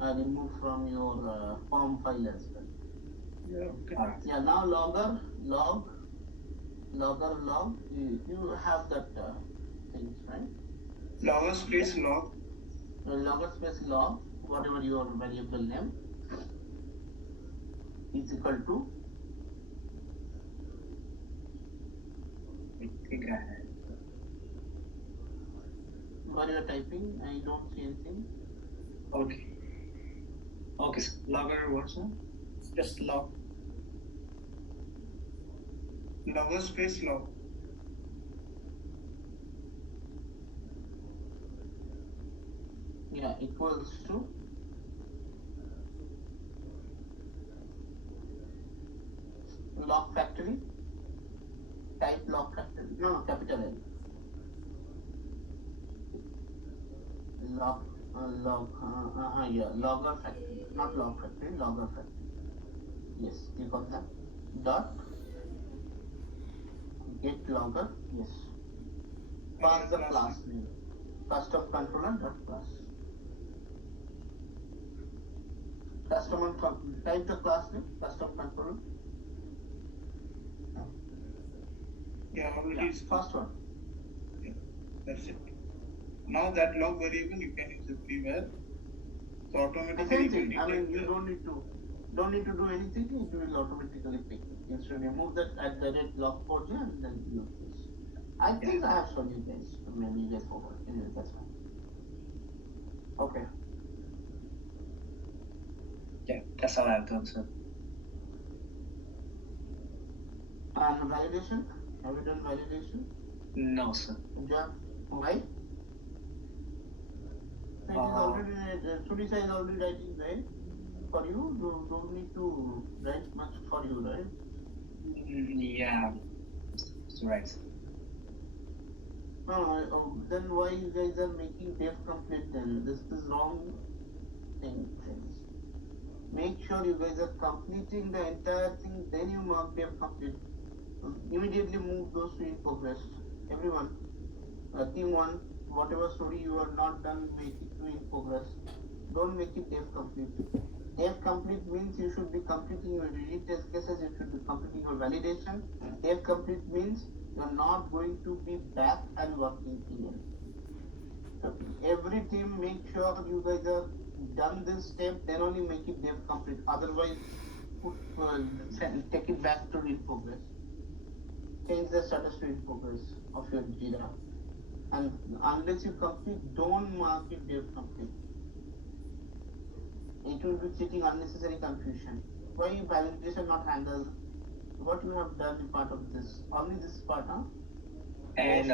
remove from your form file as well. Yeah. Okay. Yeah. Now logger, log. You have that things, right? Logger space log. Logger space log, whatever your variable name is equal to. I think I have. While you're typing, I don't see anything. Okay. Okay, sir. Logger what, sir? Just log. Logger space log. Yeah, equals to log factory. Type log factory. No, capital L. Logger factory, not log factory, logger factory. Yes, click on that. Dot get logger. Yes. Pass the class name. Custom controller dot class. Type the class name. Custom controller. Yeah, already is First one. Yeah, that's it. Now that log variable you can use everywhere. So automatically Same it will thing. I mean, you detect don't need to do anything. It will automatically pick. You should remove that at the rate log port and then use this. I think I have shown you guys. Maybe you guys forgot. Anyway, that's fine. Okay. Yeah, that's all I have done, sir. And validation? Have you done validation? No, sir. Yeah. Why? So it is already Sudisa is already writing, right? For you, you don't need to write much for you, right? Yeah, that's right. Then why you guys are making dev complete then? This is wrong thing, friends. Make sure you guys are completing the entire thing, then you mark dev complete. Immediately move those to in progress. Everyone, team one, whatever story you are not done, make it to in progress. Don't make it dev complete. Dev complete means you should be completing your unit test cases, you should be completing your validation. Dev complete means you are not going to be back and working again. So every team make sure you guys are done this step, then only make it dev complete. Otherwise, take it back to in progress. Change the status to in progress of your Jira. And unless you complete, don't mark it dev complete. It will be creating unnecessary confusion. Why validation not handled? What you have done in part of this? Only this part, huh? And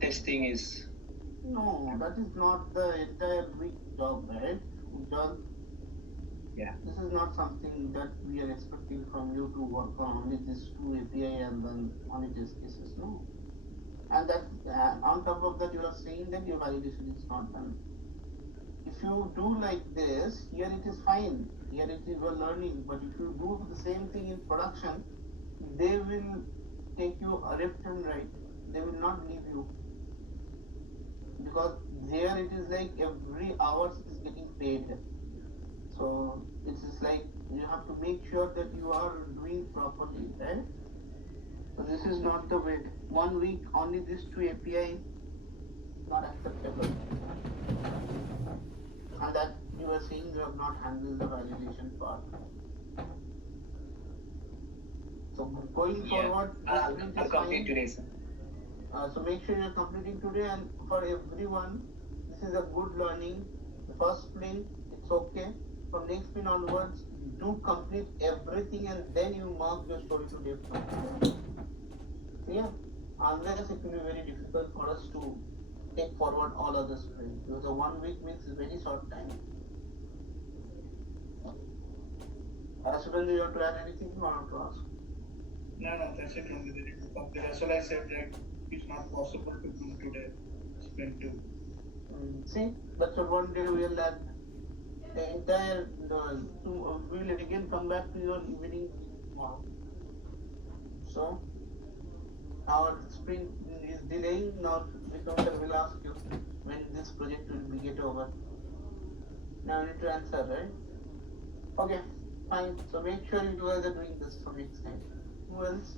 testing is. No, that is not the entire week job, right? Job. Yeah. This is not something that we are expecting from you to work on only these two API and then only test cases. No. And that on top of that, you are saying that your validation is not done. If you do like this, here it is fine. Here it is you are learning. But if you do the same thing in production, they will take you left and right. They will not leave you. Because there it is like every hour it is getting paid. So it is like you have to make sure that you are doing properly, right? So this is not the way. 1 week only these two API not acceptable. And that you are saying you have not handled the validation part. So going forward, I'll complete today, sir. So make sure you're completing today, and for everyone, this is a good learning. The first sprint, it's okay. From next sprint onwards, do complete everything and then you mark your story to dev complete. Yeah, unless it will be very difficult for us to take forward all other sprints because a 1 week means a very short time. Ashwin, you have to add anything or to ask? No, that's it only. They need to complete. As well, I said that it's not possible to do today. Sprint 2. See, that's what one day we'll add. The entire, we'll again come back to your evening tomorrow. So, our sprint is delaying. Now, Vikram will ask you when this project will be get over. Now, you need to answer, right? Okay, fine. So, make sure you guys are doing this for next time. Who else?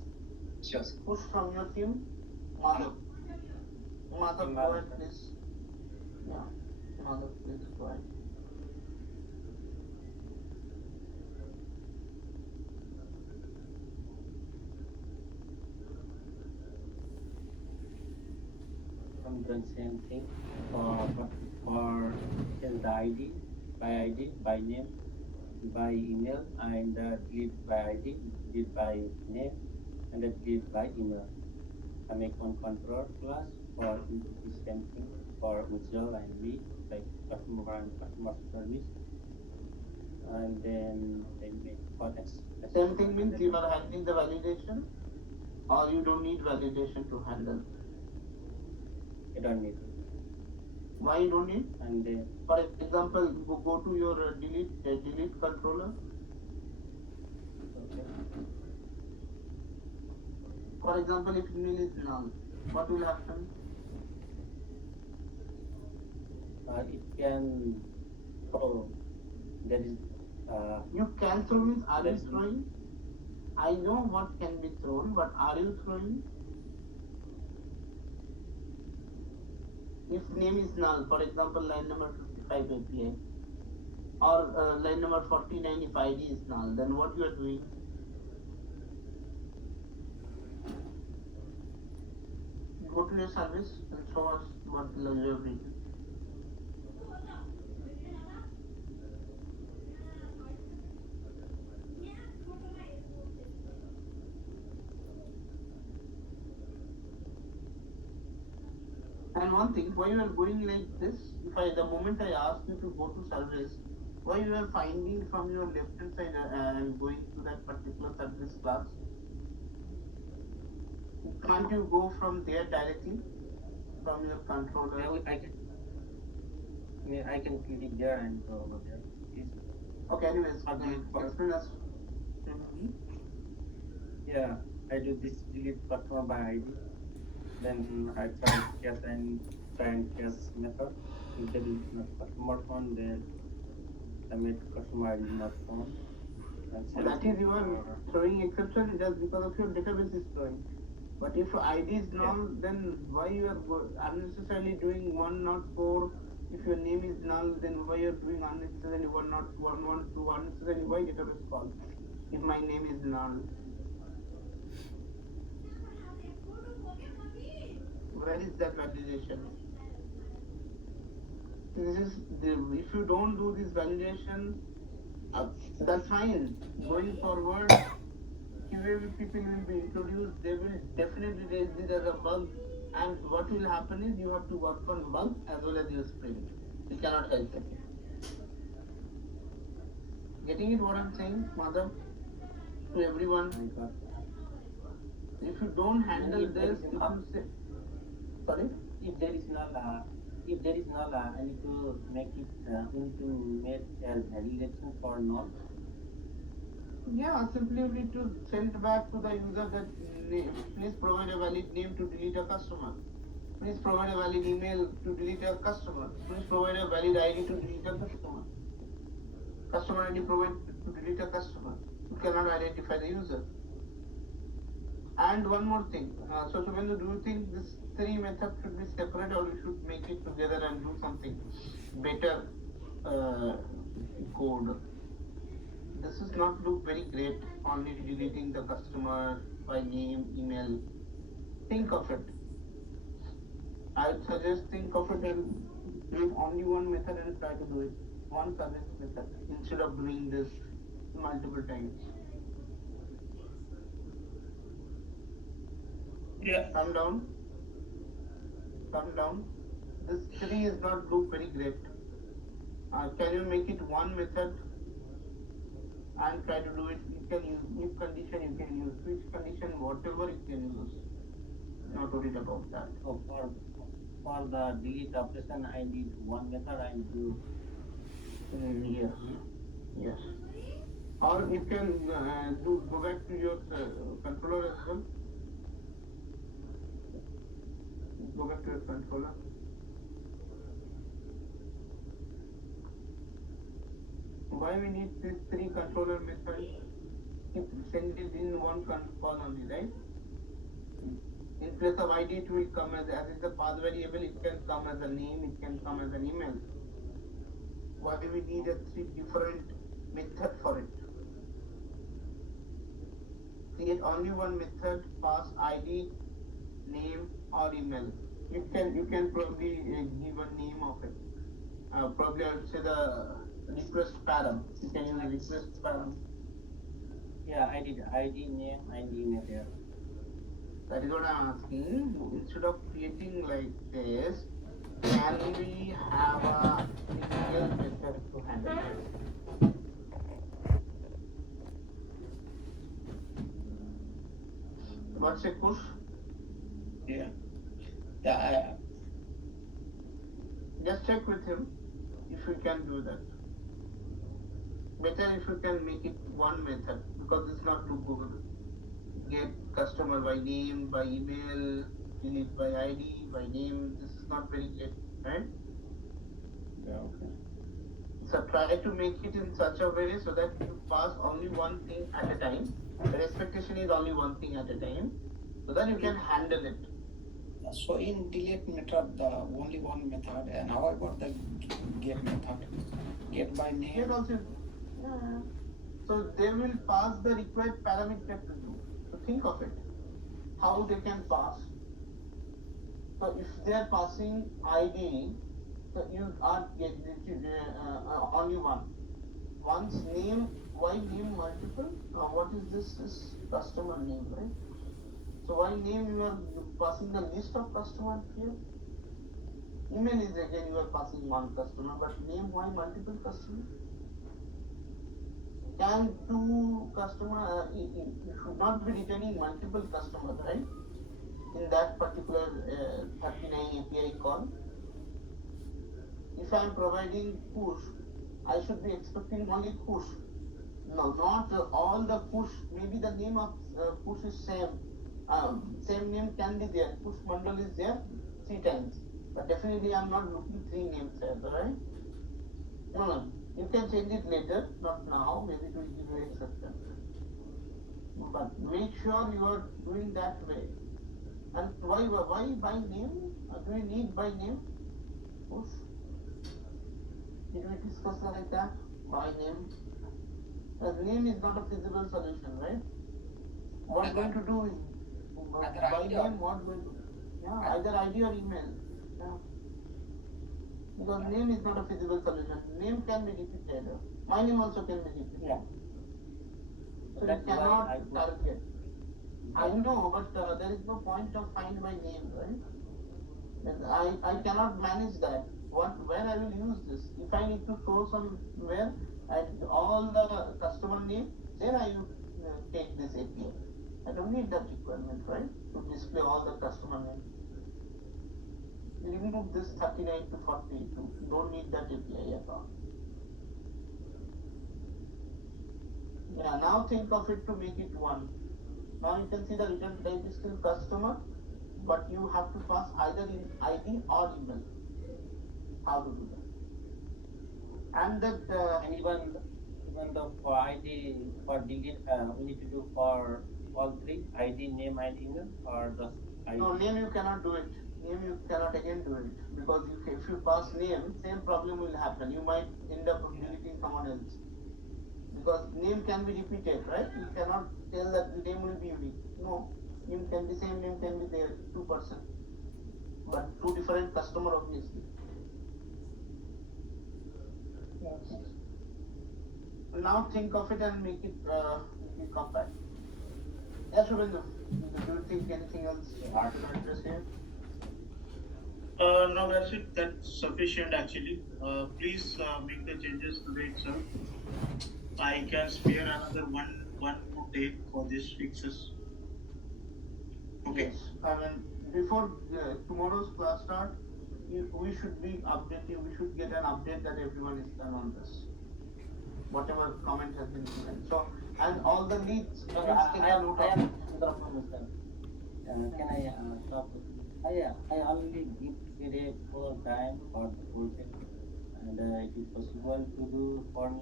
Sure. Push from your team. Madhav. Madhav, go ahead, please. Yeah, Madhav, please go ahead. I'm doing same thing but for change the ID, by name, by email, and delete by ID, delete by name, and then delete by email. I make one control class for the same thing for Ujjwal and me, like customer and customer service. And then they make for Same thing means you are handling the validation, or you don't need validation to handle. You don't need. Why you don't need? And then, for example, go to your delete controller. okay. For example, if email is null, what will happen? It can throw. There is. You can throw means are you throwing? I know what can be thrown, but are you throwing? If name is null, for example, line number 55 API, or line number 49 if ID is null, then what you are doing? Go to your service and show us what you have written. And one thing, why you are going like this? The moment I ask you to go to service, why you are finding from your left hand side and going to that particular service class? Can't you go from there directly from your controller? I can click there and go over there. Easy. Okay, anyways, explain us. Yeah, I do this delete customer by ID. Then I try cache and method. If there is not customer phone, then I make customer ID not phone. That is you are throwing exception just because of your database is throwing. But if ID is null, then why you are unnecessarily doing 104? If your name is null, then why you are doing unnecessarily 112 unnecessarily? Why database call? If my name is null, where is that validation? If you don't do this validation, that's fine. Going forward, QA people will be introduced. They will definitely raise this as a bug. And what will happen is you have to work on bug as well as your sprint. You cannot help it. Getting it what I'm saying, Madhav? To everyone. If you don't handle this, if you say, sorry? If there is null, I need to make it. We need to make as validation for null. Yeah, simply you need to send back to the user that please provide a valid name to delete a customer. Please provide a valid email to delete a customer. Please provide a valid ID to delete a customer. Customer ID provide to delete a customer. You cannot identify the user. And one more thing. So Shubhendu, do you think this three methods should be separate or we should make it together and do something better code? This does not look very great, only deleting the customer by name, email. Think of it. I would suggest think of it and use only one method and try to do it. One service method instead of doing this multiple times. Yeah. Come down. Come down. This three is not look very great. Can you make it one method and try to do it? You can use if condition, you can use switch condition, whatever you can use. Not worried about that. So for the delete operation, I need one method and do. Yes. Yes. Or you can go back to your controller as well. Go back to your controller. Why we need these three controller methods? Send it in one call only, right? In place of ID, it will come as is the path variable. It can come as a name. It can come as an email. Why do we need a three different method for it? Create only one method, pass ID, name or email. you can probably give a name of it. Probably I would say the request param. You can use request param. Yeah, I did ID name and email there. That is what I'm asking. Instead of creating like this, can we have a single method to handle this? What's a push? Yeah. Yeah. Just check with him if we can do that. Better if you can make it one method, because it's not too good. Get customer by name, by email, delete by ID, by name. This is not very good, right? Yeah, okay. So try to make it in such a way so that you pass only one thing at a time. The expectation is only one thing at a time, so that you can handle it. So in delete method, the only one method, and how about the get method? Get by name. Get also, yeah. So they will pass the required parameter to you. So think of it, how they can pass. So if they are passing ID, so you are getting only one. Once name, why name multiple? What is this? This customer name, right? So why name you are passing the list of customers here? Email is again you are passing one customer, but name why multiple customers? Can two customer you should not be returning multiple customers, right? In that particular 39 API call. If I am providing push, I should be expecting only push. No, not all the push. Maybe the name of push is same. Same name can be there. Push bundle is there 3 times. But definitely I'm not looking 3 names there, right? No. You can change it later, not now. Maybe it will give you exception. But make sure you are doing that way. And why by name? Do we need by name? Push. Did we discuss like that? By name? Name is not a feasible solution, right? What going to do is by name, what going to do? Yeah, either ID or email. Yeah. Because name is not a feasible solution. Name can be repeated. My name also can be repeated. Yeah. So you cannot target. I know, but there is no point of find by name, right? I cannot manage that. Where I will use this? If I need to throw somewhere and all the customer name, then I will take this API. I don't need that requirement, right? To display all the customer name. Remove this 39 to 42. Don't need that API at all. Yeah, now think of it to make it one. Now you can see the return type is still customer, but you have to pass either in ID or email. How to do that? And that and even though for ID for delete we need to do for all 3 ID, name, and email, or just ID? No, name you cannot do it. Name you cannot again do it, because if you pass name, same problem will happen. You might end up deleting someone else, because name can be repeated, right? You cannot tell that the name will be unique. No, name can be same name can be there 2%, but 2 different customer obviously. Yes. Now think of it and make it compact. Yes, Shubhendu, do you think anything else hard to address here? No, that's it. That's sufficient actually. Please make the changes today itself. I can spare another one more day for these fixes. Okay. Yes. I mean, before tomorrow's class start, we should be updating. We should get an update that everyone is done on this. Whatever comment has been given. So, and all the leads. Can I talk? I already give today full time for the project, and it is possible to do for me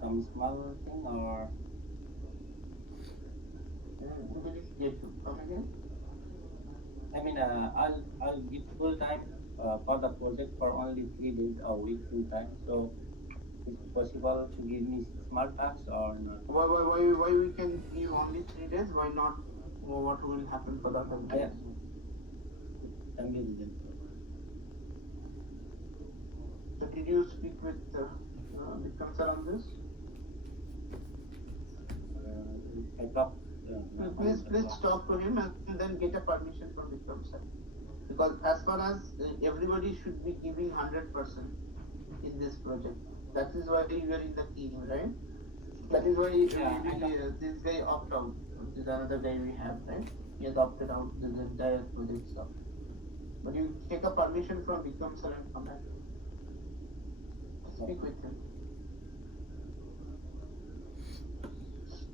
some small thing, or We didn't get to come again. I mean I'll give full time for the project for only 3 days a week full time. So is it possible to give me small tasks or not? Why we can give only 3 days? Why not? What will happen for the other days? So did you speak with Vikram sir on this? Please talk to him and then get a permission from Vikram sir. Because as far as everybody should be giving 100% in this project. That is why you are in the team, right? That is why this guy opt out. This is another guy we have, right? He has opted out this entire project stuff. But you take a permission from Vikram sir and come back. Speak with him.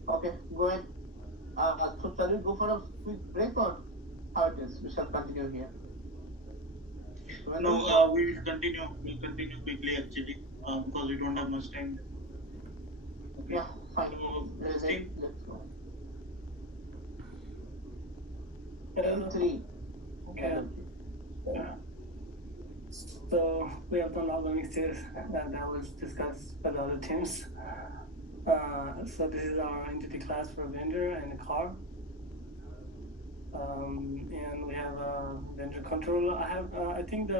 Okay, go ahead. So shall we go for a quick break or how it is? We shall continue here. No, we will continue. We'll continue quickly actually, because we don't have much time. Okay. Yeah, fine. So, Let's go. 3. Okay. So we have done all the mixes that was discussed by the other teams. So this is our entity class for vendor and the car. And we have a vendor controller. I think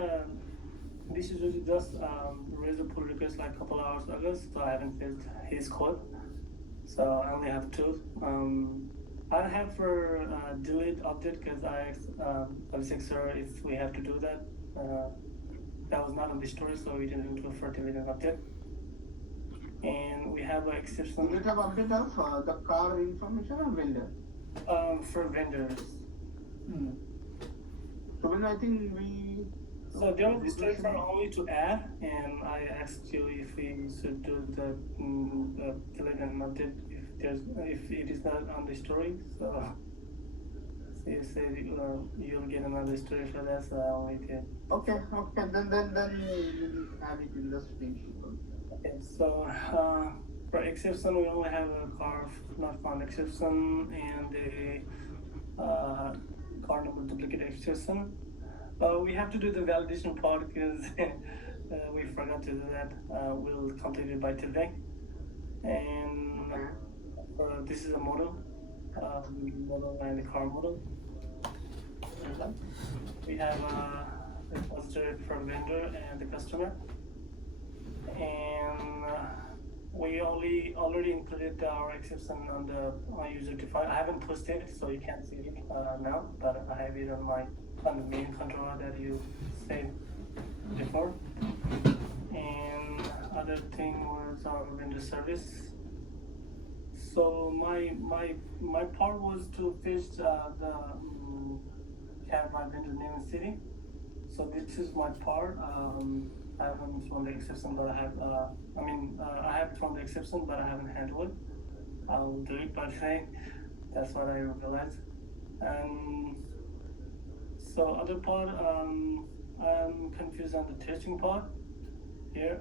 this is really just raise a pull request like a couple hours ago, so I haven't filled his code. So I only have 2. I have for delete update because I asked sir if we have to do that. That was not on the story, so we didn't do it for delete and update. And we have an exception. Do you have update of the car information or vendor? For vendors. So when I think we. So there was a story for only to add, and I asked you if we should do the delete and update if it is not on the story. So you said you'll get another story for that, so I only did. Okay. Then we'll have it in the spreadsheet. Okay, so for exception, we only have a car not found exception and the car number duplicate exception. We have to do the validation part because we forgot to do that. We'll complete it by today. And this is a model and the car model. We have a repository for vendor and the customer. And we already included our exception on the user defined. I haven't posted it, so you can't see it now, but I have it on the main controller that you saved before. And other thing was our vendor service. So my part was to fetch have my vendor name and city. So this is my part. I haven't thrown the exception, but I have. I have thrown the exception, but I haven't handled it. I'll do it by today. That's what I realized. And so other part, I'm confused on the testing part here.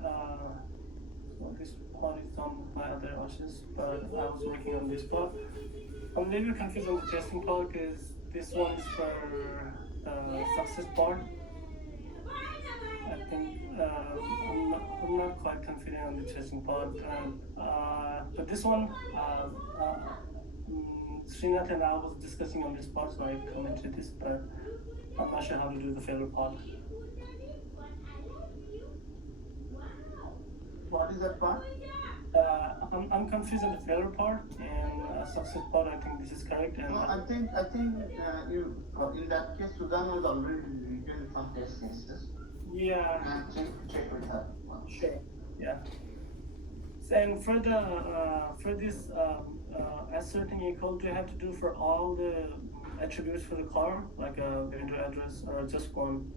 So this part is on my other options, but I was working on this part. I'm a little bit confused on the testing part because this one is for success part. I think I'm not quite confident on the testing part, but this one, Srinath and I was discussing on this part, so I commented this, but I'm not sure how to do the failure part. What is that part? I'm confused on the failure part and success part. I think this is correct. And no, I think you in that case Sudan was already written some test cases. Yeah. And check with her. Sure. Yeah. So, and for this asserting equal, do you have to do for all the attributes for the car, like a vendor address, or just one?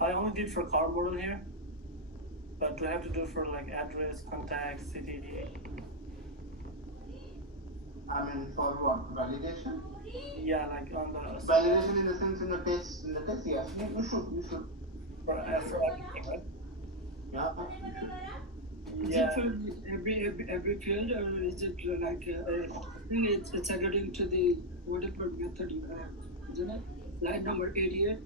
I only did for car model here, but do I have to do for like address, contact, city? I mean, for what? Validation? Yeah, like on the validation in the sense in the test, yes. You should. For everything, right? Yeah, you should. Is it for every field, or is it like I think it's according to the whatever method you have, isn't it? Line number 88,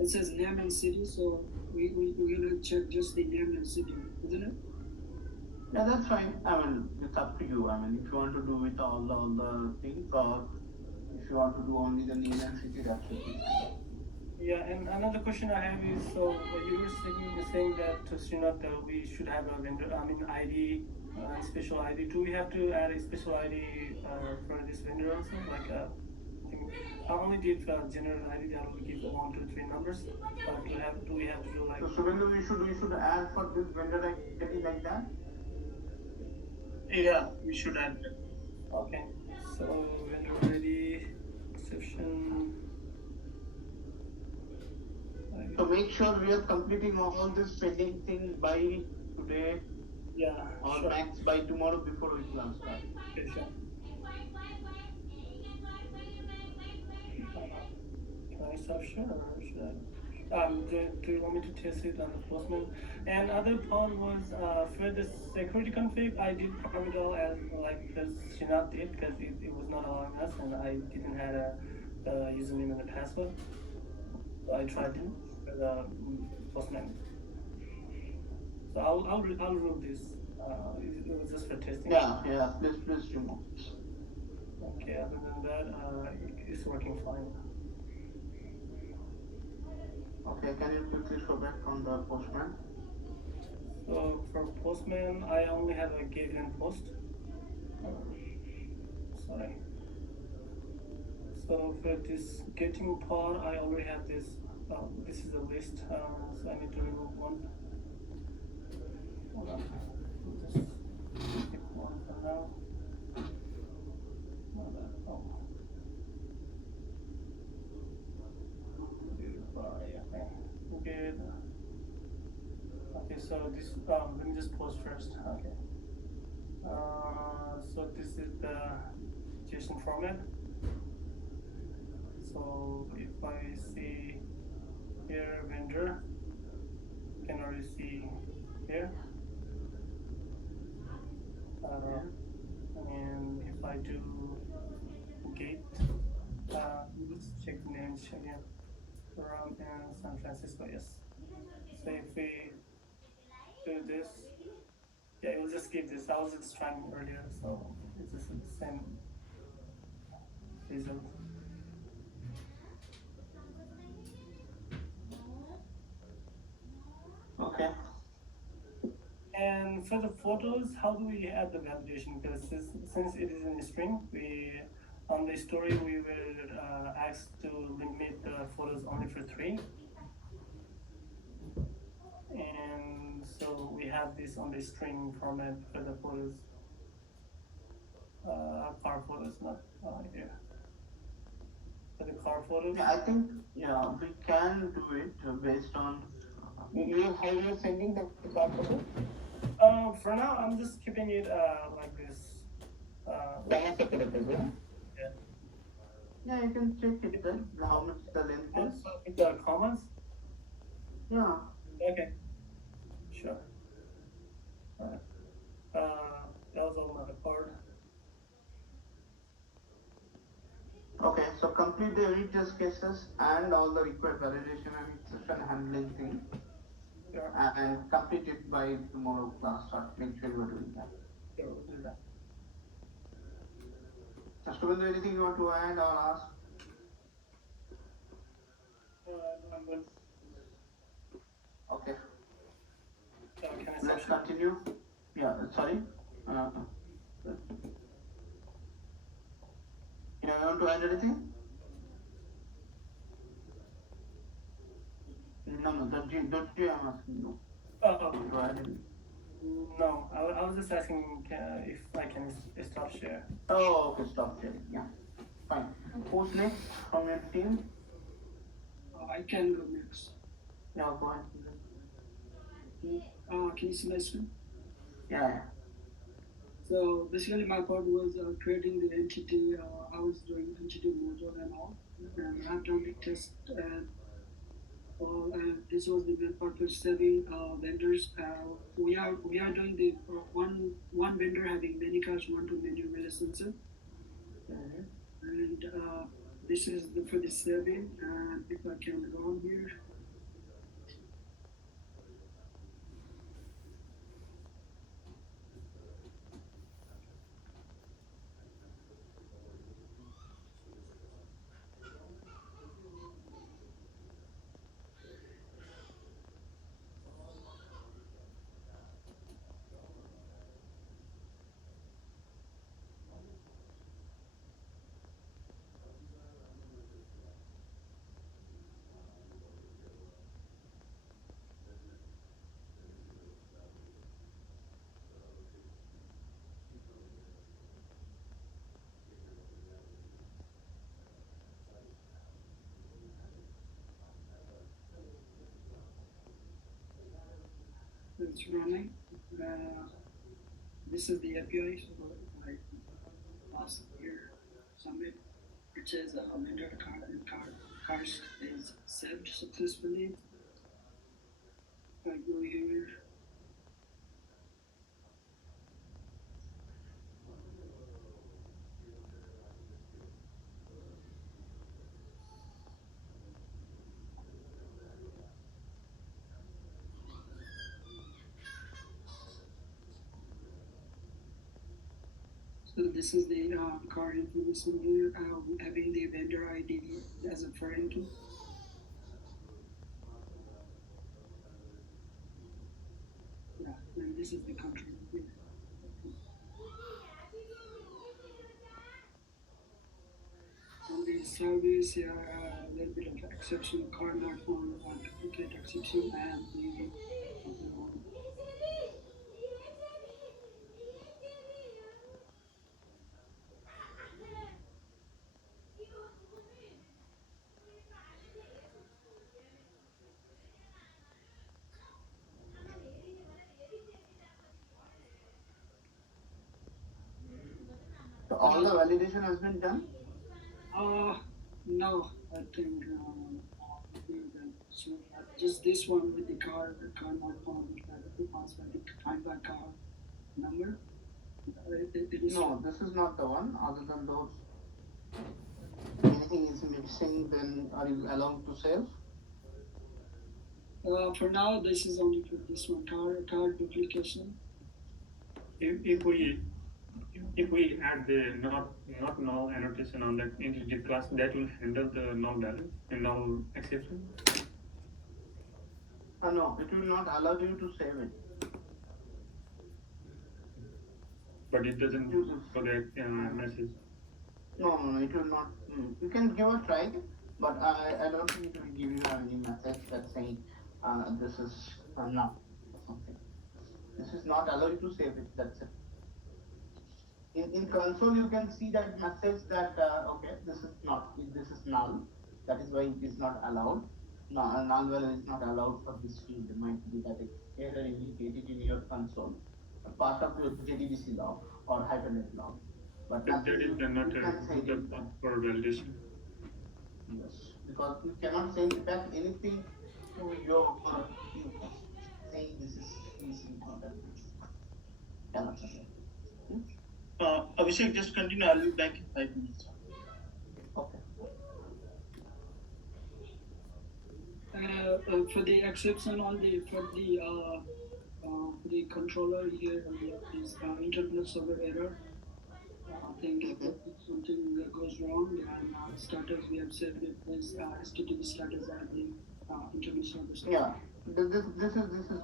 it says name and city, so we're gonna check just the name and city, isn't it? Yeah, that's fine. I mean, it's up to you. I mean, if you want to do it all the things, or if you want to do only the name and city, that should be fine. Yeah, and another question I have is, so you were saying that to Srinath that we should have a vendor, I mean ID, special ID. Do we have to add a special ID for this vendor also? Like, I think I only did general ID that will give 1, 2, 3 numbers. But do we have to do like? So Subhendu, we should add for this vendor ID like that. Yeah, we should add that. Okay, so vendor ID exception. So make sure we are completing all this pending things by today. Yeah. Or sure. max by tomorrow before we class start. Okay, sure. Can I stop share or should I? Do you want me to test it on the postman? And other part was for the security config, I did private all as like because Shinat did because it was not allowing us and I didn't have a username and a password. So I tried it for the postman. So I'll remove this. It was just for testing. Yeah. Please remove. Okay. Other than that, it's working fine. Okay, can you quickly show back on the postman? So for postman, I only have a given post. Sorry. So for this getting part, I already have this. This is a list, so I need to remove one. Hold on. Just pick one for now. Oh. Good. Okay, so this, let me just pause first. Okay. So this is the JSON format. So if I see here vendor, you can already see here. And if I do gate, let's check the names again. Around in San Francisco, yes. So if we do this, yeah, it will just give this. I was just trying earlier, so it's just the same result. Okay. And for the photos, how do we add the validation? Because since it is in a string, we on the story we were asked to limit the photos only for 3. And so we have this on the string format for the photos. Car photos, not here. For the car photos. Yeah, I think we can do it based on how you're sending the car photo. For now, I'm just keeping it like this. Yeah, you can check it then. How much the length is. With the commas. Yeah. Okay. Sure. That was all my part. Okay, so complete the unit test cases and all the required validation and exception handling thing. Sure. And complete it by tomorrow class start. Make sure you are doing that. Sure, we'll do that. Subhendu, anything you want to add or ask? No, I'm good. Okay. Can I Let's continue. Yeah, sorry. You want to add anything? No, don't you I'm asking you. To add anything? No, I was just asking if I can stop share. Oh, okay, stop sharing. Yeah, fine. Who's next from your team? I can go next. Yeah, go ahead. Can you see my screen? Yeah. So basically, my part was creating the entity. I was doing entity module and all, and I've done the test and all. And this was the main part for saving vendors. We are doing the one vendor having many cars, one to many licenses. And this is for the saving. And if I can go on here. it's running. This is the API. So like last year submit, which is a vendor card and cards is saved successfully. I go here. So this is the card information here, having the vendor ID as a foreign key. Yeah, and this is the country here. On the service, yeah, a little bit of exception, card not found, duplicate exception, and the So all the validation has been done? No, I think so just this one with the card not found, the password, find my card number. No, this is not the one. Other than those, anything is missing, then are you allowed to save? For now, this is only for this one, card duplication. If we add the not null annotation on that entity class, that will handle the null value and null exception. No, it will not allow you to save it. But it doesn't for the message. No, it will not. You can give a try, but I don't think it will give you any message that's saying this is not or something. This is not allow you to save it. That's it. In console, you can see that message that okay, this is null. That is why it is not allowed. No, null value is not allowed for this field. It might be that error indicated in your console, a part of your JDBC log or Hibernate log. But that is not for validation. Yes, because you cannot send back anything to your users saying this is important. Cannot send it. Abhishek, just continue. I'll be back in 5 minutes. Okay. For the exception on for the controller here is internet server error. I think if something that goes wrong, and status we have said it is HTTP status and the internet server. Yeah, this is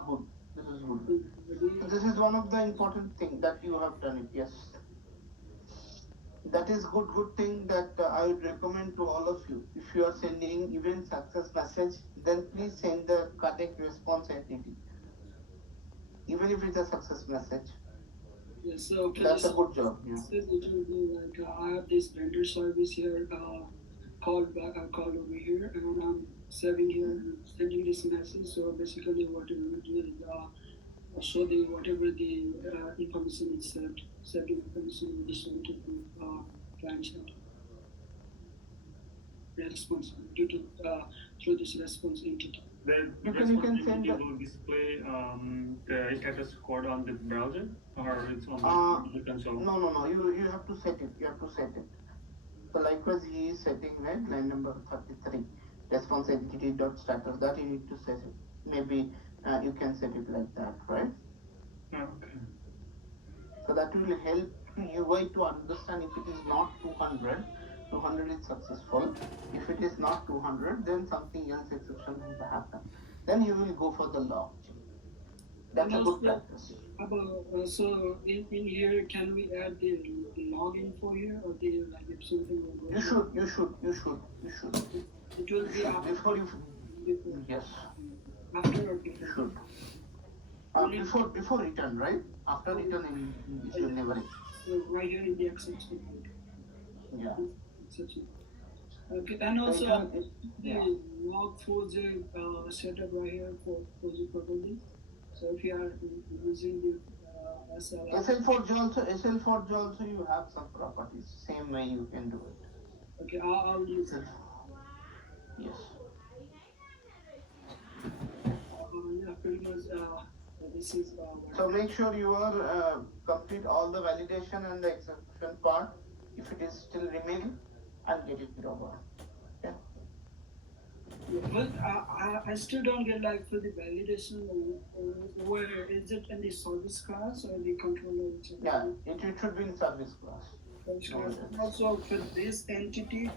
good. This is good. This is one of the important things that you have done it. Yes, that is good thing that I would recommend to all of you. If you are sending event success message, then please send the correct response entity, even if it's a success message. Yeah, so that's a good job. Yeah. It will be like I have this vendor service here called over here, and I'm saving here, sending this message. So basically, what it will do is show the whatever the information is saved information will be shown to the client side. Response due to through this response entity. The response entity will display the status code on the browser, or it's on the console? No. You have to set it. So likewise, he is setting line number 33, response entity dot status. That you need to set it. Maybe you can set it like that, right? Okay. So that will help UI to understand if it is not 200. 200 is successful. If it is not 200, then something else exception will happen. Then you will go for the log. That's a good practice. So in here, can we add the login for here, or the like if something will go? You should. It will be after. Before you. Yes. After or before? You should. Before return, right? After return, it will never. Right here in the exception. Yeah. Okay, and also the log4j setup right here for project property. So So if you are using the SL, SL4G also you have some properties. Same way you can do it. okay, I'll use it. Yes. Yeah, pretty much. This is. So make sure you are complete all the validation and the exception part. If it is still remain, and get it over. Okay. But I still don't get like for the validation. Where is it in the service class or the controller? Yeah, it should be in service class. Service class. Also for this entity,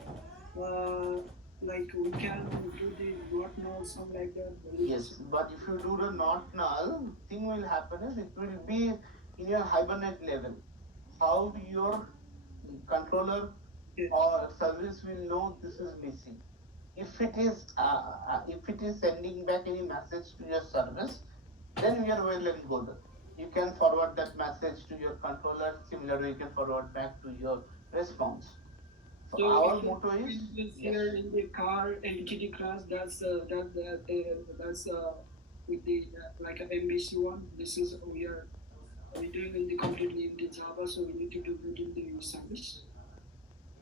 like we can do the not null, something like that. Yes, but if you do the not null, thing will happen is it will be in your hibernate level. How your controller or service will know this is missing. If it is sending back any message to your service, then we are well and good. You can forward that message to your controller. Similarly, you can forward back to your response. So our motto is here in the car entity class. That's with the like an MVC one. This is we are doing in the completely in the Java, so we need to do it in the service.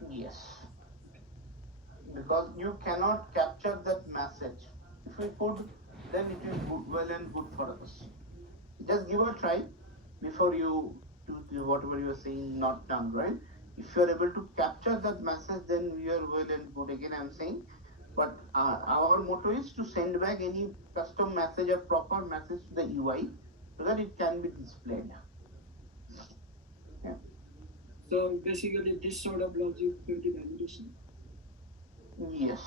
Yes, because you cannot capture that message. If we could, then it is good, well and good for us. Just give a try before you do whatever you are saying not done, right? If you are able to capture that message, then we are well and good. Again, I am saying, but our motto is to send back any custom message or proper message to the UI so that it can be displayed. Yeah. So basically, this sort of logic for the validation. Yes.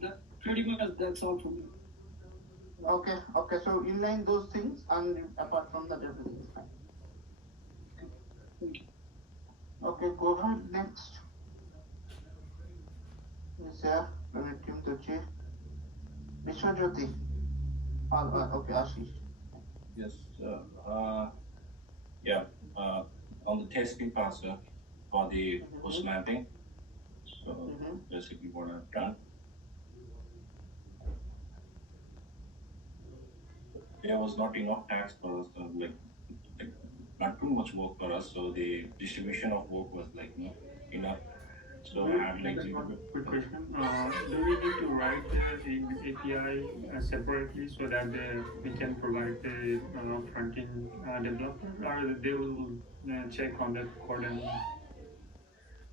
That pretty much that's all for me. Okay. So inline those things, and apart from that, everything is fine. Thank you. Okay, go ahead next. Is there Team Tuchi? Vishwajyoti. Okay, Ashish. Yes. On the testing parser for the post mapping. So basically what I've done. There was not enough tags for us, like not too much work for us. So the distribution of work was like enough. So I had like quick question. Do we need to write the API separately so that we can provide the front-end developer, or they will check on that code and?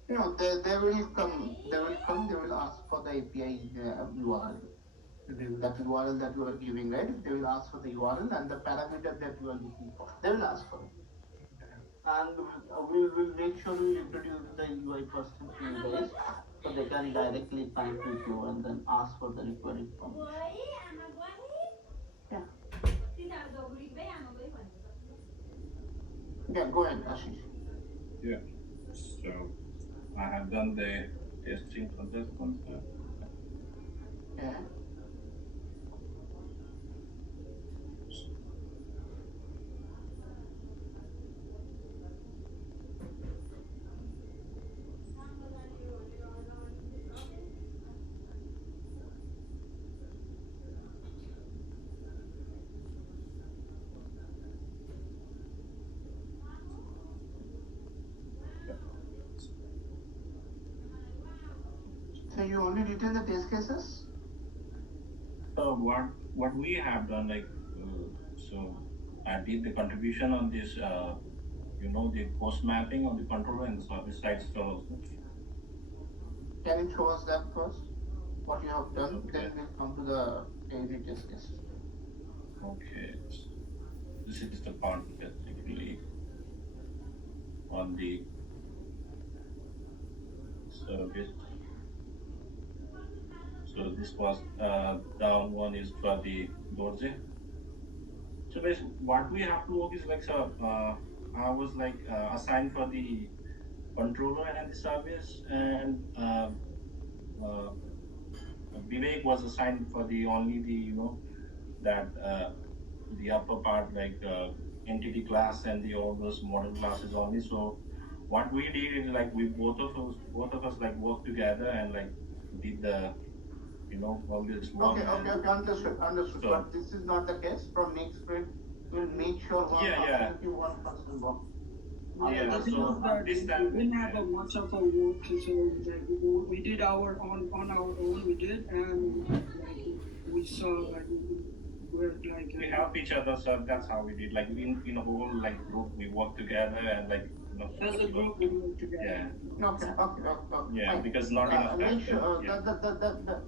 They will come. They will ask for the API URL. That URL that you are giving, right? They will ask for the URL and the parameter that you are looking for. They will ask for it. And we will make sure we introduce the UI person to you guys so they can directly connect with you and then ask for the required information. Yeah. Yeah, go ahead, Ashish. Yeah. So I have done the testing for this one. Yeah. So you only detail the test cases? So what we have done, like, so I did the contribution on this, the post mapping on the controller and the service side store also. Can you show us that first? What you have done, then we'll come to the daily test case. Okay. This is the part basically on the service. So this was down one is for the Dorje. So basically what we have to work is like, so I was like assigned for the controller and the service, and Vivek was assigned for the only the the upper part, like entity class and the all those model classes only. So what we did is like we both of us like worked together and like did the all this one. Okay, understood. So, But this is not the case. From next sprint, we'll make sure one absolutely 1% work. Yeah, The thing so is that this we time, didn't have a much of a work, so like we did our on our own. We did, and like we saw like we're like we help each other, so that's how we did. Like in a whole group, we work together and as a group we work together. Yeah. Okay. Yeah, Fine. because not enough Make time. sure Yeah.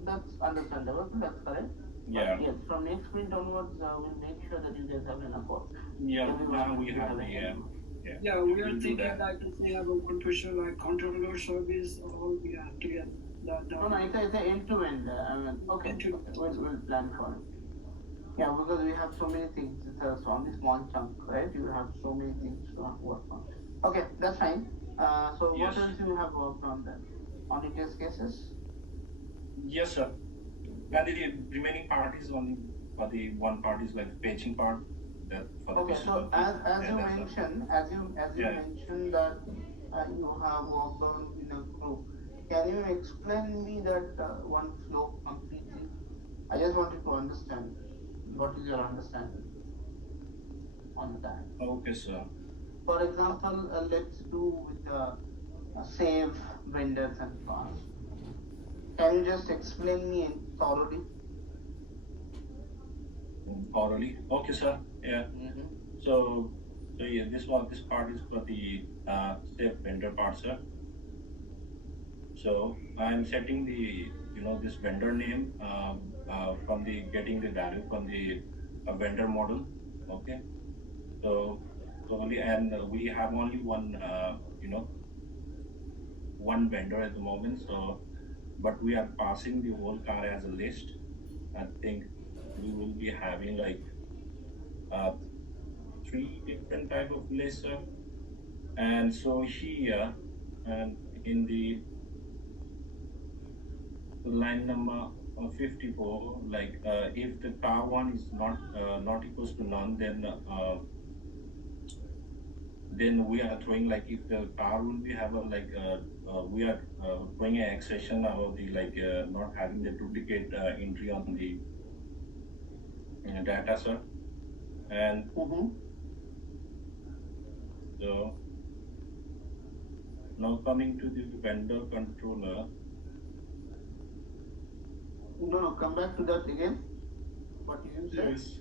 that's understandable. That's correct. Yeah. But yes, from next sprint onwards, we'll make sure that you guys have enough work. Yeah, Everyone now we should have the Yeah, we are We'll do thinking that. like if we have a one person like controller service, or we have to get that done. No, it's end to end. Okay, we'll plan for it. Yeah, because we have so many things. It's only small chunk, right? You have so many things to work on. Okay, that's fine. So Yes. what else you have worked on then? On the test cases? Yes, sir. And the remaining part is only for the one part is like the paging part. That for the Okay, so as you mentioned, as you Yeah. mentioned that you have worked on in a group. Can you explain me that one flow completely? I just wanted to understand what is your understanding on that. Okay, sir. For example, let's do with save vendors and pass. Can you just explain me thoroughly? Orally. Okay, sir. Yeah. So yeah, this part is for the save vendor part, sir. So I'm setting the this vendor name from the getting the value from the vendor model. Okay. So only and we have only one one vendor at the moment. So but we are passing the whole car as a list. I think we will be having like 3 different type of lists, sir. And so here and in the line number 54, like if the car one is not equals to none, then we are throwing like if the car will be have a we are throwing an exception of the not having the duplicate entry on the data, sir. And so now coming to the vendor controller. No, come back to that again. What did you say? Yes.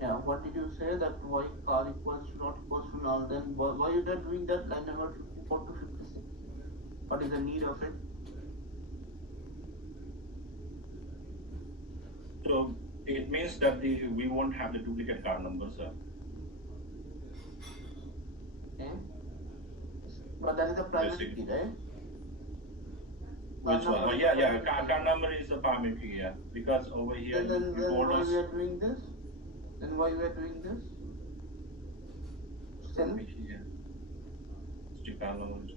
Yeah, what did you say that y car equals to not equals to null? Then why you are doing that line number 54 to 56? What is the need of it? So it means that we won't have the duplicate car numbers, sir. Okay. But that is the primary key, right? Which one? Oh, yeah. Car number is a primary key, yeah. Because over here, Then why we are doing this? Then why we are doing this? Still? Yeah. Still car number.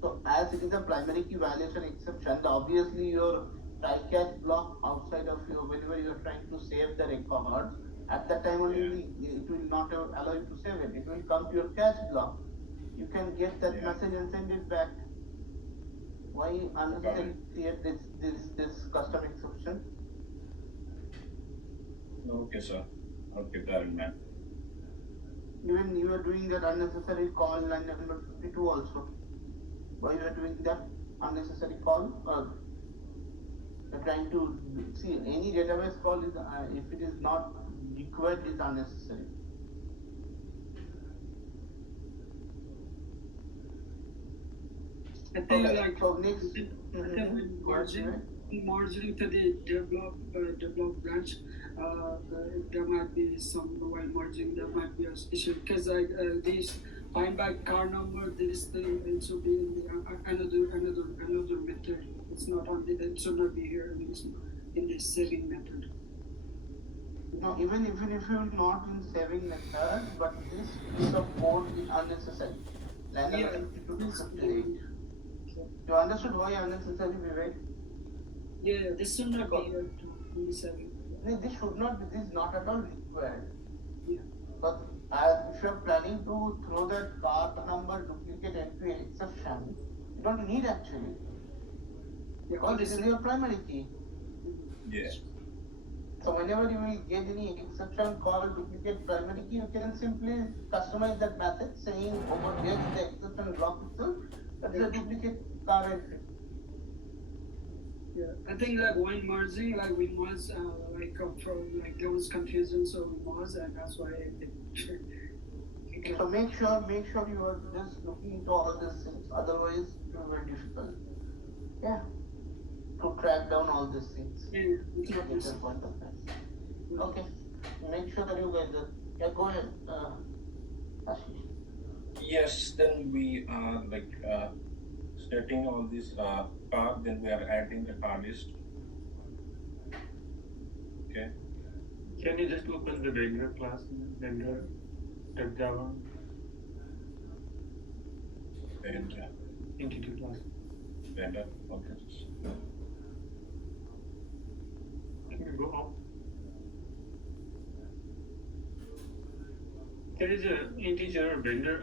So as it is a primary key valuation exception, obviously your try catch block outside of your whenever you are trying to save the record, at that time only it will not allow you to save it. It will come to your catch block. You can get that message and send it back. Why unnecessarily create this custom exception? Okay, sir. I'll keep that in mind. Even you are doing that unnecessary call line number 52 also. Why you are doing that unnecessary call? You're trying to see any database call is if it is not required is unnecessary. I think Okay, like so next, merging to the develop branch, there might be some while merging there might be a issue because like this find by car number this thing also be in the another method. It's not on the it should not be here in this saving method. No, even if you're not in saving method, but this piece of code is unnecessary. Line number 52 to 58. You understood why unnecessary, Vivek? Yeah, this should not be here to decide. This should not be, this is not at all required. Yeah. But if you're planning to throw that car number duplicate entry exception, you don't need actually. Yeah, Because this is your primary key. Yes. So whenever you will get any exception called duplicate primary key, you can simply customize that message saying over here in the exception block itself, that's a duplicate car entry. Yeah, I think like when merging, like we merged, from like there was confusion, so we merged, and that's why it. So make sure you are just looking into all these things. Otherwise, it will be very difficult. Yeah. To track down all these things. Yeah, it's a point of time. Okay. Make sure that you guys are. Yeah, go ahead, Ashish. Yes, then we are setting all this car, then we are adding the car list. Okay. Can you just open the vendor class, vendor.java? Vendor. Entity class. Vendor, okay. Can you go up? There is an integer vendor.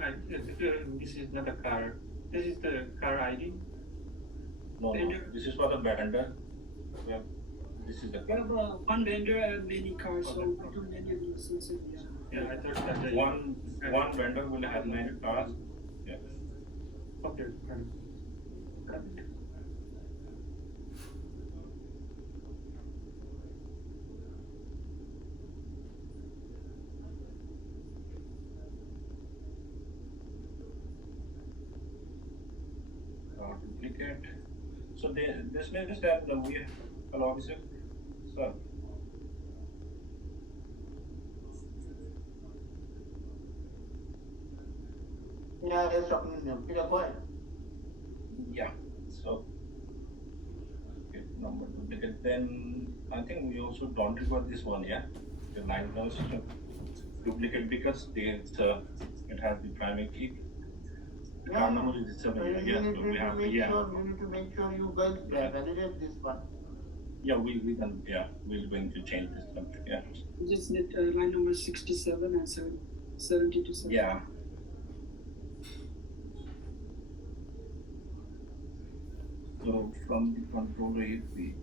This is not a car. This is the car ID. No, this is for the vendor. Yeah, this is the. We have one vendor and many cars, so we do many licenses. Yeah, I thought that one vendor will have many cars. Yeah. Okay. Got it. Duplicate. So this means that we allow this. So. Yeah, let's talk in them. Yeah, go ahead. Yeah. So. Okay, number duplicate. Then I think we also don't require this one. Yeah. The line does duplicate because it has the primary key. The car number is 7. You need to make sure you guys validate this one. Yeah, we're going to change this one. Yeah. We just need line number 67 and 72. Yeah. So from the controller, we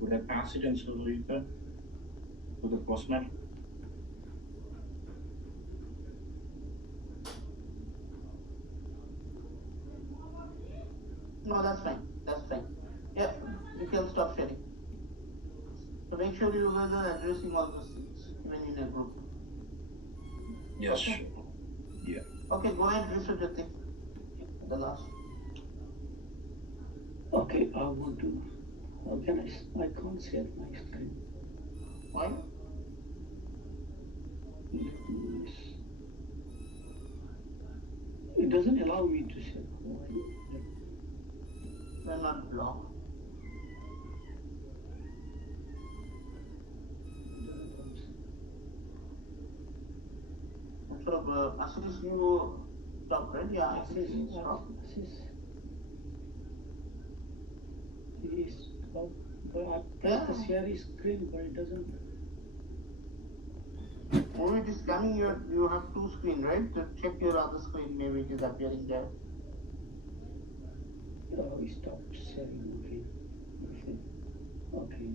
would I pass it and so to the postman? No, that's fine. Yeah, you can stop sharing. So make sure you guys are addressing all those things when in a group. Yes. Okay. Yeah. Okay, go ahead, research the thing. The last. Okay, I want to. How can I can't share my screen. Why? It doesn't allow me to share. Why? They're not blocked. So, Ashish, you stop, right? Yeah, Ashish, stop. But I press the share screen, but it doesn't. When it is scanning, you have two screens, right? To check your other screen, maybe it is appearing there. Oh, we stopped sharing. Okay.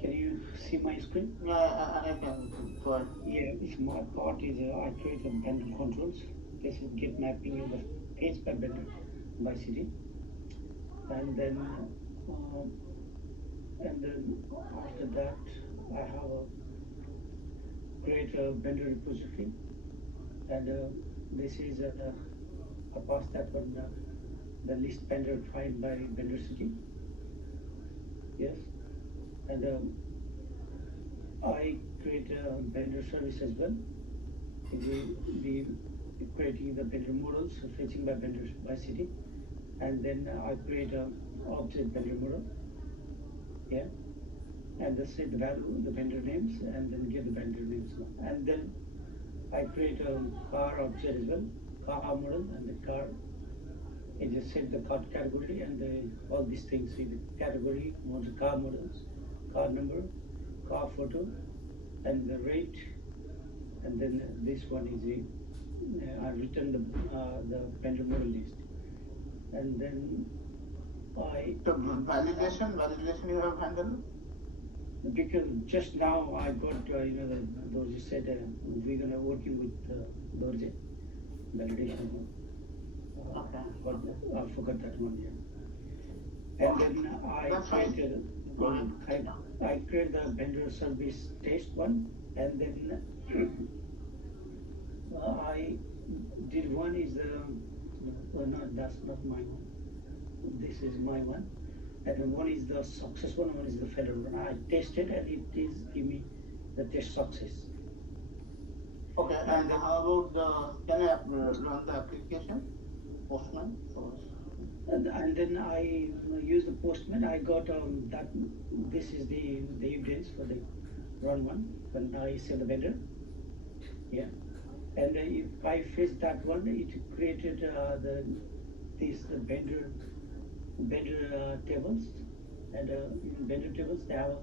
Can you see my screen? Yeah, I can. Go ahead. Yeah, if my part is I create a vendor controls. This is get mapping in the page per vendor by city, and then after that I have create a vendor repository, and this is I pass that one the list vendor find by vendor city. Yes, and I create a vendor service as well. The creating the vendor models, fetching by vendors by city, and then I create a object vendor model. Yeah, and then set the value, the vendor names, and then get the vendor names. And then I create a car object as well, car model, and the car. I just set the car category and all these things. See the category, model, car models, car number, car photo, and the rate, and then this one is I return the vendor model list, and then So validation you have handled? Because just now I got those you said we're gonna working with those validation. Okay. But I forgot that one. Yeah. And then I created. I created the vendor service test one, and then I did one is no, that's not my one. This is my one, and then one is the success one is the failure one. I tested and it is give me the test success. Okay, and how about can I run the application? Postman? And then I use the Postman. I got that this is the evidence for the run one when I save the vendor. Yeah, and if I fetch that one, it created the vendor tables, and in vendor tables they have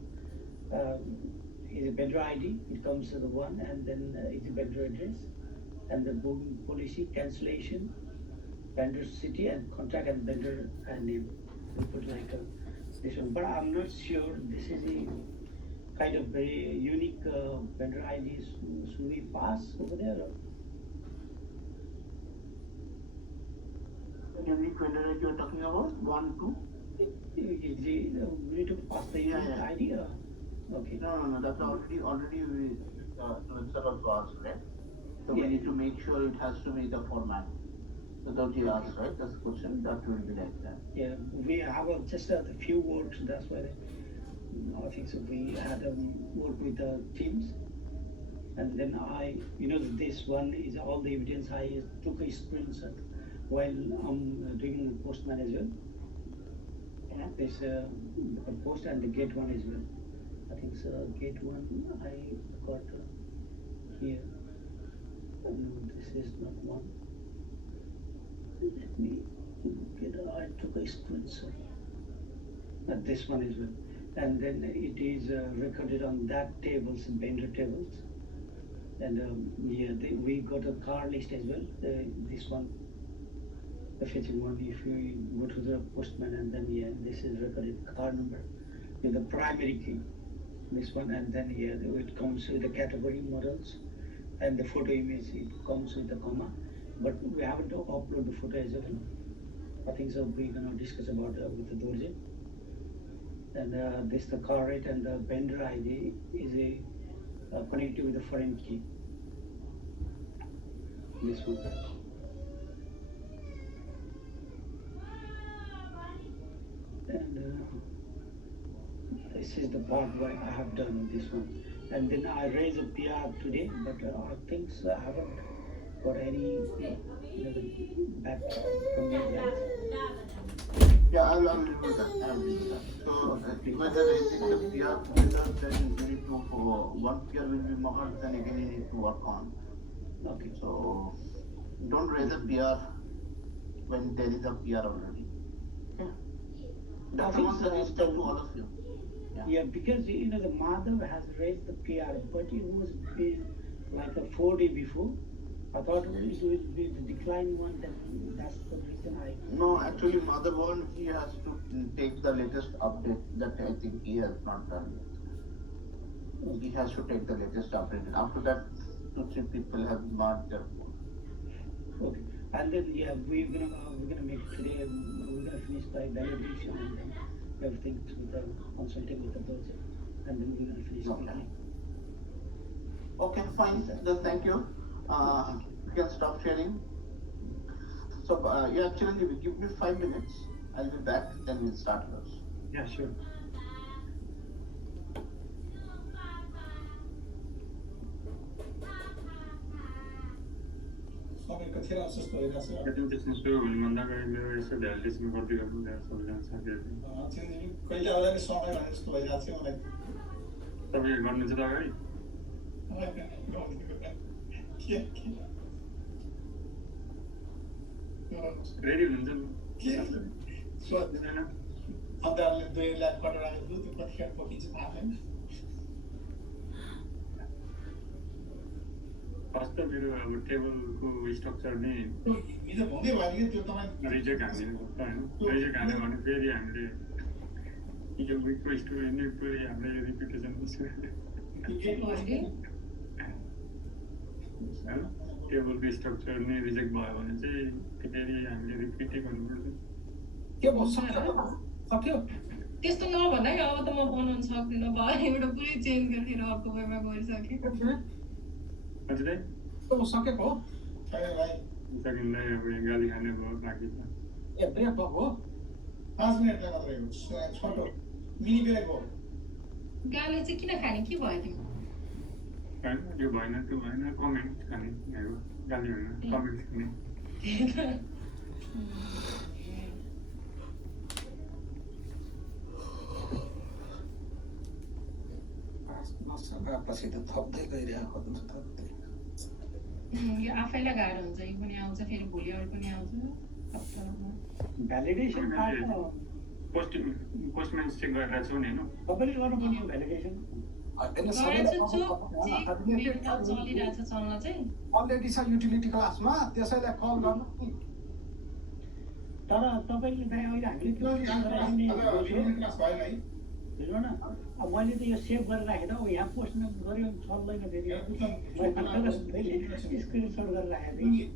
is a vendor ID. It comes to the one, and then it's a vendor address, and the booking policy, cancellation, vendor city and contact, and vendor name. We put like this one, but I'm not sure this is a kind of very unique vendor IDs. Should we pass over there? Or? Unique vendor ID you're talking about? 1, 2? We need to pass the unique ID. Okay. No. That's already we also asked, right? So we need to make sure it has to be the format. So don't you ask, right? That's the question. That will be like that. Yeah, we have just a few works. That's why I think so. We had work with the teams, and then this one is all the evidence. I took a screenshot while I'm doing the Postman as well. Yeah. This post and the gate one as well. I think so. Gate one I got here. No, this is not one. Let me get. I took a screenshot. This one as well, and then it is recorded on that tables, vendor tables, and we got a car list as well. This one, the fetching one. If you go to the Postman, and then this is recorded car number with the primary key. This one, and then it comes with the category models, and the photo image. It comes with the comma, but we haven't uploaded the photo as well. I think so. We're gonna discuss about with the Dorje. And this the car rate and the vendor ID is connected with the foreign key. This one. And this is the part where I have done this one. And then I raise a PR today, but I think so I haven't got any back from you guys. Yeah, I'll do that. So whether raising the PR together, then you need to one PR will be marked, then again you need to work on. Okay. So don't raise a PR when there is a PR already. Okay. That's the one that is to all of you. Yeah, because the Madhav has raised the PR, but it was like a 4 day before. I thought it would be the decline one, that's the reason I... No, actually Madhavan, he has to take the latest update that I think he has not done yet. Okay. He has to take the latest update. After that, 2-3 people have marked their phone. Okay. And then we're gonna make today, we're gonna finish by validation and then everything with the consulting with the project. And then we're gonna finish. Okay, fine. Then thank you. You can stop sharing. So actually give me 5 minutes. I'll be back. Then we'll start yours. Yeah, sure. समयको थिएन जस्तो भइरहेको छ एकदम त्यसमा सुरु हुनुभन्दा अगाडि मेरो यसो भ्यालिडेसन गर्दै गर्नु सबैजना साथीहरूले चिरञ्जीवी कहिले आउँदा नि समय भने जस्तो भइरहेको थियो मलाई तपाईँ गर्नुहुन्छ त अगाडि रेडी हुनुहुन्छ नि सोध्दैन अन्धारले 2 लाख कटोराको दुध कतिखेर पकिन्छ थाहा छैन फर्स्ट त मेरो अब टेबलको स्ट्रक्चर नै हिजो भन्दै भयो कि त्यो तपाईँ रिजेक्ट हानिदिनु पर्छ होइन रिजेक्ट हान्यो भने फेरि हामीले यो विकको स्टोरी नै पुरै हामीले रिपिटेसन टेबलको स्ट्रक्चर नै रिजेक्ट भयो भने चाहिँ फेरि हामीले रिपिटै गर्नुपर्छ के भन्छ सक्यो त्यस्तो नभन है अब त म बनाउन सक्दिनँ भयो एउटा पुरै चेन्ज गरेर अर्को वेमा गइसकेँ हजुर त सकेको हो छैन भाइ सकिँदै अब गाली खाने भयो बाँकी त ए ब्रेक भएको हो 5 मिनट मात्रै हो छोटो मिनी ब्रेक हो गाली चाहिँ किन खाने के भयो तिम्रो होइन यो भएन त्यो भएन कमेन्ट खाने गाली होइन कमेन्ट खाने पछि त थप्दै गइरहेको यो आफैलाई गाह्रो हुन्छ यो पनि आउँछ फेरि भोलि अरू पनि आउँछ भ्यालिडेसन पार्ट पोस्टम्यान चेक गरेर छौ नि होइन तपाईँले गर्नुपर्ने हो भ्यालिडेसन चलिरहेछ चल्न चाहिँ अलरेडी छ युटिलिटी क्लासमा त्यसैलाई कल गर्नु तर तपाईँले चाहिँ अहिले हामीले बुझ्नु न अब मैले त यो सेभ गरेर राखेँ त यहाँ पोस्टमा गऱ्यो भने चल्दैन फेरि स्क्रिनसट गरेर राखेको थिएँ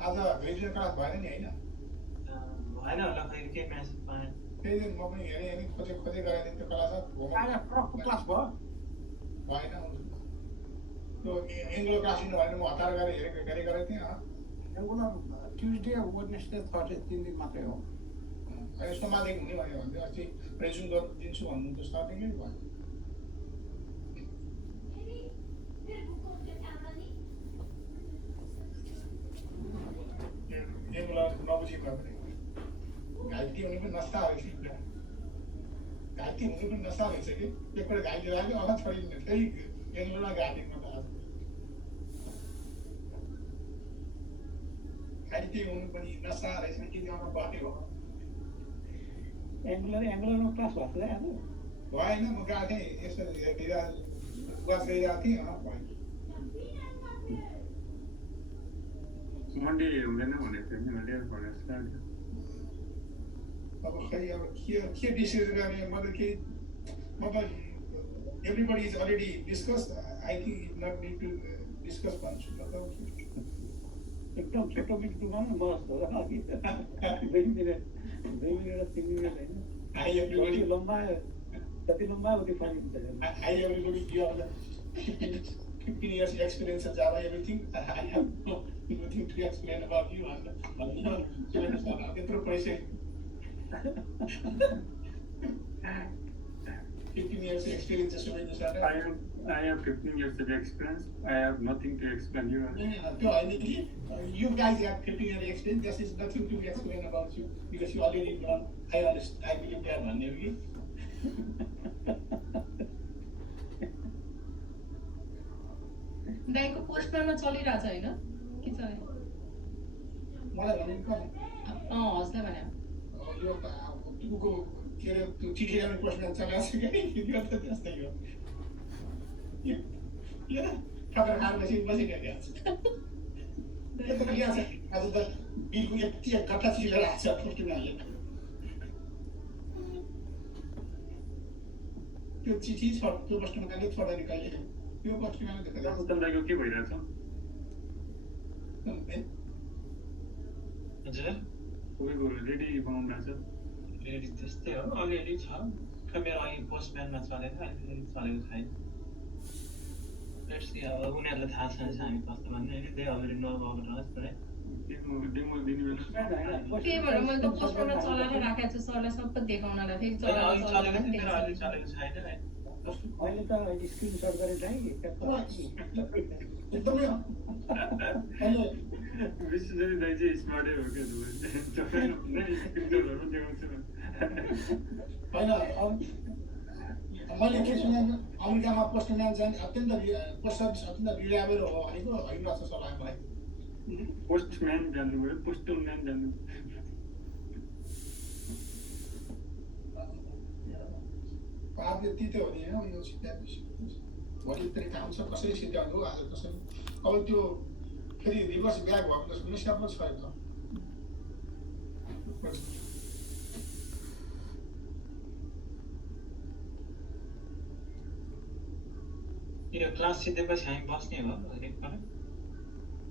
आज भेजिटल क्लास भएन नि होइन भएन होला फेरि के म्यासेज पाएँ त्यही दिन म पनि हेरेँ खोजे गराइदिएँ त्यो क्लास क्लास भयो भएन त्यो एङ्ग्लो क्लास लिनु भने म हतार गरेर गरेको थिएँ एङ्ग्लो ट्युजडे वेडनेसडे थर्सडे 3 दिन मात्रै हो यस्तो मालिक हुने भन्यो भने अस्ति रेज्युम दिन्छु भन्नु त स्टार्टिङै भयो एङ्ग्लो नबुझेको भने घाइते हुने पनि नस्ता रहेछ घाइते हुने पनि नस्ता रहेछ कि एकपल्ट घाइते लाग्यो अब छोडिदिने फेरि एङ्ग्लोमा घाइतेमा त घाइते हुनु पनि नस्ता रहेछ कि अब बाटो हो एङ्ग्लोमा क्लास भएको आज भएन म गएको थिएँ यसो क्लास गइरहेको थिएँ मन्डे हुँदैन भनेको थियो नि मैले भनेको अब खै अब के डिस्कस गर्ने म त everybody is already discuss I think it not need to discuss भन्छु एकदम छोटो मिनटमा बस हो 2 मिनट 3 मिनट होइन everybody लम्बायो जति लम्बायो उति फनी हुन्छ everybody you have 15 years experience in Java everything I have nothing to explain about you and यत्रो पैसा 15 years experience just when you start I have 15 years of experience. I have nothing to explain you. You guys have 15 years experience. There is nothing to explain about you because you already know. I understand. I believe that one. दाइको पोस्टमा चलिरहेछ हैन के चल्यो मलाई भनेको हजुरलाई भने यो तुको के रे त्यो चिठी ल्याउने पोस्टमा चलाछ कि यो त त्यस्तै हो यो खबर खाएर बसिरहेको छ आज त बिलको यति कट्टा चिठी लिएर आएको छ पोस्टमा त्यो चिठी छ त्यो पोस्टमा कहिले छोडेर कहिले त्यो पोस्टमा देखाइन्छ उत्तमदाइको के भइरहेछ हजुर तपाईँको रेडी बनाउनु रेडी त्यस्तै हो अलिअलि छ मेरो अघि पोस्टम्यानमा चलेन अहिले चलेको छैन लेट्स सी अब उनीहरूलाई थाहा छैन हामी कस्तो भन्ने होइन दे already know about us right demo दिनु बेला त्यही भएर मैले त पोस्टमा चलाएर राखेको छु सरलाई सबै देखाउनलाई फेरि चलेको थियो मेरो अहिले चलेको छैन है अहिले त स्क्रिनसट गरेर एकदमै अहिले विशेषरी दाइ चाहिँ स्मार्टै हो क्या स्क्रिनसटहरू देखाउँछु होइन मैले के सुने अमेरिकामा पोस्टल म्यान चाहिँ अत्यन्त पोस्ट सर्भिस अत्यन्त रिलायबल हो भनेको होइन रहेछ सर मलाई पोस्टम्यान जान्नुभयो पोस्टल म्यान जान्नु पाप यति हो नि होइन यो सिद्धान्त भोलि फेरि काम छ कसरी सिद्धाउनु आज कसरी अब त्यो फेरि रिभर्स ब्याक भयो भने त समस्या पो छ त यो क्लास सिधेपछि हामी बस्ने हो एकपल्ट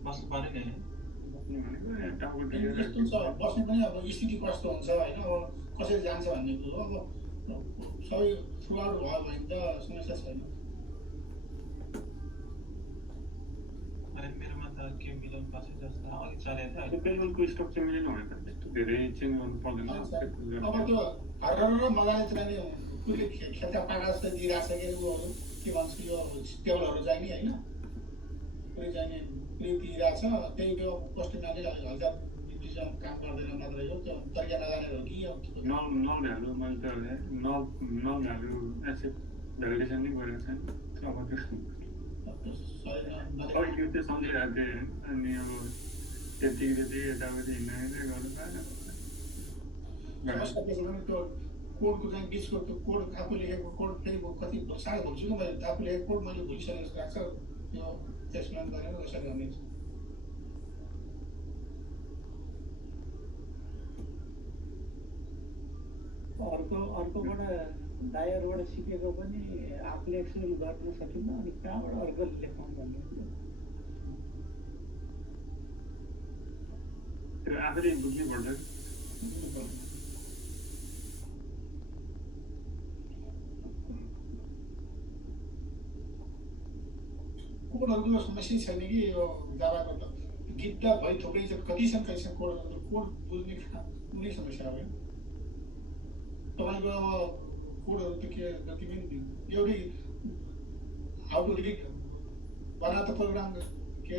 बस्नु पर्यो नि यस्तो छ बस्ने पनि अब स्थिति कस्तो हुन्छ होइन अब कसरी जान्छ भन्ने कुरो अब सबै थ्रुआउट भयो भने त समस्या छैन मेरोमा त के मिलाउनु पर्छ जस्तो अघि चलेको त्यो पेरोलको स्ट्रक्चर मिलेन भने त त्यस्तो धेरै चेन्ज गर्नु पर्दैन अब त्यो हरर मजाले चाहिँ कुनै खेलका पाका जस्तो दिइरहेको छ के ऊहरू के भन्छ यो टेबलहरू चाहिने होइन कुनै चाहिने कुनै दिइरहेको छ त्यही त्यो कस्टमरले हजार काम गर्दैन मात्रै हो त्यो तरिका नजानेर हो कि नल भ्यालु मैले त नल भ्यालु एसेट भ्यालिडेसन नै गरेको छैन अब यो चाहिँ सम्झिरहेको थिएँ अनि अब त्यति यताउति हिँड्दै गर्नु पाएन त्यो कोडको चाहिँ बिचको त्यो कोड आफू लेखेको कोड फेरि कति साह्रो भन्छु कि मैले आफू लेखेको कोड मैले भुलिसकेको जस्तो लाग्छ त्यो टेस्टमेन्ट गरेर कसरी गर्ने अर्कोबाट दायरबाट सिकेको पनि आफूले एक्सप्लेन गर्न सकिन्न अनि कहाँबाट अर्कोले लेखाउनु भन्ने त्यो आफैले बुझ्नुपर्छ कोडहरूको समस्या छैन कि यो जावाको त गीत त भइ थुप्रै छ कति छन् कोडहरू कोड बुझ्ने कुनै समस्या हो तपाईँको कोडहरू त के जति पनि एउटै हाउ टु रिड बना त प्रोग्राम के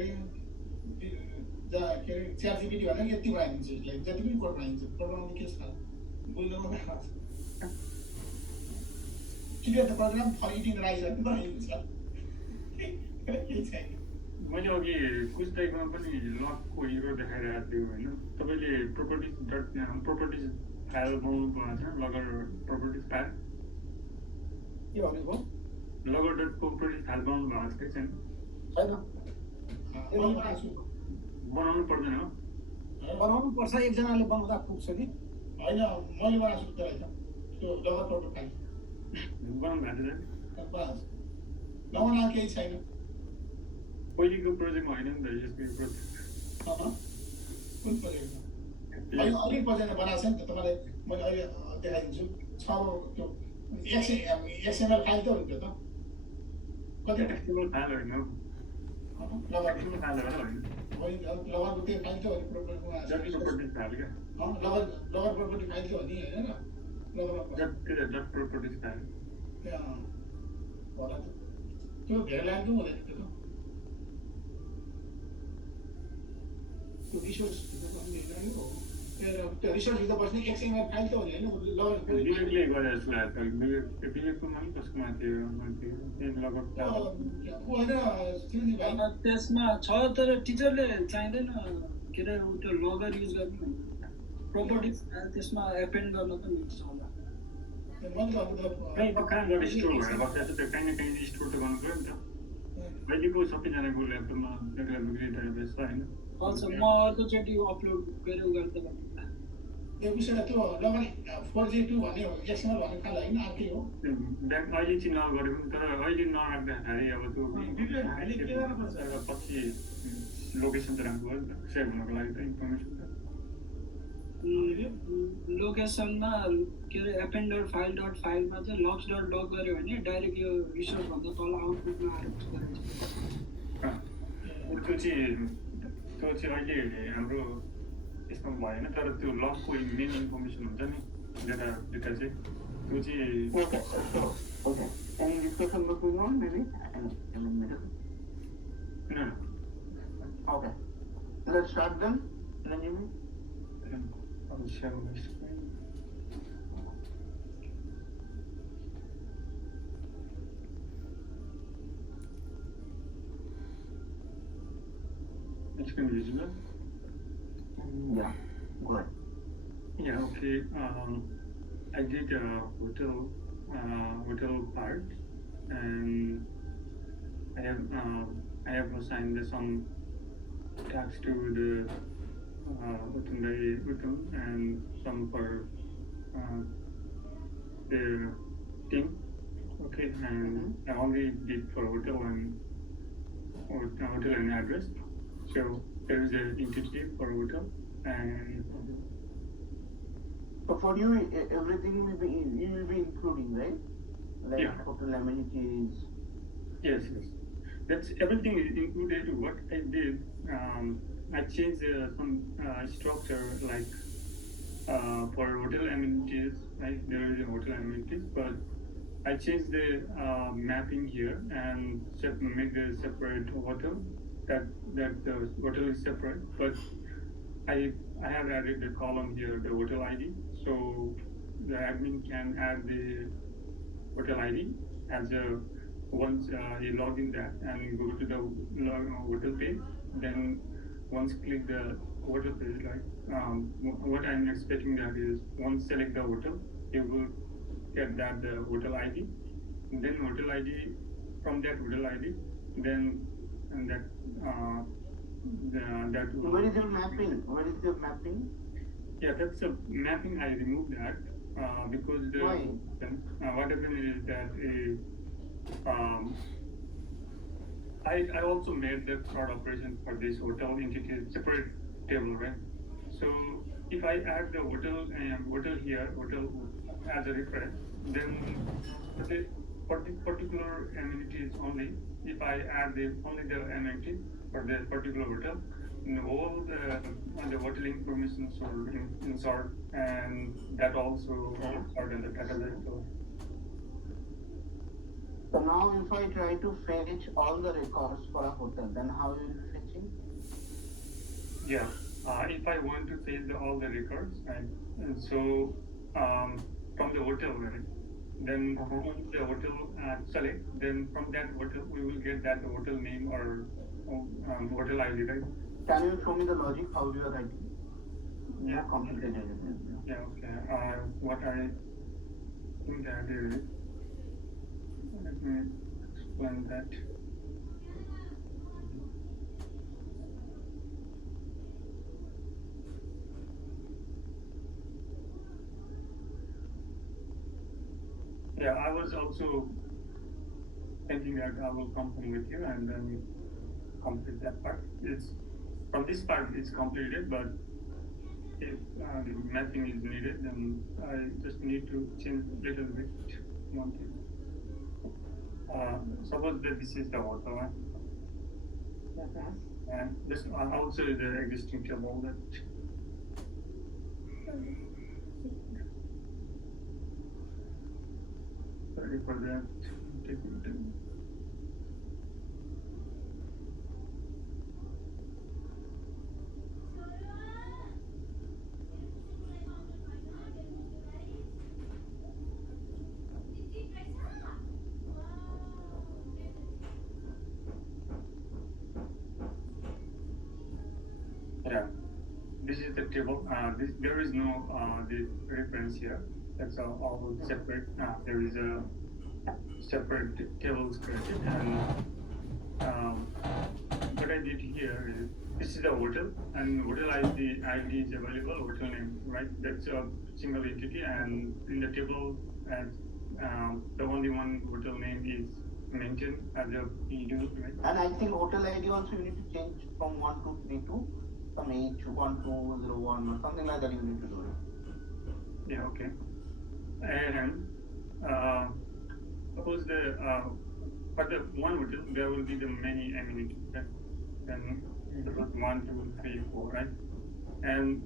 अरे च्याट जिपिटी भनेर यति बनाइदिन्छ यसलाई जति पनि कोड बनाइदिन्छ प्रोग्राममा के छ बुझ्नुमा clear the programme for eating rice बनाइदिन्छ मैले अघि कुछ टाइपमा पनि लकको हिरो देखाइरहेको थियो होइन तपाईँले प्रोपर्टिज फाइल बनाउनु भएको छ लगेर प्रोपर्टिज फाइल के भनेको लगेर डट प्रोपर्टिज फाइल बनाउनु भएको छ कि छैन बनाउनु पर्दैन हो बनाउनु पर्छ एकजनाले बनाउँदा पुग्छ कि होइन मैले बनाएको छु रहेछ त्यो लगेर प्रोपर्टिज फाइल बनाउनु भएको छ लगाउन केही छैन पहिलेको प्रोजेक्टमा होइन नि त यसको प्रोजेक्ट कुन प्रोजेक्टमा अलिक प्रोजेक्ट बनाएको छ नि त तपाईँलाई मैले अहिले देखाइदिन्छु छ त्यो एक्सएमएल फाइल त हुन्छ त कति एक्सएमएल फाइल होइन लगरको त्यो फाइल त हो नि प्रोपर्टिज फाइल क्या लगभग प्रोपर्टी फाइल त हो नि होइन डट प्रोपर्टिज फाइल होला त्यो धेरै लाग्दो हुँदैन त्यो रिसोर्स त्यो रिसोर्सभित्र बस्ने एक्सएमएल फाइल त हो नि होइन विवेकले गरे जस्तो लाग्छ विवेककोमा पनि कसकोमा थियो त्यसमा छ तर टिचरले चाहिँदैन के अरे त्यो लगर युज गर्नु प्रोपर्टी त्यसमा एपेन्ड गर्न त मिल्छ होला कहाँबाट स्टोर भएर बसेको छ त्यो काहीँ न काहीँ स्टोर त गर्नु पऱ्यो नि त अहिलेको सबैजनाको ल्यापटपमा डेटाबेस छ होइन अच्छा म अर्कोचोटि अपलोड गरेर गर्दा त्यो विषयमा त्यो लगभग 4G2 भन्ने एक्सएमएल भन्ने फाइल होइन अर्कै हो ब्याङ्क अहिले चाहिँ नगरेको तर अहिले नराख्दाखेरि अब त्यो पछि लोकेसन त राम्रो हो नि त सेभ हुनको लागि त इन्फर्मेसन त लोकेसनमा के अरे एपेन्डर फाइल डट फाइलमा चाहिँ लक्स डट लग गऱ्यो भने डाइरेक्ट यो रिसोर्सभन्दा तल आउटपुटमा आएर त्यो चाहिँ अहिले हाम्रो यसमा भएन तर त्यो लकको मेन इन्फर्मेसन हुन्छ नि डेटा चाहिँ त्यो चाहिँ Any discussion going on, maybe? In the middle? No. Okay. Let's start then. Ranjini? I'll share my screen. It's going to be visible? Yeah, go ahead. Yeah, okay. I did a hotel part, and I have assigned some tasks to the hotel and some for the team. Okay, and I only did for hotel and address. So there is an entity for hotel, and so for you, everything will be you will be including, right? Like yeah. Hotel amenities. Yes. That's everything is included. What I did, I changed some structure like for hotel amenities. Right, there is a hotel amenities, but I changed the mapping here and make the separate hotel. That the hotel is separate, but I have added the column here, the hotel ID, so the admin can add the hotel ID as a once you log in that and go to the hotel page. Then once click the hotel page, like what I'm expecting that is once select the hotel, you will get that the hotel ID. And then hotel ID, from that hotel ID, then and that that. Where is your mapping? Where is your mapping? Yeah, that's a mapping. I removed that because the why? What happened is that I also made the fraud operation for this hotel entity separate table, right? So if I add the hotel here, hotel as a reference, then for the particular amenities only, if I add only the amenity for the particular hotel, all the hotel information are insert, and that also are in the database. So now if I try to fetch all the records for a hotel, then how will you fetching? Yeah, if I want to fetch all the records, and so from the hotel, right? Then once the hotel select, then from that hotel we will get that hotel name or hotel ID, right? Can you show me the logic how you are writing? Yeah, complicated. Yeah, okay. What I think that is, let me explain that. Yeah, I was also thinking that I will come with you and then complete that part. It's from this part it's completed, but if the mapping is needed, then I just need to change a little bit. One thing. Suppose that this is the water one. And this also is the existing table that. Sorry for that. Yeah, this is the table. There is no the reference here. That's all separate. There is a separate tables created, and what I did here is this is the hotel, and hotel ID is available. Hotel name, right? That's a single entity, and in the table, the only one hotel name is mentioned as a unique, right? And I think hotel ID also you need to change from 1232 some H1201 or something like that. You need to do it. Yeah. Okay. And suppose for the one hotel there will be the many amenities. Then suppose 1, 2, 3, 4, right? And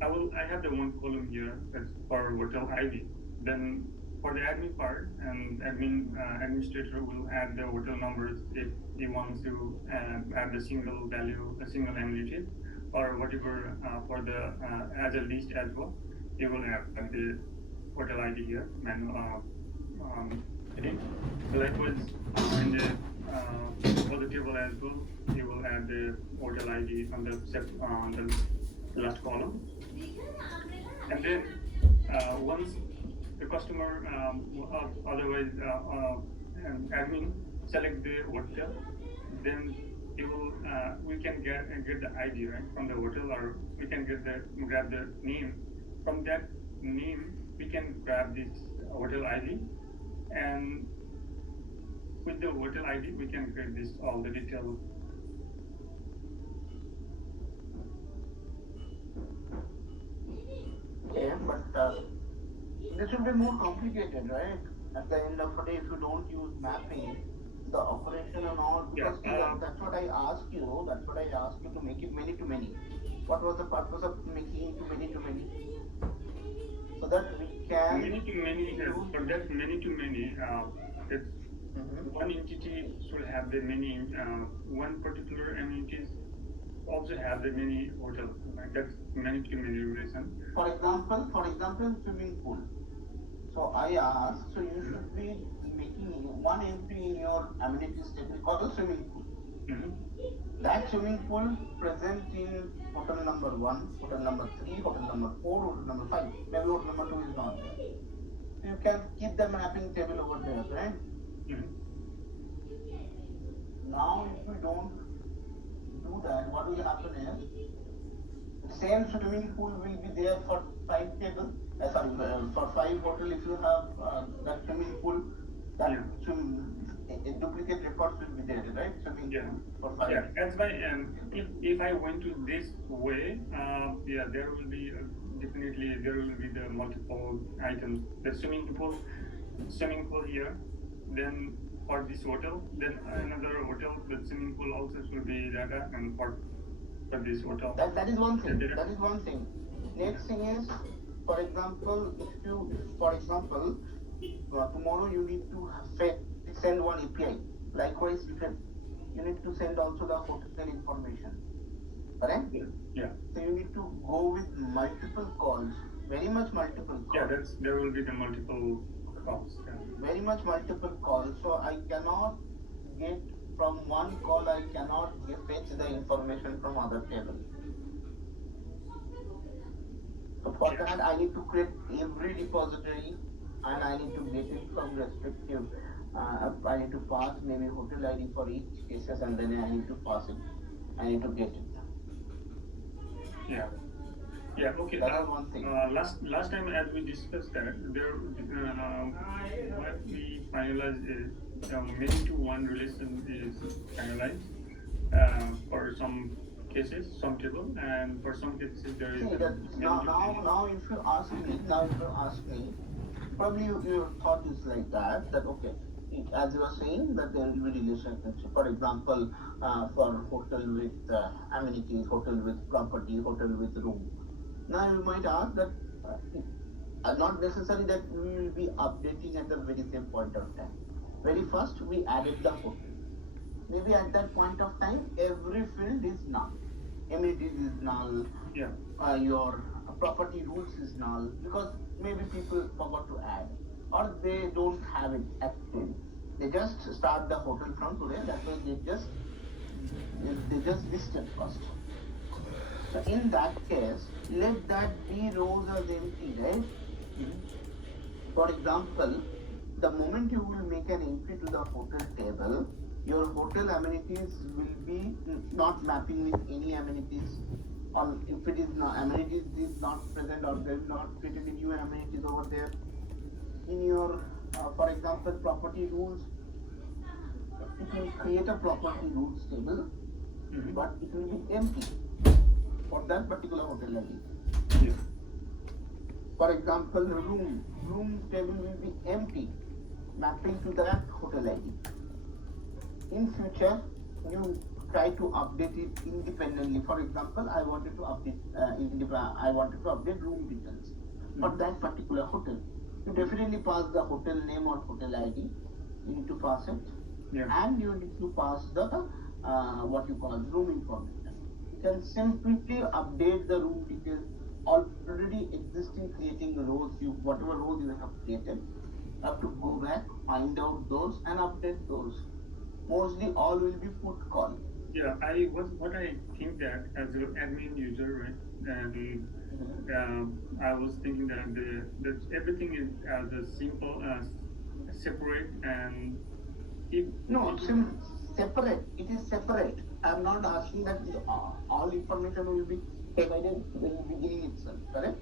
I have the one column here that's for hotel ID. Then for the admin part, and administrator will add the hotel numbers if he wants to add the single value, a single amenity, or whatever for the as a list as well. He will add the hotel ID here, edit. Likewise, in the for the table as well, he will add the hotel ID on the last column, and then once the customer otherwise admin select the hotel, then it will we can get the ID right from the hotel, or we can grab the name. From that name we can grab this hotel ID, and with the hotel ID we can get this all the details. Yeah, but this will be more complicated, right? At the end of the day, if you don't use mapping, the operation and all, because that's what I asked you. That's what I asked you to make it many to many. What was the purpose of making it many to many? So that we can many to many. For that many to many, it's one entity should have the many. One particular amenities also have the many hotels. Like that's many to many relation. For example, swimming pool. So I asked, so you should be making one entry in your amenities table called swimming pool. That swimming pool present in hotel number 1, hotel number 3, hotel number 4, hotel number 5. Maybe hotel number 2 is not there. So you can keep the mapping table over there, right? Now if we don't do that, what will happen is same swimming pool will be there for 5 tables. For 5 hotel, if you have that swimming pool, that a duplicate records will be there, right? Swimming pool for 5. Yeah, that's why. If I went to this way, there will be definitely there will be the multiple items. The swimming pool here, then for this hotel, then another hotel, the swimming pool also should be data, and for this hotel. That is one thing. That is one thing. Next thing is, for example, tomorrow you need to send one API. Likewise, you need to send also the hotel information. Correct? Yeah. So you need to go with multiple calls, very much multiple calls. Yeah, there will be the multiple calls. Yeah. Very much multiple calls. So I cannot get from one call. I cannot fetch the information from other table. So for that, I need to create every repository, and I need to get it from respective. I need to pass maybe hotel ID for each cases, and then I need to pass it. I need to get it. Yeah. Yeah. Okay. That was one thing. Last time as we discussed that, what we finalized is many to one relation is finalized for some cases, some table, and for some cases there is. Now if you ask me, probably your thought is like that okay. As you were saying that there will be relationship. For example, for hotel with amenities, hotel with property, hotel with room. Now you might ask that not necessary that we will be updating at the very same point of time. Very first we added the hotel. Maybe at that point of time every field is null. Amenities is null. Yeah. Your property rules is null because maybe people forgot to add, or they don't have it active. They just start the hotel from today. That's why they just listed first. So in that case, let that be rows as empty, right? For example, the moment you will make an entry to the hotel table, your hotel amenities will be not mapping with any amenities. Or if it is not, amenities is not present, or they will not create any new amenities over there. In your, for example, property rules, it will create a property rules table, but it will be empty for that particular hotel ID. Yeah. For example, room table will be empty, mapping to that hotel ID. In future, you try to update it independently. For example, I wanted to update room details for that particular hotel. you definitely pass the hotel name or hotel ID. You need to pass it, and you need to pass the what you call room information. You can simply update the room details already existing, creating rows. You whatever rows you have created, you have to go back, find out those, and update those. Mostly all will be put call. Yeah, what I think that as an admin user, right? And I was thinking that that everything is as a simple as separate and if no separate. It is separate. I'm not asking that all information will be provided in the beginning itself. Correct?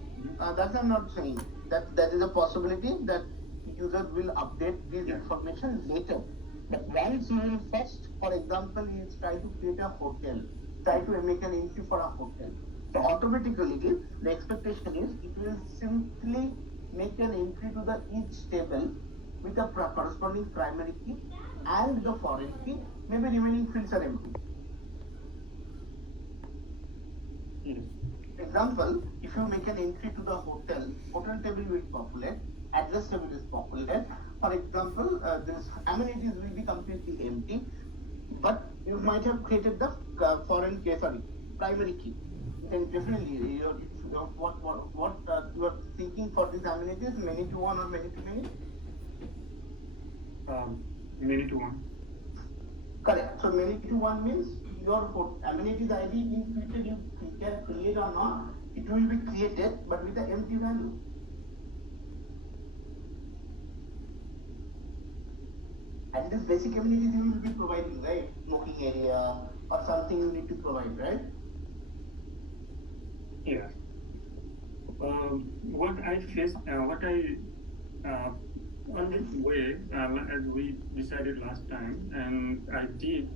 That's I'm not saying that is a possibility that users will update this information later. But once you will first, for example, you try to create a hotel, try to make an entry for a hotel. So automatically, the expectation is it will simply make an entry to the each table with a corresponding primary key and the foreign key. Maybe remaining fields are empty. Example, if you make an entry to the hotel table will populate, address table is populate. For example, this amenities will be completely empty, but you might have created the foreign key, primary key. Then definitely, what you are thinking for these amenities, many to one or many to many? Many to one. Correct. So many to one means your amenities ID in future you can create or not, it will be created but with an empty value. And this basic amenities you will be providing, right? Smoking area or something you need to provide, right? Yeah. What I faced, on this way, as we decided last time, and I did,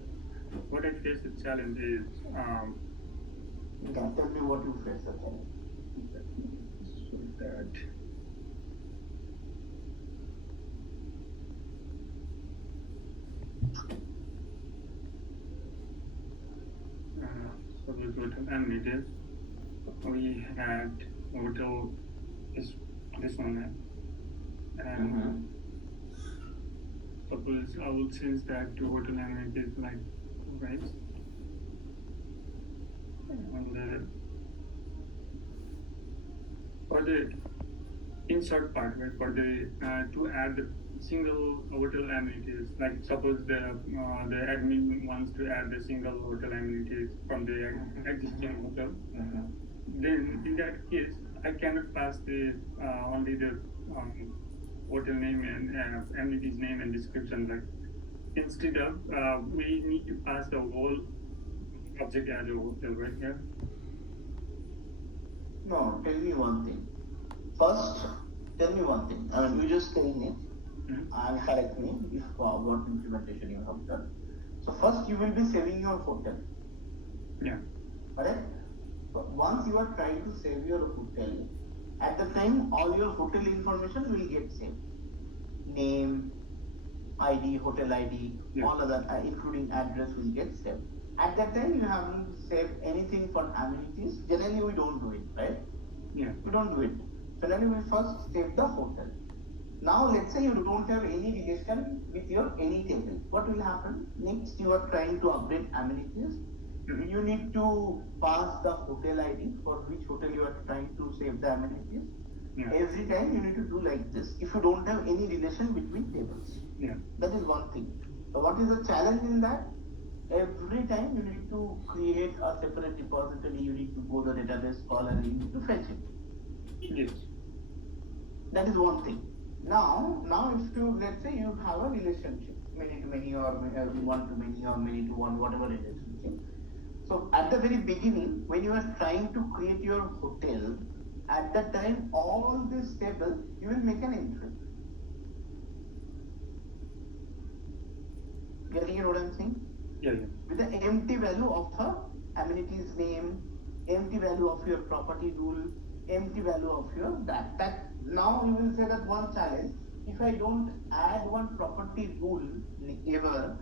what I faced the challenge is. Tell me what you faced the challenge. So that. So the total amenities we had hotel is this one, and suppose I will change that to hotel amenities like right, and for the insert part, right, for the to add single hotel amenities, like suppose the admin wants to add the single hotel amenities from the existing hotel, then in that case I cannot pass the only the hotel name and amenities name and description. Like instead of we need to pass the whole object as a hotel, right here. No, tell me one thing. First, tell me one thing. I mean, you just telling it. And correct me if what implementation you have done. So first you will be saving your hotel. Yeah. Correct? But once you are trying to save your hotel, at the time all your hotel information will get saved. Name, ID, hotel ID, all other including address will get saved. At that time you haven't saved anything for amenities. Generally we don't do it, right? Yeah. We don't do it. Generally we first save the hotel. Now let's say you don't have any relation with your any table. What will happen? Next you are trying to update amenities. You need to pass the hotel ID for which hotel you are trying to save the amenities. Every time you need to do like this if you don't have any relation between tables. That is one thing. So what is the challenge in that? Every time you need to create a separate repository, you need to go to the database call and you need to fetch it. Yes. That is one thing. Now if you, let's say you have a relationship, many to many or one to many or many to one, whatever relationship. So at the very beginning, when you are trying to create your hotel, at that time, all this table, you will make an entry. Getting it what I'm saying? Yeah. With the empty value of a amenities name, empty value of your property rule, empty value of your that. Now you will say that one challenge, if I don't add one property rule ever,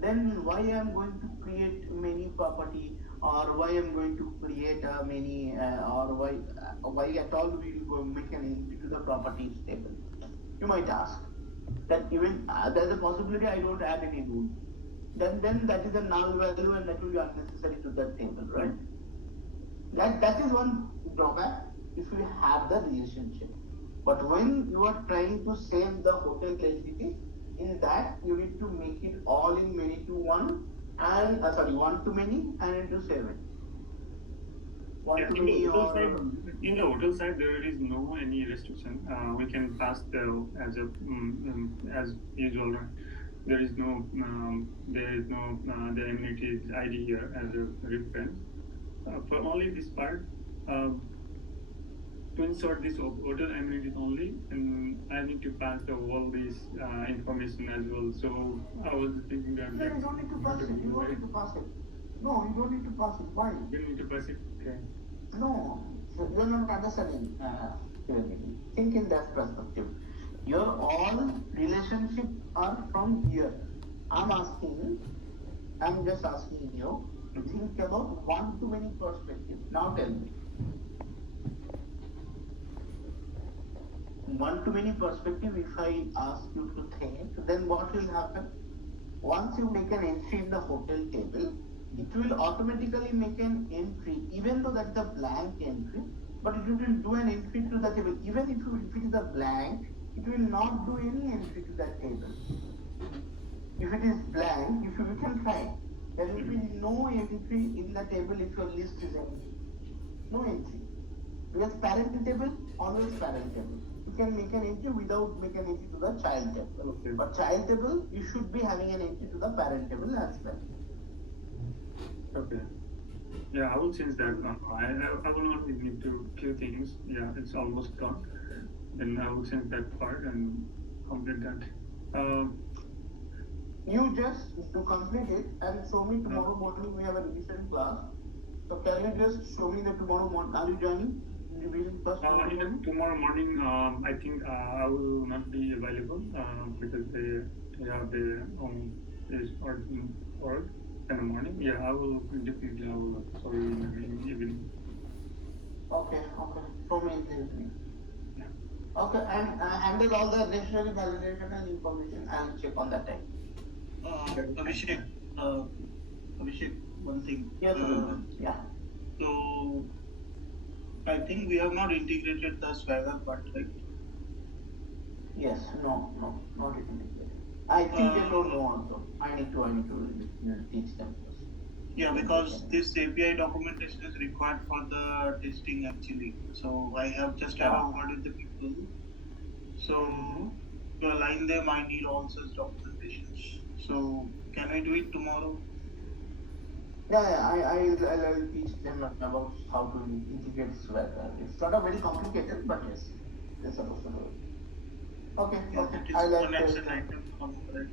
then why I am going to create many property or why I am going to create many or why at all we will go make an entry to the properties table. You might ask that even there's a possibility I don't add any rule. Then that is a null value and that will be unnecessary to that table, right? That is one drawback if you have the relationship. But when you are trying to save the hotel entity, in that you need to make it all in many to one and one to many and into 7. One to many or in the hotel side there is no any restriction. We can pass the as usual. Right? There is no the amenity ID here as a reference. For only this part, to insert this hotel amenities only, and I need to pass all this information as well. So I was thinking that you don't need to pass it. You don't need to pass it. No, you don't need to pass it. Why? You don't need to pass it. Okay. No, you're not understanding. Think in that perspective. Your all relationships are from here. I'm just asking you to think about one to many perspective. Now tell me. One to many perspective, if I ask you to think, then what will happen? Once you make an entry in the hotel table, it will automatically make an entry, even though that is a blank entry, but it will do an entry to the table. Even if it is a blank, it will not do any entry to that table. If it is blank, we can try. There will be no entry in the table if your list is empty. No entry. Because parent table, always parent table. You can make an entry without make an entry to the child table. Okay. But child table, you should be having an entry to the parent table as well. Okay. Yeah, I will change that. I will only need to few things. Yeah, it's almost done. Then I will change that part and complete that. You just to complete it and show me tomorrow morning. We have a revision class. So can you just show me that tomorrow morning? Are you joining revision class? Tomorrow morning, I think I will not be available because they have their own work in the morning. Yeah, I will definitely. I will sorry in the evening. Okay. Show me in the evening. Yeah. Okay, and handle all the necessary validation and information. I will check on that time. Abhishek, one thing. Yes, yeah. So, I think we have not integrated the Swagger part, right? Yes, no, not integrated. I think they don't know also. I need to teach them first. Yeah, because this API documentation is required for the testing actually. So I have just had a word with the people. So to align them, I need all such documentations. So can I do it tomorrow? Yeah, I'll teach them about how to integrate Swagger. It's not a very complicated, but yes, they're supposed to do it. Okay. It is I like one action item from the